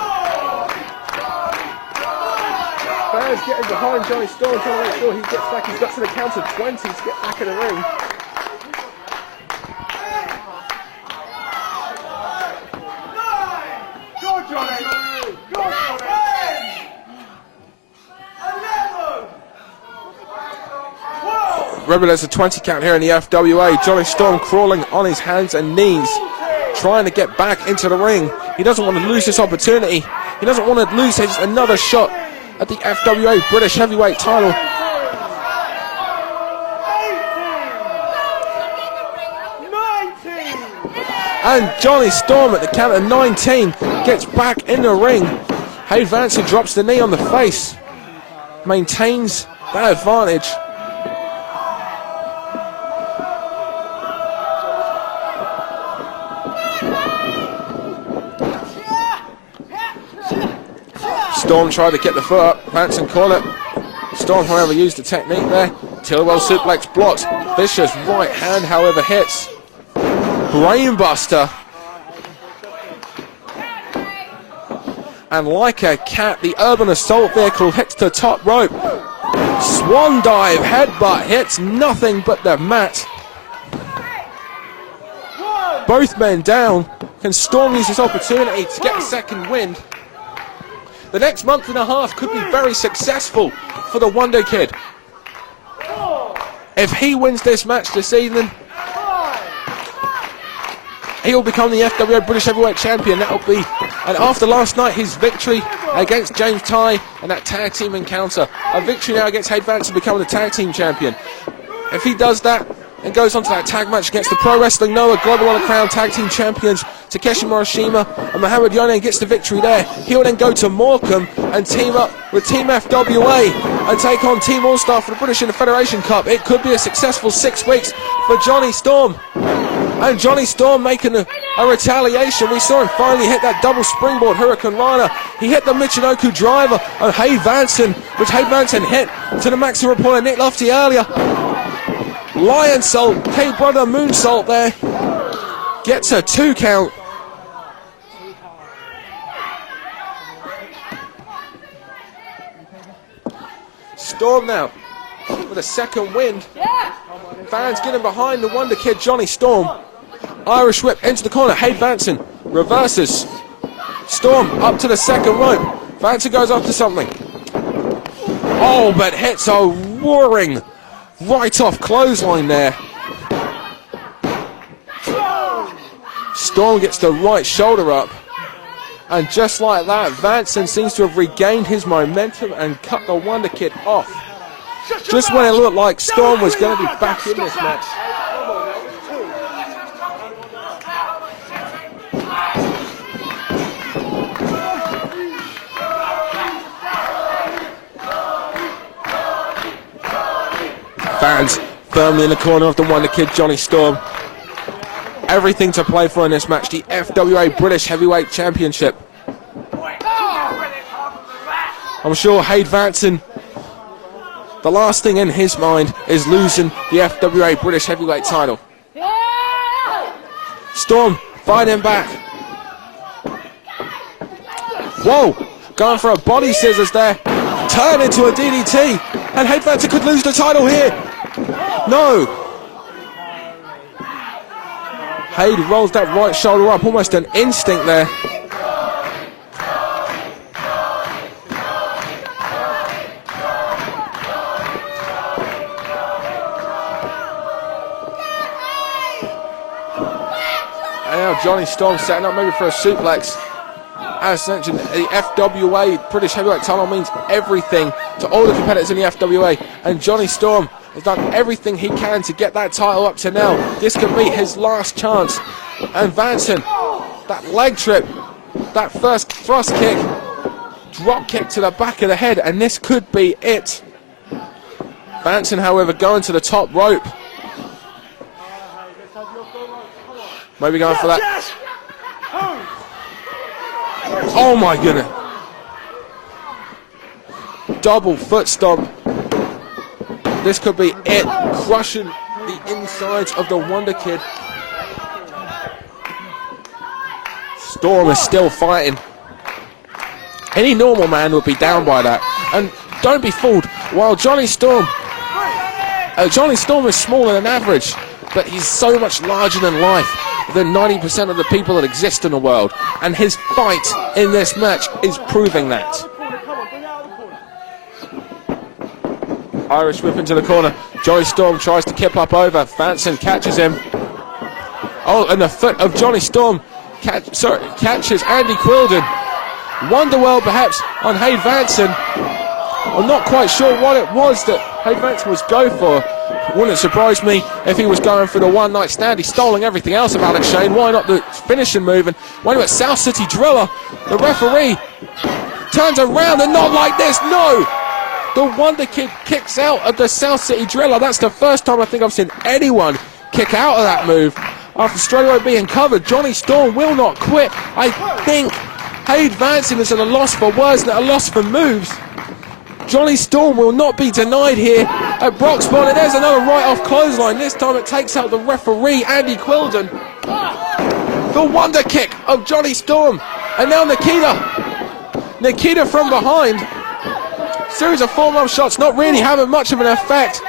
Fans getting behind Johnny Storm, trying to make sure he gets back. He's got to the count of 20 to get back in the ring. Go, Johnny! Go, Johnny! 11! Remember, there's a 20 count here in the FWA. Johnny Storm crawling on his hands and knees, trying to get back into the ring. He doesn't want to lose this opportunity. He doesn't want to lose another shot at the FWA British Heavyweight title. And Johnny Storm at the count of 19 gets back in the ring. Hayde Vanson drops the knee on the face, maintains that advantage. Storm tried to get the foot up, Vanson caught it. Storm, however, used the technique there. Tillwell suplex blocked. Vicious right hand, however, hits. Brainbuster. And like a cat, the Urban Assault vehicle hits the top rope. Swan dive, headbutt hits nothing but the mat. Both men down. Can Storm use this opportunity to get a second win? The next month and a half could be very successful for the Wonder Kid. If he wins this match this evening, he will become the FWA British Heavyweight Champion. That will be, and after last night, his victory against James Ty and that tag team encounter, a victory now against Hayde Vanson, becoming the tag team champion. If he does that and goes on to that tag match against the Pro Wrestling Noah Global Honor Crown Tag Team Champions Takeshi Morishima and Muhammad Yone, and gets the victory there, he'll then go to Morecambe and team up with Team FWA and take on Team All-Star for the British in the Federation Cup. It could be a successful 6 weeks for Johnny Storm. And Johnny Storm making a retaliation. We saw him finally hit that double springboard Hurricane Rana. He hit the Michinoku driver on Hayde Vanson, which Hayde Vanson hit to the maximum point of Nick Lofty earlier. Lion Salt, K-Brother Moonsault there. Gets a 2 count. Storm now with a second wind. Fans getting behind the Wonder Kid Johnny Storm. Irish whip into the corner. Hayde Vanson reverses. Storm up to the second rope. Vanson goes after something. Oh, but hits a roaring right off clothesline there. Storm gets the right shoulder up. And just like that, Vanson seems to have regained his momentum and cut the Wonder Kid off. Just when it looked like Storm was going to be back in this match. Fans firmly in the corner of the Wonder Kid Johnny Storm. Everything to play for in this match, the FWA British Heavyweight Championship. I'm sure Hayde Vanson, the last thing in his mind is losing the FWA British Heavyweight title. Storm fighting back. Whoa, going for a body scissors there. Turn into a DDT. And Hayde Vanson could lose the title here. No. Hayde rolls that right shoulder up, almost an instinct there. And now Johnny Storm setting up maybe for a suplex. As mentioned, the FWA British Heavyweight title means everything to all the competitors in the FWA. And Johnny Storm has done everything he can to get that title up to now. This could be his last chance. And Vanson, that leg trip, that first thrust kick, drop kick to the back of the head, and this could be it. Vanson, however, going to the top rope. Maybe going for that. Oh my goodness. Double foot stomp. This could be it. Crushing the insides of the Wonder Kid. Storm is still fighting. Any normal man would be down by that. And don't be fooled. While Johnny Storm is smaller than average, but he's so much larger than life than 90% of the people that exist in the world. And his fight in this match is proving that. Irish whip into the corner. Johnny Storm tries to kip up over. Vanson catches him. Oh, and the foot of Johnny Storm catches Andy Quilden. Wonderworld perhaps on Hayde Vanson. I'm not quite sure what it was that Hayde Vanson was going for. Wouldn't surprise me if he was going for the one night stand. He's stolen everything else of Alex Shane. Why not the finishing move? And wait a minute, South City Driller. The referee turns around and not like this. No! The Wonder Kid kicks out of the South City Driller. That's the first time I think I've seen anyone kick out of that move. After straight away being covered, Johnny Storm will not quit. I think Hayde Vanson is at a loss for words and at a loss for moves. Johnny Storm will not be denied here at Broxbourne. And there's another right-off clothesline. This time it takes out the referee, Andy Quilden. The Wonder Kick of Johnny Storm. And now Nikita from behind. Series of forearm shots not really having much of an effect.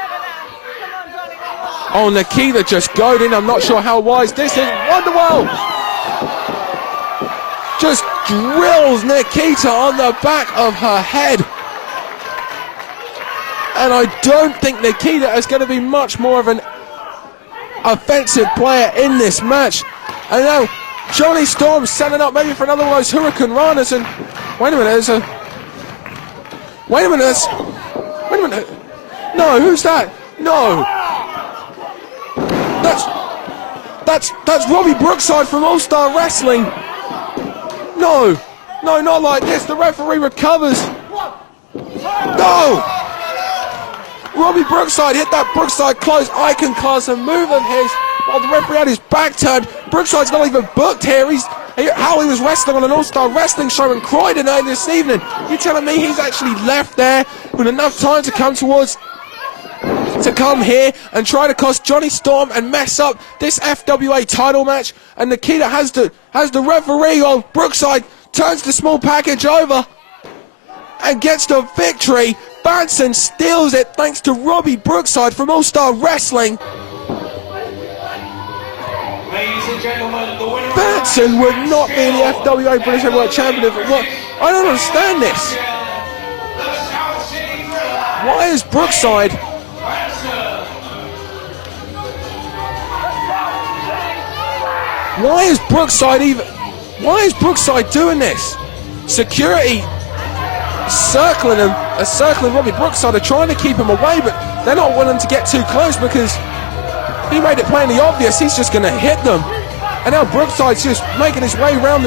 Oh, Nikita just goading. I'm not sure how wise this is. Wonderworld just drills Nikita on the back of her head. And I don't think Nikita is going to be much more of an offensive player in this match. And now Johnny Storm setting up maybe for another one of those Hurricane Ranas. And wait a minute, wait a minute. No, who's that? No. That's Robbie Brookside from All Star Wrestling. No, not like this. The referee recovers. No. Robbie Brookside hit that Brookside close icon class and move of his while the referee had his back turned. Brookside's not even booked here. How he was wrestling on an All-Star Wrestling show in Croydon this evening. You're telling me he's actually left there with enough time to come towards to come here and try to cost Johnny Storm and mess up this FWA title match. And Nikita has the referee on. Brookside turns the small package over and gets the victory. Banson steals it thanks to Robbie Brookside from All Star Wrestling. Ladies and gentlemen, the winner Banson would not be the FWA British Heavyweight Champion if it was. I don't understand this. Why is Brookside? Why is Brookside doing this? Security circling him, circling Robbie Brookside, are trying to keep him away, but they're not willing to get too close because he made it plainly obvious he's just going to hit them. And now Brookside's just making his way around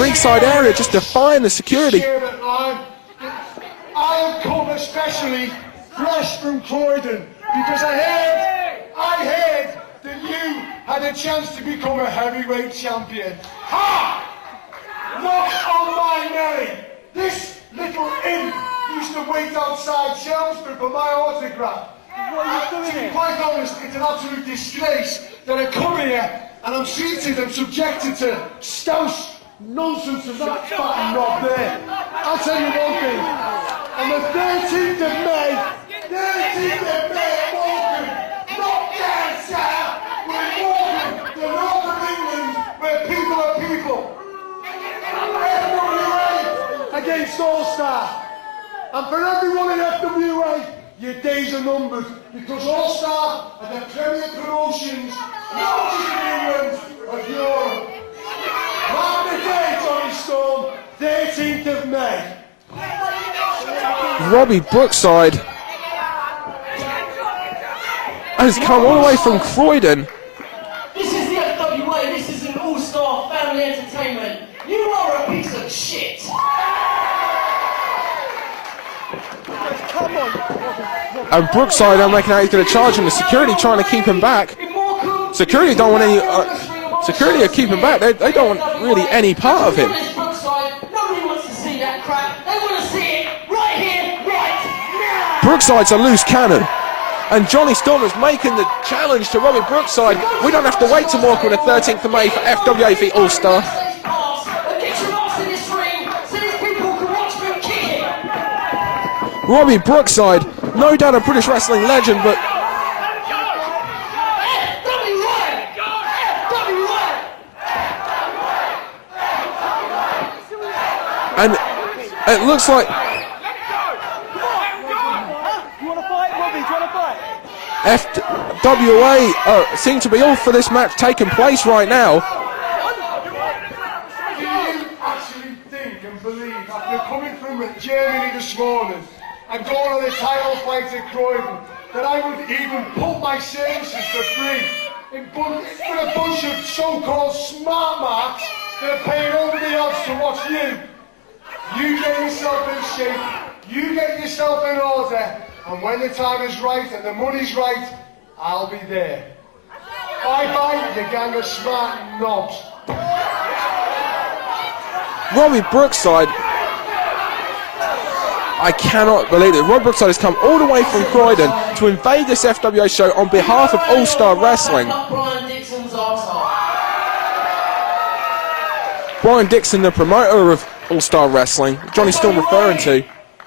ringside area, just defying the security. I've come especially fresh from Croydon because I heard that you had a chance to become a heavyweight champion. Ha! Not on my Nelly. This little imp used to wait outside Chelmsford for my autograph. What are you doing To be here? quite honest, it's an absolute disgrace that I come here and I'm seated and subjected to stouse nonsense of that fat knob there. I'll tell you one thing. On the 13th of May, I'm walking, not down south, we're walking the north of England where people are people. FWA against All Star. And for everyone in FWA, your days are numbered because All Star are the premier promotions, not just in England, but Europe. Mark the day, Johnny Storm, 13th of May. Robbie Brookside has come all the way from Croydon. This is the FWA, this is an all-star family entertainment. You are a piece of shit. Come on. And Brookside are making out he's going to charge him. The security trying to keep him back. Security don't want any. Security are keeping back. They don't want really any part of him. Nobody wants to see that crap. They want to see it right here, right now. Brookside's a loose cannon. And Johnny Storm is making the challenge to Robbie Brookside. We don't have to wait till Morecambe the 13th of May for FWA v All Star. Robbie Brookside, no doubt a British wrestling legend, but and it looks like FWA seem to be all for this match taking place right now. Do you actually think and believe, after coming from Germany this morning and going on a title fight at Croydon, that I would even put my services for free in with a bunch of so-called smart marks that are paying over the odds to watch you? You get yourself in shape, you get yourself in order, and when the time is right and the money's right, I'll be there. Bye-bye, you gang of smart knobs. Robbie Brookside, I cannot believe it. Robbie Brookside has come all the way from Croydon to invade this FWA show on behalf of All Star Wrestling. Brian Dixon, the promoter of All Star Wrestling, Johnny Storm referring to.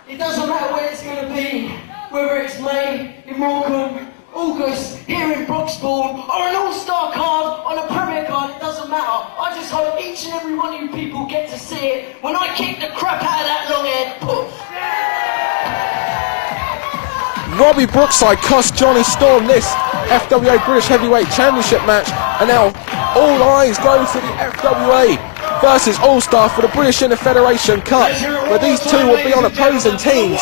It doesn't matter where it's going to be, whether it's May, in Morecambe, August, here in Broxbourne, or an all-star card, on a Premier card, it doesn't matter. I just hope each and every one of you people get to see it when I kick the crap out of that long-haired poof. Robbie Brookside cost Johnny Storm this FWA British Heavyweight Championship match, and now all eyes go to the FWA versus All Star for the British Interfederation Cup, where these two will be on opposing teams.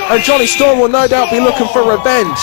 And Johnny Storm will no doubt be looking for revenge.